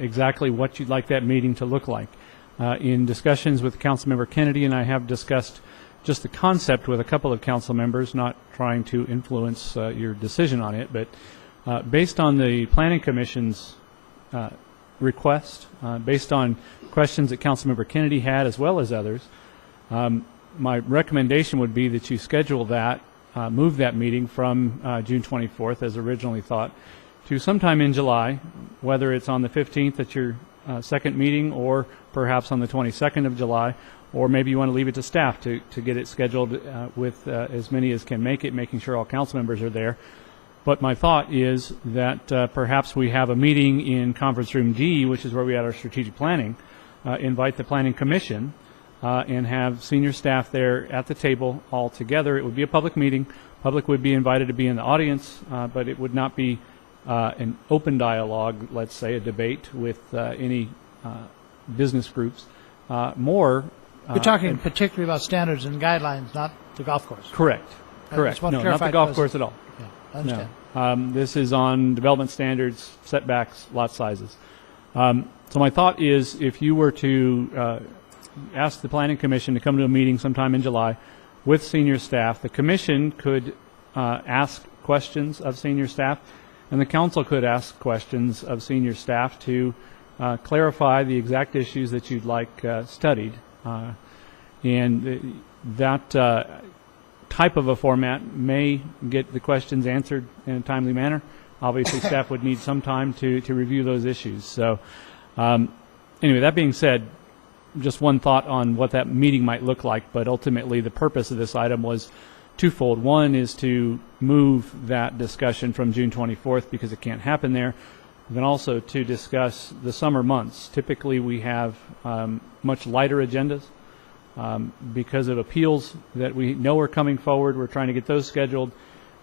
exactly what you'd like that meeting to look like. In discussions with Councilmember Kennedy, and I have discussed just the concept with a couple of council members, not trying to influence your decision on it, but Based on the Planning Commission's request, based on questions that Councilmember Kennedy had as well as others, my recommendation would be that you schedule that, move that meeting from June 24th as originally thought to sometime in July, whether it's on the 15th at your second meeting or perhaps on the 22nd of July, or maybe you want to leave it to staff to get it scheduled with as many as can make it, making sure all council members are there. But my thought is that perhaps we have a meeting in Conference Room D, which is where we had our strategic planning, invite the Planning Commission, and have senior staff there at the table all together. It would be a public meeting. Public would be invited to be in the audience, but it would not be an open dialogue, let's say, a debate with any business groups. You're talking particularly about standards and guidelines, not the golf course. Correct. Correct. No, not the golf course at all. Yeah, I understand. No. This is on development standards, setbacks, lot sizes. So my thought is if you were to ask the Planning Commission to come to a meeting sometime in July with senior staff, the Commission could ask questions of senior staff, and the Council could ask questions of senior staff to clarify the exact issues that you'd like studied. And that type of a format may get the questions answered in a timely manner. Obviously, staff would need some time to review those issues. So anyway, that being said, just one thought on what that meeting might look like, but ultimately the purpose of this item was twofold. One is to move that discussion from June 24th because it can't happen there, then also to discuss the summer months. Typically we have much lighter agendas because of appeals that we know are coming forward. We're trying to get those scheduled.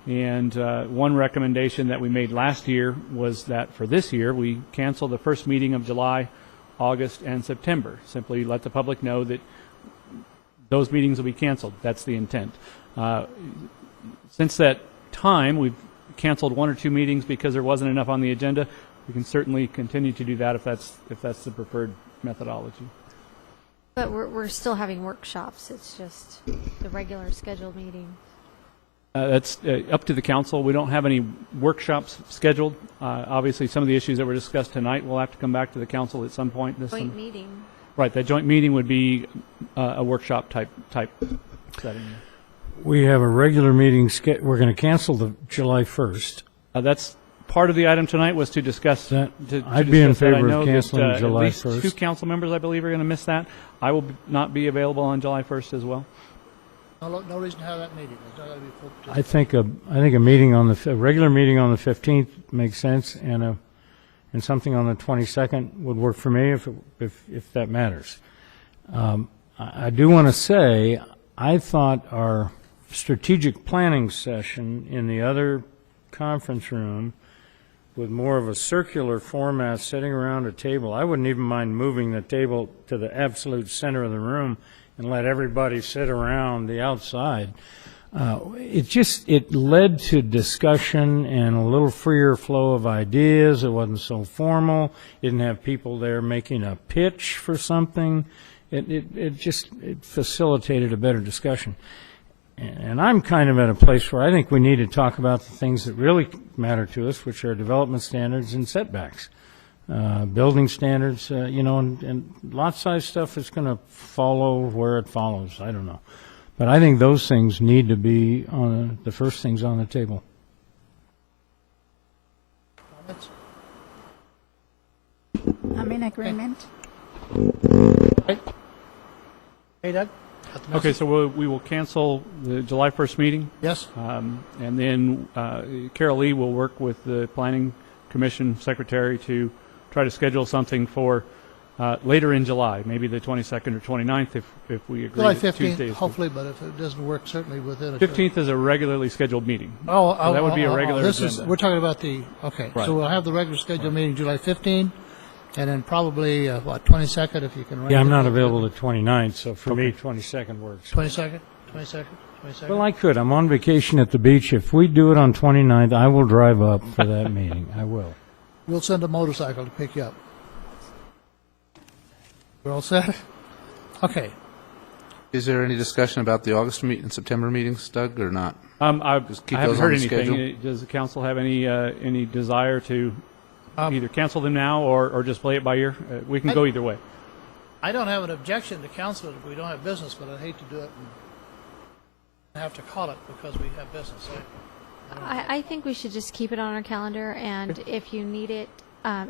And one recommendation that we made last year was that for this year we cancel the first meeting of July, August, and September. Simply let the public know that those meetings will be canceled. That's the intent. Since that time, we've canceled one or two meetings because there wasn't enough on the agenda. We can certainly continue to do that if that's the preferred methodology. But we're still having workshops. It's just the regular scheduled meeting. That's up to the council. We don't have any workshops scheduled. Obviously, some of the issues that were discussed tonight will have to come back to the council at some point. Joint meeting. Right. That joint meeting would be a workshop type setting. We have a regular meeting. We're going to cancel the July 1st. That's part of the item tonight was to discuss that. I'd be in favor of canceling July 1st. At least 2 council members, I believe, are going to miss that. I will not be available on July 1st as well. No reason to have that meeting. There's not going to be full I think a meeting on a regular meeting on the 15th makes sense, and something on the 22nd would work for me if that matters. I do want to say I thought our strategic planning session in the other conference room with more of a circular format, sitting around a table. I wouldn't even mind moving the table to the absolute center of the room and let everybody sit around the outside. It led to discussion and a little freer flow of ideas. It wasn't so formal. It didn't have people there making a pitch for something. It facilitated a better discussion. And I'm kind of at a place where I think we need to talk about the things that really matter to us, which are development standards and setbacks. Building standards, and lot size stuff is going to follow where it follows. I don't know. But I think those things need to be on the first things on the table. comments. I'm in agreement. Right. Hey, Doug? Okay, so we will cancel the July 1st meeting. Yes. And then Carol Lee will work with the Planning Commission Secretary to try to schedule something for later in July, maybe the 22nd or 29th if we agree. July that 15th, Tuesday is hopefully, but if it doesn't work, certainly within a... 15th is a regularly scheduled meeting. Oh, So that would be a regular this agenda. we're talking about the, okay. Right. So we'll have the regular scheduled meeting July 15, and then probably, 22nd, if you can... Yeah, I'm not available the 29th, so for me, 22nd works. 22nd? Well, I could. I'm on vacation at the beach. If we do it on 29th, I will drive up for that meeting. I will. We'll send a motorcycle to pick you up. We're all set? Okay. Is there any discussion about the August and September meetings, Doug, or not? I Just keep haven't those heard on the anything. schedule? Does the council have any desire to either cancel them now or just play it by ear? We can go either way. I don't have an objection to council it if we don't have business, but I'd hate to do it and have to call it because we have business. I think we should just keep it on our calendar, and if you need it,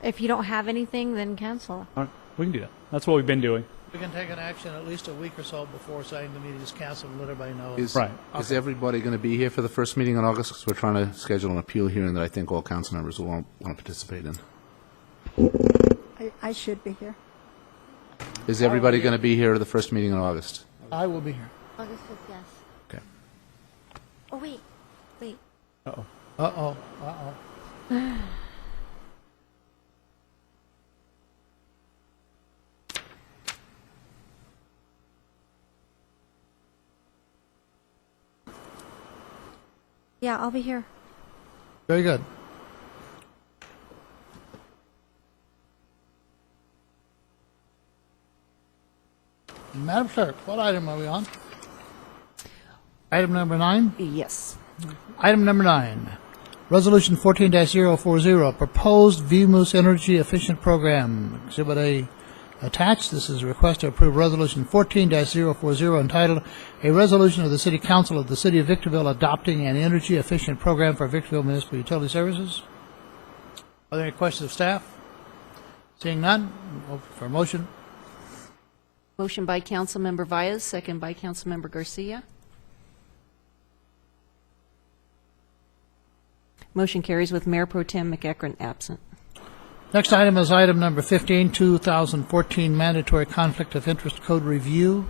if you don't have anything, then cancel. All right, we can do that. That's what we've been doing. We can take an action at least a week or so before saying the meeting is canceled and let everybody know. Is everybody going to be here for the first meeting in August? Because we're trying to schedule an appeal hearing that I think all council members will want to participate in. I should be here. Is everybody going to be here at the first meeting in August? I will be here. August 5th, yes. Okay. Oh, wait. Uh-oh. Uh-oh. Uh-oh. Yeah, I'll be here. Very good. Madam Clerk, what item are we on? Item number 9? Yes. Item number 9, Resolution 14-040, Proposed VMOOS Energy Efficient Program. Exhibit A attached. This is a request to approve Resolution 14-040 entitled, A Resolution of the City Council of the City of Victorville Adopting an Energy Efficient Program for Victorville Municipal Utility Services. Are there any questions of staff? Seeing none, open for a motion. Motion by Councilmember Valles, second by Councilmember Garcia. Motion carries with Mayor Pro Tem McEachern absent. Next item is item number 15, 2014 Mandatory Conflict of Interest Code Review.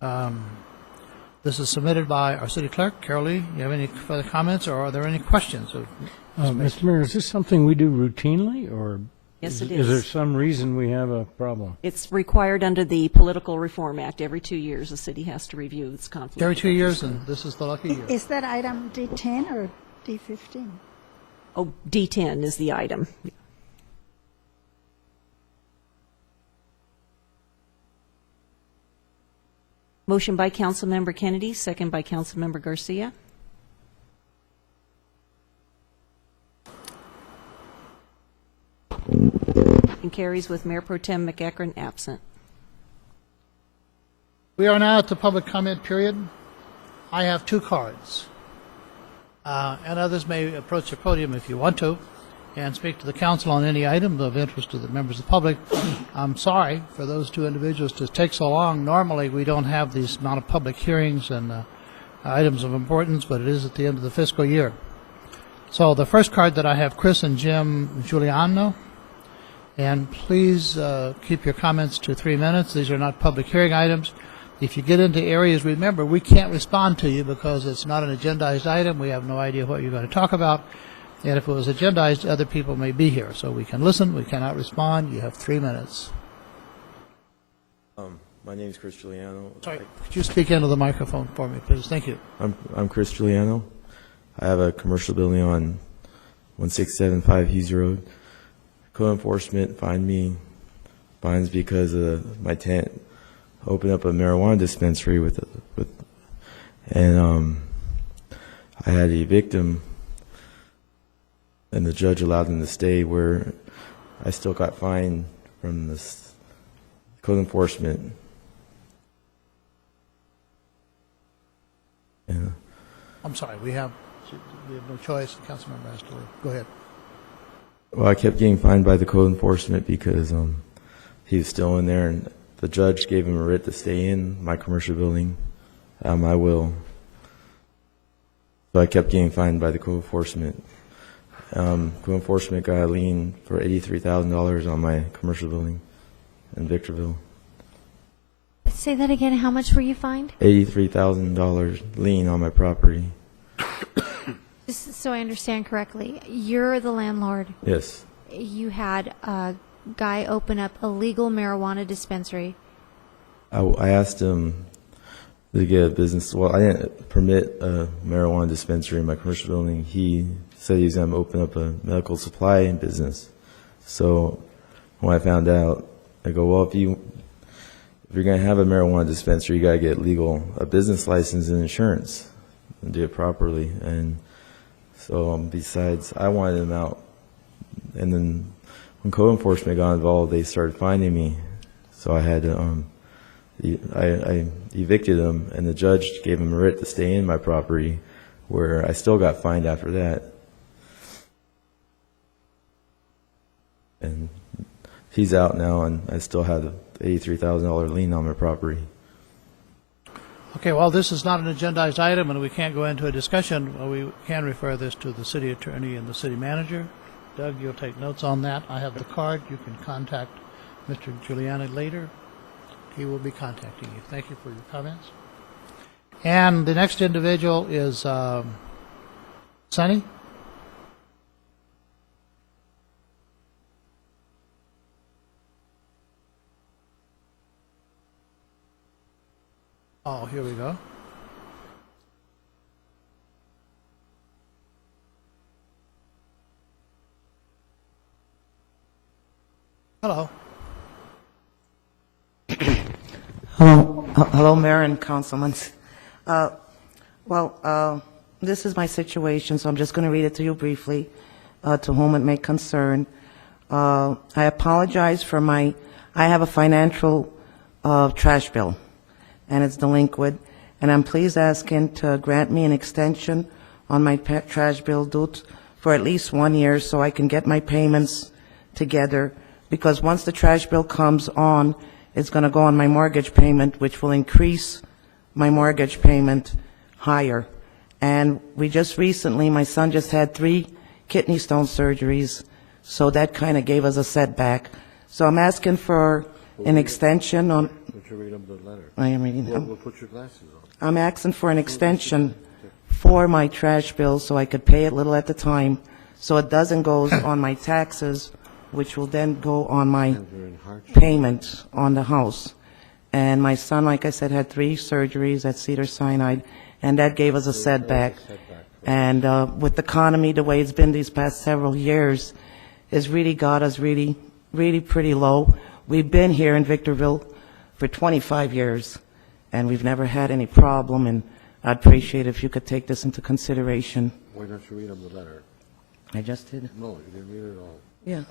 This is submitted by our city clerk, Carol Lee. You have any further comments, or are there any questions? Mr. Mayor, is this something we do routinely, or Yes, it is there is. some reason we have a problem? It's required under the Political Reform Act. Every 2 years, the city has to review its conflict. Every 2 years, and this is the lucky year. Is that item D10 or D15? Oh, D10 is the item. Motion by Councilmember Kennedy, second by Councilmember Garcia. And carries with Mayor Pro Tem McEachern absent. We are now at the public comment period. I have 2 cards. And others may approach the podium if you want to and speak to the council on any item of interest to the members of the public. I'm sorry for those 2 individuals to take so long. Normally, we don't have these amount of public hearings and items of importance, but it is at the end of the fiscal year. So the first card that I have, Chris and Jim Giuliano. And please keep your comments to 3 minutes. These are not public hearing items. If you get into areas, remember, we can't respond to you because it's not an agendized item. We have no idea what you're going to talk about. And if it was agendized, other people may be here. So we can listen. We cannot respond. You have 3 minutes. My name is Chris Giuliano. Sorry, could you speak into the microphone for me, please? Thank you. I'm Chris Giuliano. I have a commercial building on 1675 Hughes Road. Code enforcement fines because my tenant opened up a marijuana dispensary and I had a victim, and the judge allowed them to stay, where I still got fined from this code enforcement. Yeah. I'm sorry. We have no choice. The council member has to leave. Go ahead. Well, I kept getting fined by the code enforcement because he was still in there, and the judge gave him a writ to stay in my commercial building at my will. So I kept getting fined by the code enforcement. Code enforcement got a lien for $83,000 on my commercial building in Victorville. Say that again. How much were you fined? $83,000 lien on my property. Just so I understand correctly, you're the landlord. Yes. You had a guy open up a legal marijuana dispensary. I asked him to get a business. Well, I didn't permit a marijuana dispensary in my commercial building. He said he was going to open up a medical supply business. So when I found out, I go, well, if you're going to have a marijuana dispensary, you got to get a business license and insurance and do it properly. And so besides, I wanted them out. And then when code enforcement got involved, they started finding me. So I had to, I evicted them, and the judge gave him a writ to stay in my property, where I still got fined after that. And he's out now, and I still have an $83,000 lien on my property. Okay, well, this is not an agendized item, and we can't go into a discussion. We can refer this to the city attorney and the city manager. Doug, you'll take notes on that. I have the card. You can contact Mr. Giuliani later. He will be contacting you. Thank you for your comments. And the next individual is Sonny. Oh, here we go. Hello. Hello, Mayor and Councilman. This is my situation, so I'm just going to read it to you briefly, to whom it may concern. I apologize for I have a financial trash bill, and it's delinquent, and I'm please asking to grant me an extension on my trash bill for at least 1 year so I can get my payments together, because once the trash bill comes on, it's going to go on my mortgage payment, which will increase my mortgage payment higher. And we just recently, my son just had 3 kidney stone surgeries, so that kind of gave us a setback. So I'm asking for an extension on... Would you read them the letter? I am reading them. We'll put your glasses on. I'm asking for an extension for my trash bill so I could pay it little at a time, so it doesn't go on my taxes, which will then go on my payment on the house. And my son, like I said, had 3 surgeries at Cedars-Sinai, and that gave us a setback. And with the economy the way it's been these past several years, it's really got us really pretty low. We've been here in Victorville for 25 years, and we've never had any problem, and I'd appreciate if you could take this into consideration. Why don't you read them the letter? I just did. No, you didn't read it all. Yeah.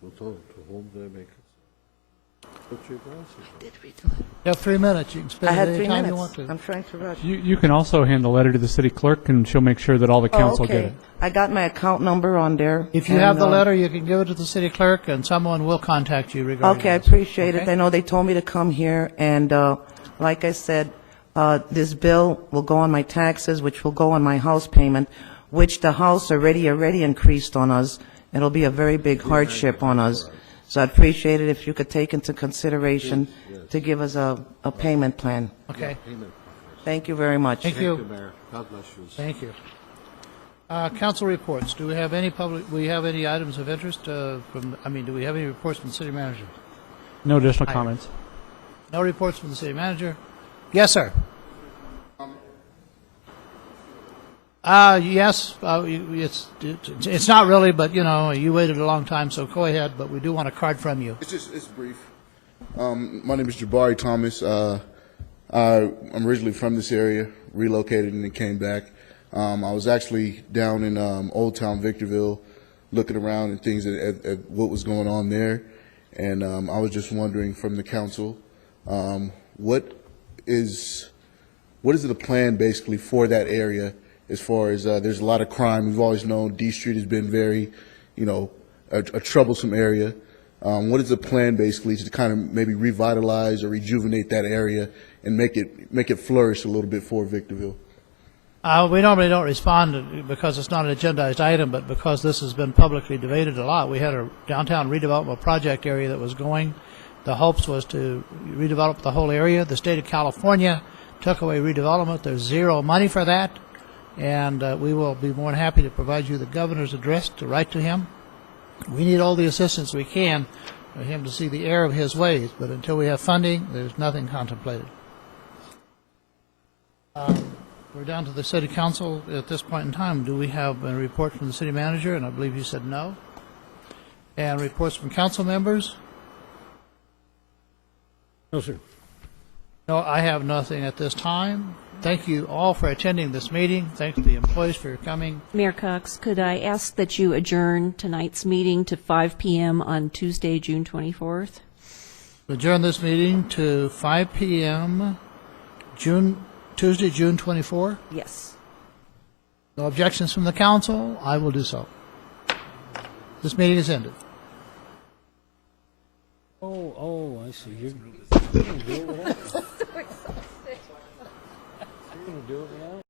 We'll tell them to whom they make it. Put your glasses on. I did read the letter. You have 3 minutes. You can spend I it had any 3 time minutes. you want to. I'm trying to rush. You can also hand the letter to the city clerk, and she'll make sure that all the council get it. I got my account number on there. If you have the letter, you can give it to the city clerk, and someone will contact you regarding Okay, I this. appreciate it. Okay? I know they told me to come here, and like I said, this bill will go on my taxes, which will go on my house payment, which the house already increased on us. It'll be a very big hardship on us. So I'd appreciate it if you could take into consideration to give us a payment plan. Okay. Thank you very much. Thank you. Mayor. God bless you. Thank you. Council reports. Do we have any any items of interest do we have any reports from the city manager? No additional comments. No reports from the city manager? Yes, sir. Yes, it's not really, but you waited a long time, so go ahead, but we do want a card from you. It's brief. My name is Jabari Thomas. I'm originally from this area, relocated and then came back. I was actually down in Old Town Victorville looking around and things at what was going on there, and I was just wondering from the council, what is the plan basically for that area? As far as there's a lot of crime. We've always known D Street has been very, a troublesome area. What is the plan basically to kind of maybe revitalize or rejuvenate that area and make it flourish a little bit for Victorville? We normally don't respond because it's not an agendized item, but because this has been publicly debated a lot. We had a downtown redevelopment project area that was going. The hopes was to redevelop the whole area. The state of California took away redevelopment. There's zero money for that. And we will be more than happy to provide you the governor's address to write to him. We need all the assistance we can for him to see the error of his ways, but until we have funding, there's nothing contemplated. We're down to the city council at this point in time. Do we have a report from the city manager? And I believe you said no. And reports from council members? No, sir. No, I have nothing at this time. Thank you all for attending this meeting. Thanks to the employees for coming. Mayor Cox, could I ask that you adjourn tonight's meeting to 5 p.m. on Tuesday, June 24th? Adjourn this meeting to 5 p.m. Tuesday, June 24. Yes. No objections from the council. I will do so. This meeting is ended. Oh, I see. You're going to do it without? You're going to do it without?